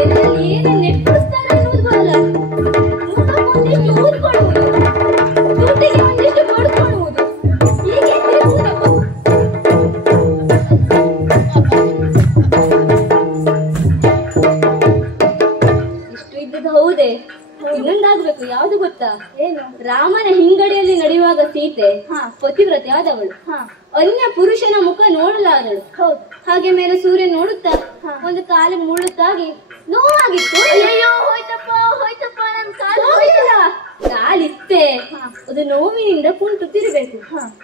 ಎಲ್ಲೆಲ್ಲಿ ಏನು ನೆಟ್ಟಿಸ್ತಾರೆ ಅನ್ನೋದು ಬರಲ್ಲ. ಒಂದಿಷ್ಟು ಊದ್ಕೊಳ್ಳುವುದು, ದುಡ್ಡಿಗೆ ಒಂದಿಷ್ಟು ಪಡ್ಕೊಳ್ಳುವುದು, ಹೀಗೆ ತಿರುಗುವುದಪ್ಪ. ಇಷ್ಟು ಇದ್ದದ್ದು ಹೌದೇ? ಇನ್ನೊಂದಾಗ್ಬೇಕು. ಯಾವ್ದು ಗೊತ್ತಾ? ಏನು? ರಾಮನ ಹಿಂಗಡಿಯಲ್ಲಿ ನಡೆಯುವಾಗ ಸೀತೆ ಪತಿವ್ರತೆ ಆದವಳು. ಅನ್ಯ ಪುರುಷನ ಮುಖ ನೋಡಲಾದಳು. ಹಾಗೆ ಮೇಲೆ ಸೂರ್ಯ ನೋಡುತ್ತಾ ಒಂದು ಕಾಲಿಗೆ ಮುಳ್ಳುತ್ತಾಗಿ ನೋವಾಗಿತ್ತು. ಅಯ್ಯೋ, ಹೋಯ್ತಪ್ಪ ನನ್ ಕಾಲಿತ್ತೆ. ಅದು ನೋವಿನಿಂದ ಕುಂಟು ತಿರುಬೇಕು.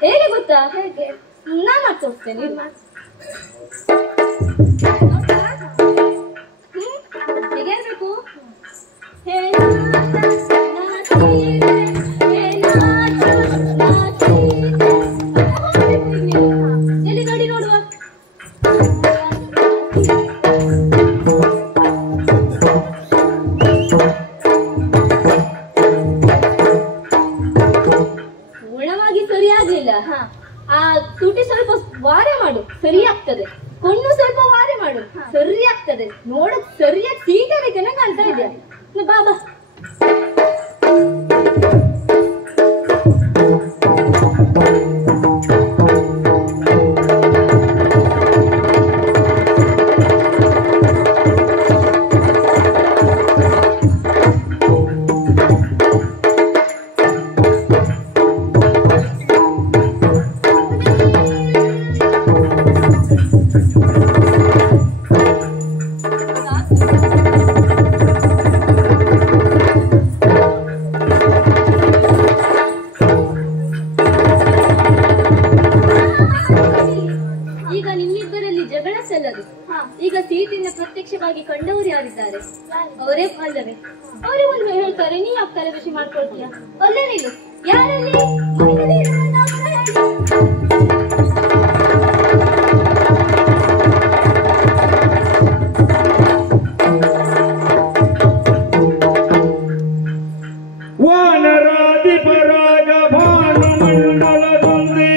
ಹೇಗೆ ಗೊತ್ತಾ? ಹೇಗೆ? ನಾ ಮಾಡಿ ತೋರಿಸ್ತೇನೆ. ಹೀಗೇನ್ಬೇಕು? ಎಲ್ಲಿ ನೋಡಿ ನೋಡುವ. ಸರಿ ಆಗ್ಲಿಲ್ಲ. ಆ ತುಟಿ ಸ್ವಲ್ಪ ವಾರೆ ಮಾಡು, ಸರಿ ಆಗ್ತದೆ. ಕಣ್ಣು ಸ್ವಲ್ಪ ವಾರೆ ಮಾಡು, ಸರಿ ಆಗ್ತದೆ. ನೋಡಕ್ ಸರಿಯಾಗಿ ಸೀಟರಿಕೆನ ಕಾಣ್ತಾ ಇದೆ. ಬಾಬಾ ಈಗ ಸೀಟಿನ ಪ್ರತ್ಯಕ್ಷವಾಗಿ ಕಂಡವರು ಯಾರಿದ್ದಾರೆ? ಅವರೇ ಅಲ್ಲವೇ? ಅವರೇ ಒಂದು ಹೇಳ್ತಾರೆ, ನೀ ಯಾಕೆ ತಲೆ ಬಿಸಿ ಮಾಡ್ಕೊಳ್ತೀಯ? ಅಲ್ಲೇ ನೀನು ಯಾರಲ್ಲಿ ವಾನರಾಧಿಪರಾಗ ಭಾನುಮಂಡಲದೊಂದೇ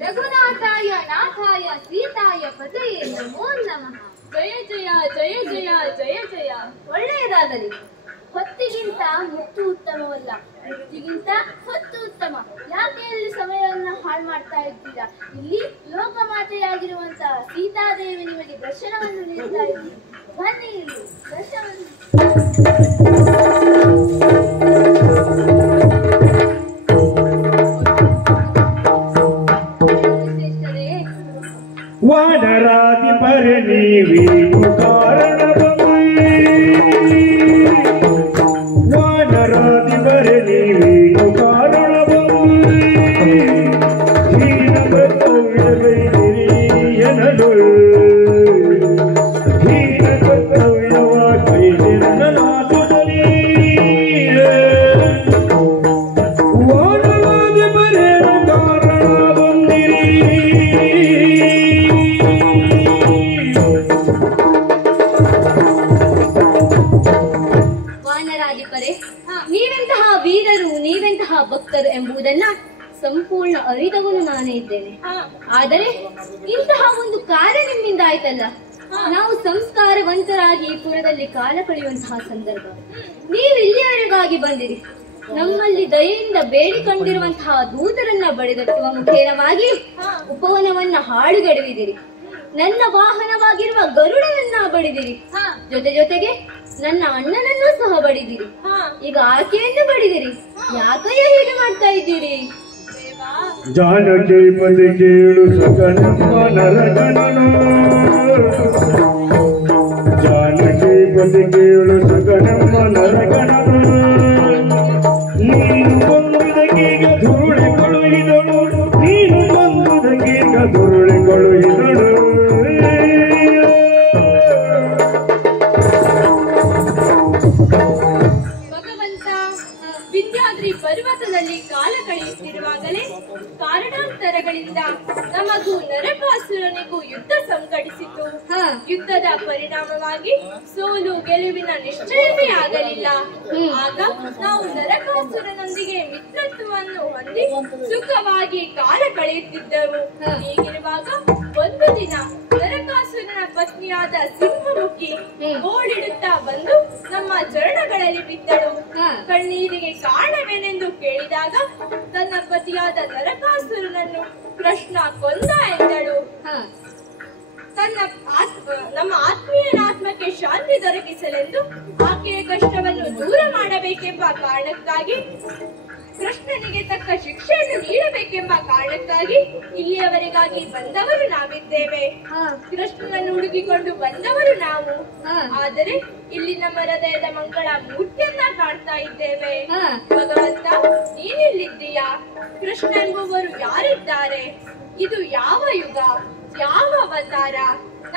ರಘುನಾಥಾಯ ನಾಥಾಯ ಸೀತಾಯ ಪತಯೇ ನಮೋ ನಮಃ. ಜಯ ಜಯ ಜಯ ಜಯ ಜಯ ಜಯ. ಒಳ್ಳೆಯದಾಗಲಿ. ಹೊತ್ತಿಗಿಂತ ಮುತ್ತು ಉತ್ತಮವಲ್ಲ, ಮುತ್ತಿಗಿಂತ ಹೊತ್ತು ಉತ್ತಮ. ಯಾಕೆ ಇಲ್ಲಿ ಸಮಯವನ್ನು ಹಾಳು ಮಾಡ್ತಾ ಇದ್ದೀರಾ? ಇಲ್ಲಿ ಲೋಕಮಾತೆಯಾಗಿರುವಂತಹ ಸೀತಾದೇವಿ ನಿಮಗೆ ದರ್ಶನವನ್ನು ನೀಡ್ತಾ ಇದ್ದೀರಿ. ಬನ್ನಿ ಇಲ್ಲಿ ದರ್ಶನವನ್ನು. ವಾನರಾಧಿಪರ ನೀವೇನು ಕಾರಣವೇ? ವಾನರಾಧಿಪರ ನೀವೇನು ಕಾರಣವೇ? ಹೀನ ಕರ್ತವ್ಯವೈದಿರಿ ಎನ್ನಲು ಹೀನ ಕರ್ತವ್ಯವಾಗಿ ನಿರ್ಣಲಾಗುತ್ತಲೇ. ವಾನರಾಧಿಪರೇನು ಕಾರಣ ಬಂದಿರಿ? ನೀವೆಂತಹ ವೀರರು, ನೀವೆಂತಹ ಭಕ್ತರು ಎಂಬುದನ್ನ ಸಂಪೂರ್ಣ ಅರಿತವನು ನಾನೇ ಇದ್ದೇನೆ. ಆದರೆ ಇಂತಹ ಒಂದು ಕಾರ್ಯ ನಿಮ್ಮಿಂದ ಆಯ್ತಲ್ಲ. ನಾವು ಸಂಸ್ಕಾರವಂತರಾಗಿ ಈ ಪುರದಲ್ಲಿ ಕಾಲ ಕಳೆಯುವಂತಹ ಸಂದರ್ಭ. ನೀವು ಇಲ್ಲಿಯವರೆಗಾಗಿ ಬಂದಿರಿ. ನಮ್ಮಲ್ಲಿ ದಯೆಯಿಂದ ಬೇಡಿಕೊಂಡಿರುವಂತಹ ದೂತರನ್ನ ಬಡಿದಟ್ಟುವ ಮುಖೇನವಾಗಿ ಉಪವನವನ್ನ ಹಾಳುಗೆಡವಿದಿರಿ. ನನ್ನ ವಾಹನವಾಗಿರುವ ಗರುಡನನ್ನ ಬಡಿದಿರಿ. ಜೊತೆಗೆ ನನ್ನ ಅಣ್ಣನನ್ನೂ ಸಹ ಬಡಿದಿರಿ. ಈಗ ಆಕೆಯನ್ನು ಬಡಿದಿರಿ. ಯಾಕಯ್ಯ ಹೀಗೆ ಮಾಡ್ತಾ ಇದ್ದೀರಿ? ಜಾನಕಿ ಪದಿ ಕೇಳು ಸಕನಮ್ಮ ನರಗಣನು. ಜಾನಕಿ ಪದಿ ಕೇಳು ಸಕನಮ್ಮ ನರಗಣನು. ನೀನು ಬಂದುದಕ್ಕೀಗ ಧುರುಳಿಗಳು ಇದಳು. ನೀನು ಬಂದುದಕ್ಕೀಗ ಧುರುಳಿಗಳು ಇದಳು. ವಿಂಧ್ಯಾದ್ರಿ ಪರ್ವತದಲ್ಲಿ ಕಾಲ ಕಳೆಯುತ್ತಿರುವಾಗಲೇ ಕಾರಣಾಂತರಗಳಿಂದ ನಮಗೂ ನರಕಾಸುರನಿಗೂ ಯುದ್ಧ ಸಂಘಟಿಸಿತು. ಯುದ್ಧದ ಪರಿಣಾಮವಾಗಿ ಸೋಲು ಗೆಲುವಿನ ನಿಶ್ಚಯವೇ ಆಗಲಿಲ್ಲ. ಆಗ ನಾವು ನರಕಾಸುರನೊಂದಿಗೆ ಮಿತ್ರತ್ವವನ್ನು ಹೊಂದಿ ಸುಖವಾಗಿ ಕಾಲ ಕಳೆಯುತ್ತಿದ್ದೆವು. ಹೀಗಿರುವಾಗ ಒಂದು ದಿನ ನರಕಾಸುರನ ಪತ್ನಿಯಾದ ಸಿಂಹಮುಖಿ ಓಡಿಡುತ್ತಾ ಬಂದು ನಮ್ಮ ಚರಣಗಳಲ್ಲಿ ಬಿದ್ದಳು. ಕಣ್ಣೀರಿಗೆ ಕಾರಣವೇನೆಂದು ಕೇಳಿದಾಗ ತನ್ನ ಪತಿಯಾದ ನರಕಾಸುರನನ್ನು ಕೃಷ್ಣ ಕೊಂದ ಎಂದಳು. ನಮ್ಮ ಆತ್ಮೀಯನ ಆತ್ಮಕ್ಕೆ ಶಾಂತಿ ದೊರಕಿಸಲೆಂದು ಆಕೆಯ ಕಷ್ಟವನ್ನು ದೂರ ಮಾಡಬೇಕು ನೀಡಬೇಕೆಂಬ ಕಾರಣಕ್ಕಾಗಿ, ಕೃಷ್ಣನಿಗೆ ತಕ್ಕ ಶಿಕ್ಷೆಯನ್ನು ನೀಡಬೇಕೆಂಬ ಕಾರಣಕ್ಕಾಗಿ ಇಲ್ಲಿಯವರೆಗಾಗಿ ಬಂದವರು ನಾವಿದ್ದೇವೆ. ಕೃಷ್ಣನನ್ನು ಹುಡುಕಿಕೊಂಡು ಬಂದವರು ನಾವು. ಆದರೆ ಇಲ್ಲಿ ನಮ್ಮ ಹೃದಯದ ಮಂಗಳ ಮೂರ್ತಿಯನ್ನ ಕಾಣ್ತಾ ಇದ್ದೇವೆ. ಭಗವಂತ, ನೀನಿಲ್ಲಿದ್ದೀಯಾ? ಕೃಷ್ಣ ಎಂಬುವರು ಯಾರಿದ್ದಾರೆ? ಇದು ಯಾವ ಯುಗ, ಯಾವ ಅವತಾರ?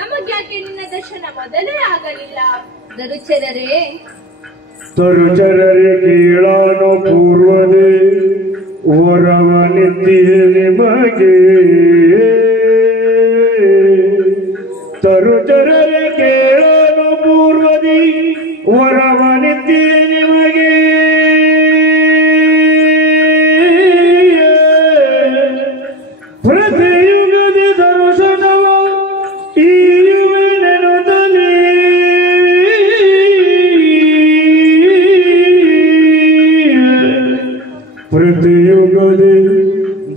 ನಮಗ್ಯಾಕೆ ನಿನ್ನ ದರ್ಶನ ಮೊದಲೇ ಆಗಲಿಲ್ಲ? ದರುಚರರೇ, ತರುಚರರೆ ಕೇಳಾನು ಪೂರ್ವದೇ ವರವನಿದ್ದಿಯೇ ನಿಮಗೆ. ತರುಚರರೆ ಕೇಳಾನು ಪೂರ್ವದಿ ವರವನಿದ್ದಿಯೇ ನಿಮಗೆ. ಪ್ರತಿಯುಗದಿ ದರ್ಶನವ ಈಯುವೆನೆನುತ್ತಲೇ ಪ್ರತಿಯುಗದಿ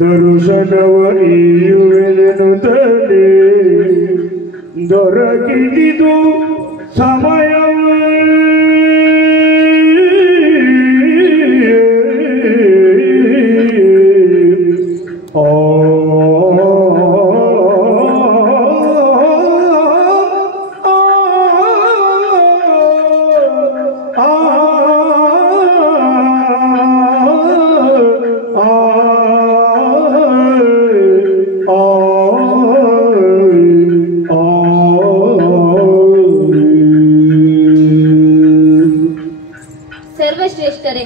ದರ್ಶನವ ಈಯುವೆನೆನುತ್ತಲೇ ದೊರಕಿದಿದು ಸಮಯ. ಸರ್ವಶ್ರೇಷ್ಠರೇ,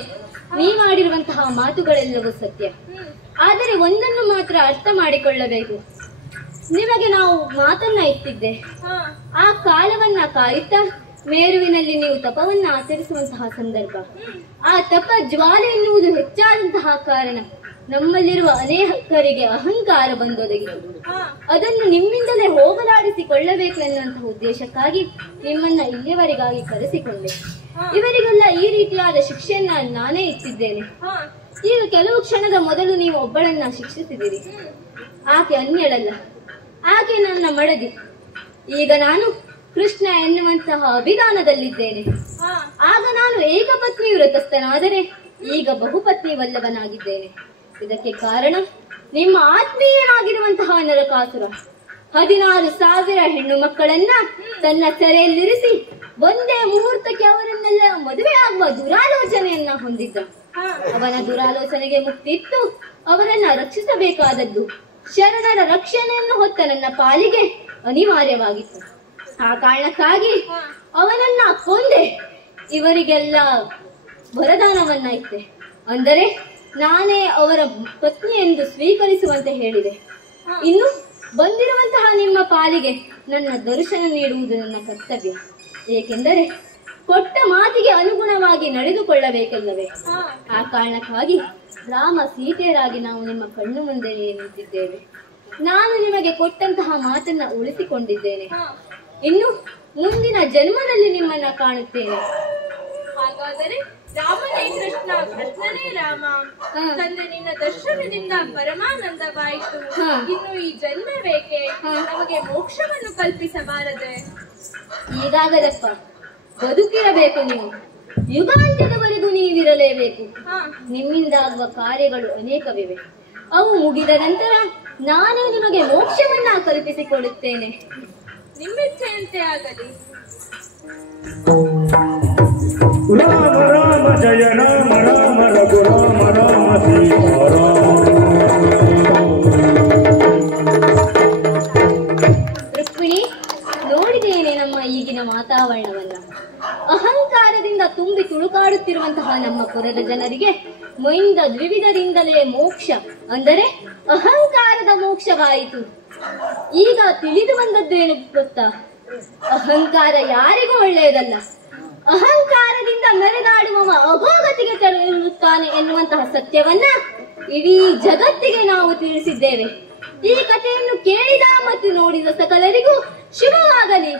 ನೀವಾಡಿರುವಂತಹ ಮಾತುಗಳೆಲ್ಲವೂ ಸತ್ಯ. ಆದರೆ ಒಂದನ್ನು ಮಾತ್ರ ಅರ್ಥ ಮಾಡಿಕೊಳ್ಳಬೇಕು. ನಿಮಗೆ ನಾವು ಮಾತನ್ನ ಇಟ್ಟಿದ್ದೆ, ಆ ಕಾಲವನ್ನ ಕಾಯುತ್ತಾ ಮೇರುವಿನಲ್ಲಿ ನೀವು ತಪವನ್ನ ಆಚರಿಸುವಂತಹ ಸಂದರ್ಭ. ಆ ತಪ ಜ್ವಾಲೆ ಎನ್ನುವುದು ಹೆಚ್ಚಾದಂತಹ ಕಾರಣ ನಮ್ಮಲ್ಲಿರುವ ಅನೇಕರಿಗೆ ಅಹಂಕಾರ ಬಂದೊದಗಿತು. ಅದನ್ನು ನಿಮ್ಮಿಂದಲೇ ಹೋಗಲಾಡಿಸಿಕೊಳ್ಳಬೇಕು ಎನ್ನುವಂತಹ ಉದ್ದೇಶಕ್ಕಾಗಿ ನಿಮ್ಮನ್ನ ಇಲ್ಲಿಯವರೆಗಾಗಿ ಕರೆಸಿಕೊಂಡೆ. ಇವರಿಗೆಲ್ಲ ಈ ರೀತಿಯಾದ ಶಿಕ್ಷೆಯನ್ನ ನಾನೇ ಇಟ್ಟಿದ್ದೇನೆ. ಈಗ ಕೆಲವು ಕ್ಷಣದ ಮೊದಲು ನೀವು ಒಬ್ಬಳನ್ನ ಶಿಕ್ಷಿಸಿದಿರಿ. ಆಕೆ ಅನ್ಯಳಲ್ಲ, ಆಕೆ ನನ್ನ ಮಡದಿ. ಈಗ ನಾನು ಕೃಷ್ಣ ಎನ್ನುವಂತಹ ಅಭಿಧಾನದಲ್ಲಿದ್ದೇನೆ. ಆಗ ನಾನು ಏಕಪತ್ನಿ ವ್ರತಸ್ಥನಾದರೆ ಈಗ ಬಹುಪತ್ನಿ ವಲ್ಲಭನಾಗಿದ್ದೇನೆ. ಇದಕ್ಕೆ ಕಾರಣ ನಿಮ್ಮ ಆತ್ಮೀಯನಾಗಿರುವಂತಹ ನರಕಾಸುರ 16,000 ಹೆಣ್ಣು ಮಕ್ಕಳನ್ನ ತನ್ನ ಸೆರೆಯಲ್ಲಿರಿಸಿ ಒಂದೇ ಮುಹೂರ್ತಕ್ಕೆ ಅವರನ್ನೆಲ್ಲ ಮದುವೆ ಆಗುವ ದುರಾಲೋಚನೆಯನ್ನ ಹೊಂದಿದ್ದ. ಅವನ ದುರಾಲೋಚನೆಗೆ ಮುಕ್ತಿ ಇತ್ತು. ಅವರನ್ನ ರಕ್ಷಿಸಬೇಕಾದದ್ದು ಶರಣರ ರಕ್ಷಣೆಯನ್ನು ಹೊತ್ತ ನನ್ನ ಪಾಲಿಗೆ ಅನಿವಾರ್ಯವಾಗಿತ್ತು. ಆ ಕಾರಣಕ್ಕಾಗಿ ಅವನನ್ನ ಕೊಂದೆ ಇವರಿಗೆಲ್ಲ ವರದಾನವನ್ನ ಇತ್ತೆ. ಅಂದರೆ ನಾನೇ ಅವರ ಪತ್ನಿ ಎಂದು ಸ್ವೀಕರಿಸುವಂತೆ ಹೇಳಿದೆ. ಇನ್ನು ಬಂದಿರುವಂತಹ ನಿಮ್ಮ ಪಾಲಿಗೆ ನನ್ನ ದರ್ಶನ ನೀಡುವುದು ನನ್ನ ಕರ್ತವ್ಯ. ಏಕೆಂದರೆ ಕೊಟ್ಟ ಮಾತಿಗೆ ಅನುಗುಣವಾಗಿ ನಡೆದುಕೊಳ್ಳಬೇಕಲ್ಲವೇ? ಆ ಕಾರಣಕ್ಕಾಗಿ ರಾಮ ಸೀತೆಯರಾಗಿ ನಾವು ನಿಮ್ಮ ಕಣ್ಣು ಮುಂದೆಯೇ ನಿಂತಿದ್ದೇವೆ. ನಾನು ನಿಮಗೆ ಕೊಟ್ಟಂತಹ ಮಾತನ್ನ ಉಳಿಸಿಕೊಂಡಿದ್ದೇನೆ. ಇನ್ನು ಮುಂದಿನ ಜನ್ಮದಲ್ಲಿ ನಿಮ್ಮನ್ನ ಕಾಣುತ್ತೇನೆ. ಹಾಗಾದರೆ ರಾಮನೇ ಕೃಷ್ಣ, ಕೃಷ್ಣನೇ ರಾಮ. ತಂದೆ ನಿನ್ನ ದರ್ಶನದಿಂದ ಪರಮಾನಂದವಾಯಿತು. ಇನ್ನು ಈ ಜನ್ಮ ಬೇಕೆ? ನಮಗೆ ಮೋಕ್ಷವನ್ನು ಕಲ್ಪಿಸಬಾರದೆ? ಈಗಾಗಲಪ್ಪ, ಬದುಕಿರಬೇಕು. ನೀವು ಯುಗಾಂತ್ಯದವರೆಗೂ ನೀವಿರಲೇಬೇಕು. ನಿಮ್ಮಿಂದಾಗುವ ಕಾರ್ಯಗಳು ಅನೇಕವಿವೆ. ಅವು ಮುಗಿದ ನಂತರ ನಾನೇ ನಿಮಗೆ ಮೋಕ್ಷವನ್ನ ಕಲ್ಪಿಸಿಕೊಡುತ್ತೇನೆ. ನಿಮ್ಮಿಚ್ಛೆಯಂತೆ ಆಗಲಿ. ರಾಮ ರಾಮ ಜಯ ರಾಮ ರಾಮ ರಘು ರಾಮ ರಾಮ ರುಕ್ಮಿಣಿ, ನೋಡಿದ್ದೇನೆ ನಮ್ಮ ಈಗಿನ ವಾತಾವರಣವನ್ನ. ಅಹಂಕಾರದಿಂದ ತುಂಬಿ ತುಳುಕಾಡುತ್ತಿರುವಂತಹ ನಮ್ಮ ಪುರದ ಜನರಿಗೆ ಮೈಂದ ದ್ವಿವಿಧರಿಂದಲೇ ಮೋಕ್ಷ, ಅಂದರೆ ಅಹಂಕಾರದ ಮೋಕ್ಷವಾಯಿತು. ಈಗ ತಿಳಿದು ಬಂದದ್ದೇನು ಗೊತ್ತಾ? ಅಹಂಕಾರ ಯಾರಿಗೂ ಒಳ್ಳೆಯದಲ್ಲ. ಅಹಂಕಾರದಿಂದ ಮೆರೆದಾಡುವವ ಅಧೋಗತಿಗೆ ತೆರಳುತ್ತಾನೆ ಎನ್ನುವಂತಹ ಸತ್ಯವನ್ನ ಇಡೀ ಜಗತ್ತಿಗೆ ನಾವು ತಿಳಿಸಿದ್ದೇವೆ. ಈ ಕಥೆಯನ್ನು ಕೇಳಿದ ಮತ್ತು ನೋಡಿದ ಸಕಲರಿಗೂ ಶುಭವಾಗಲಿ.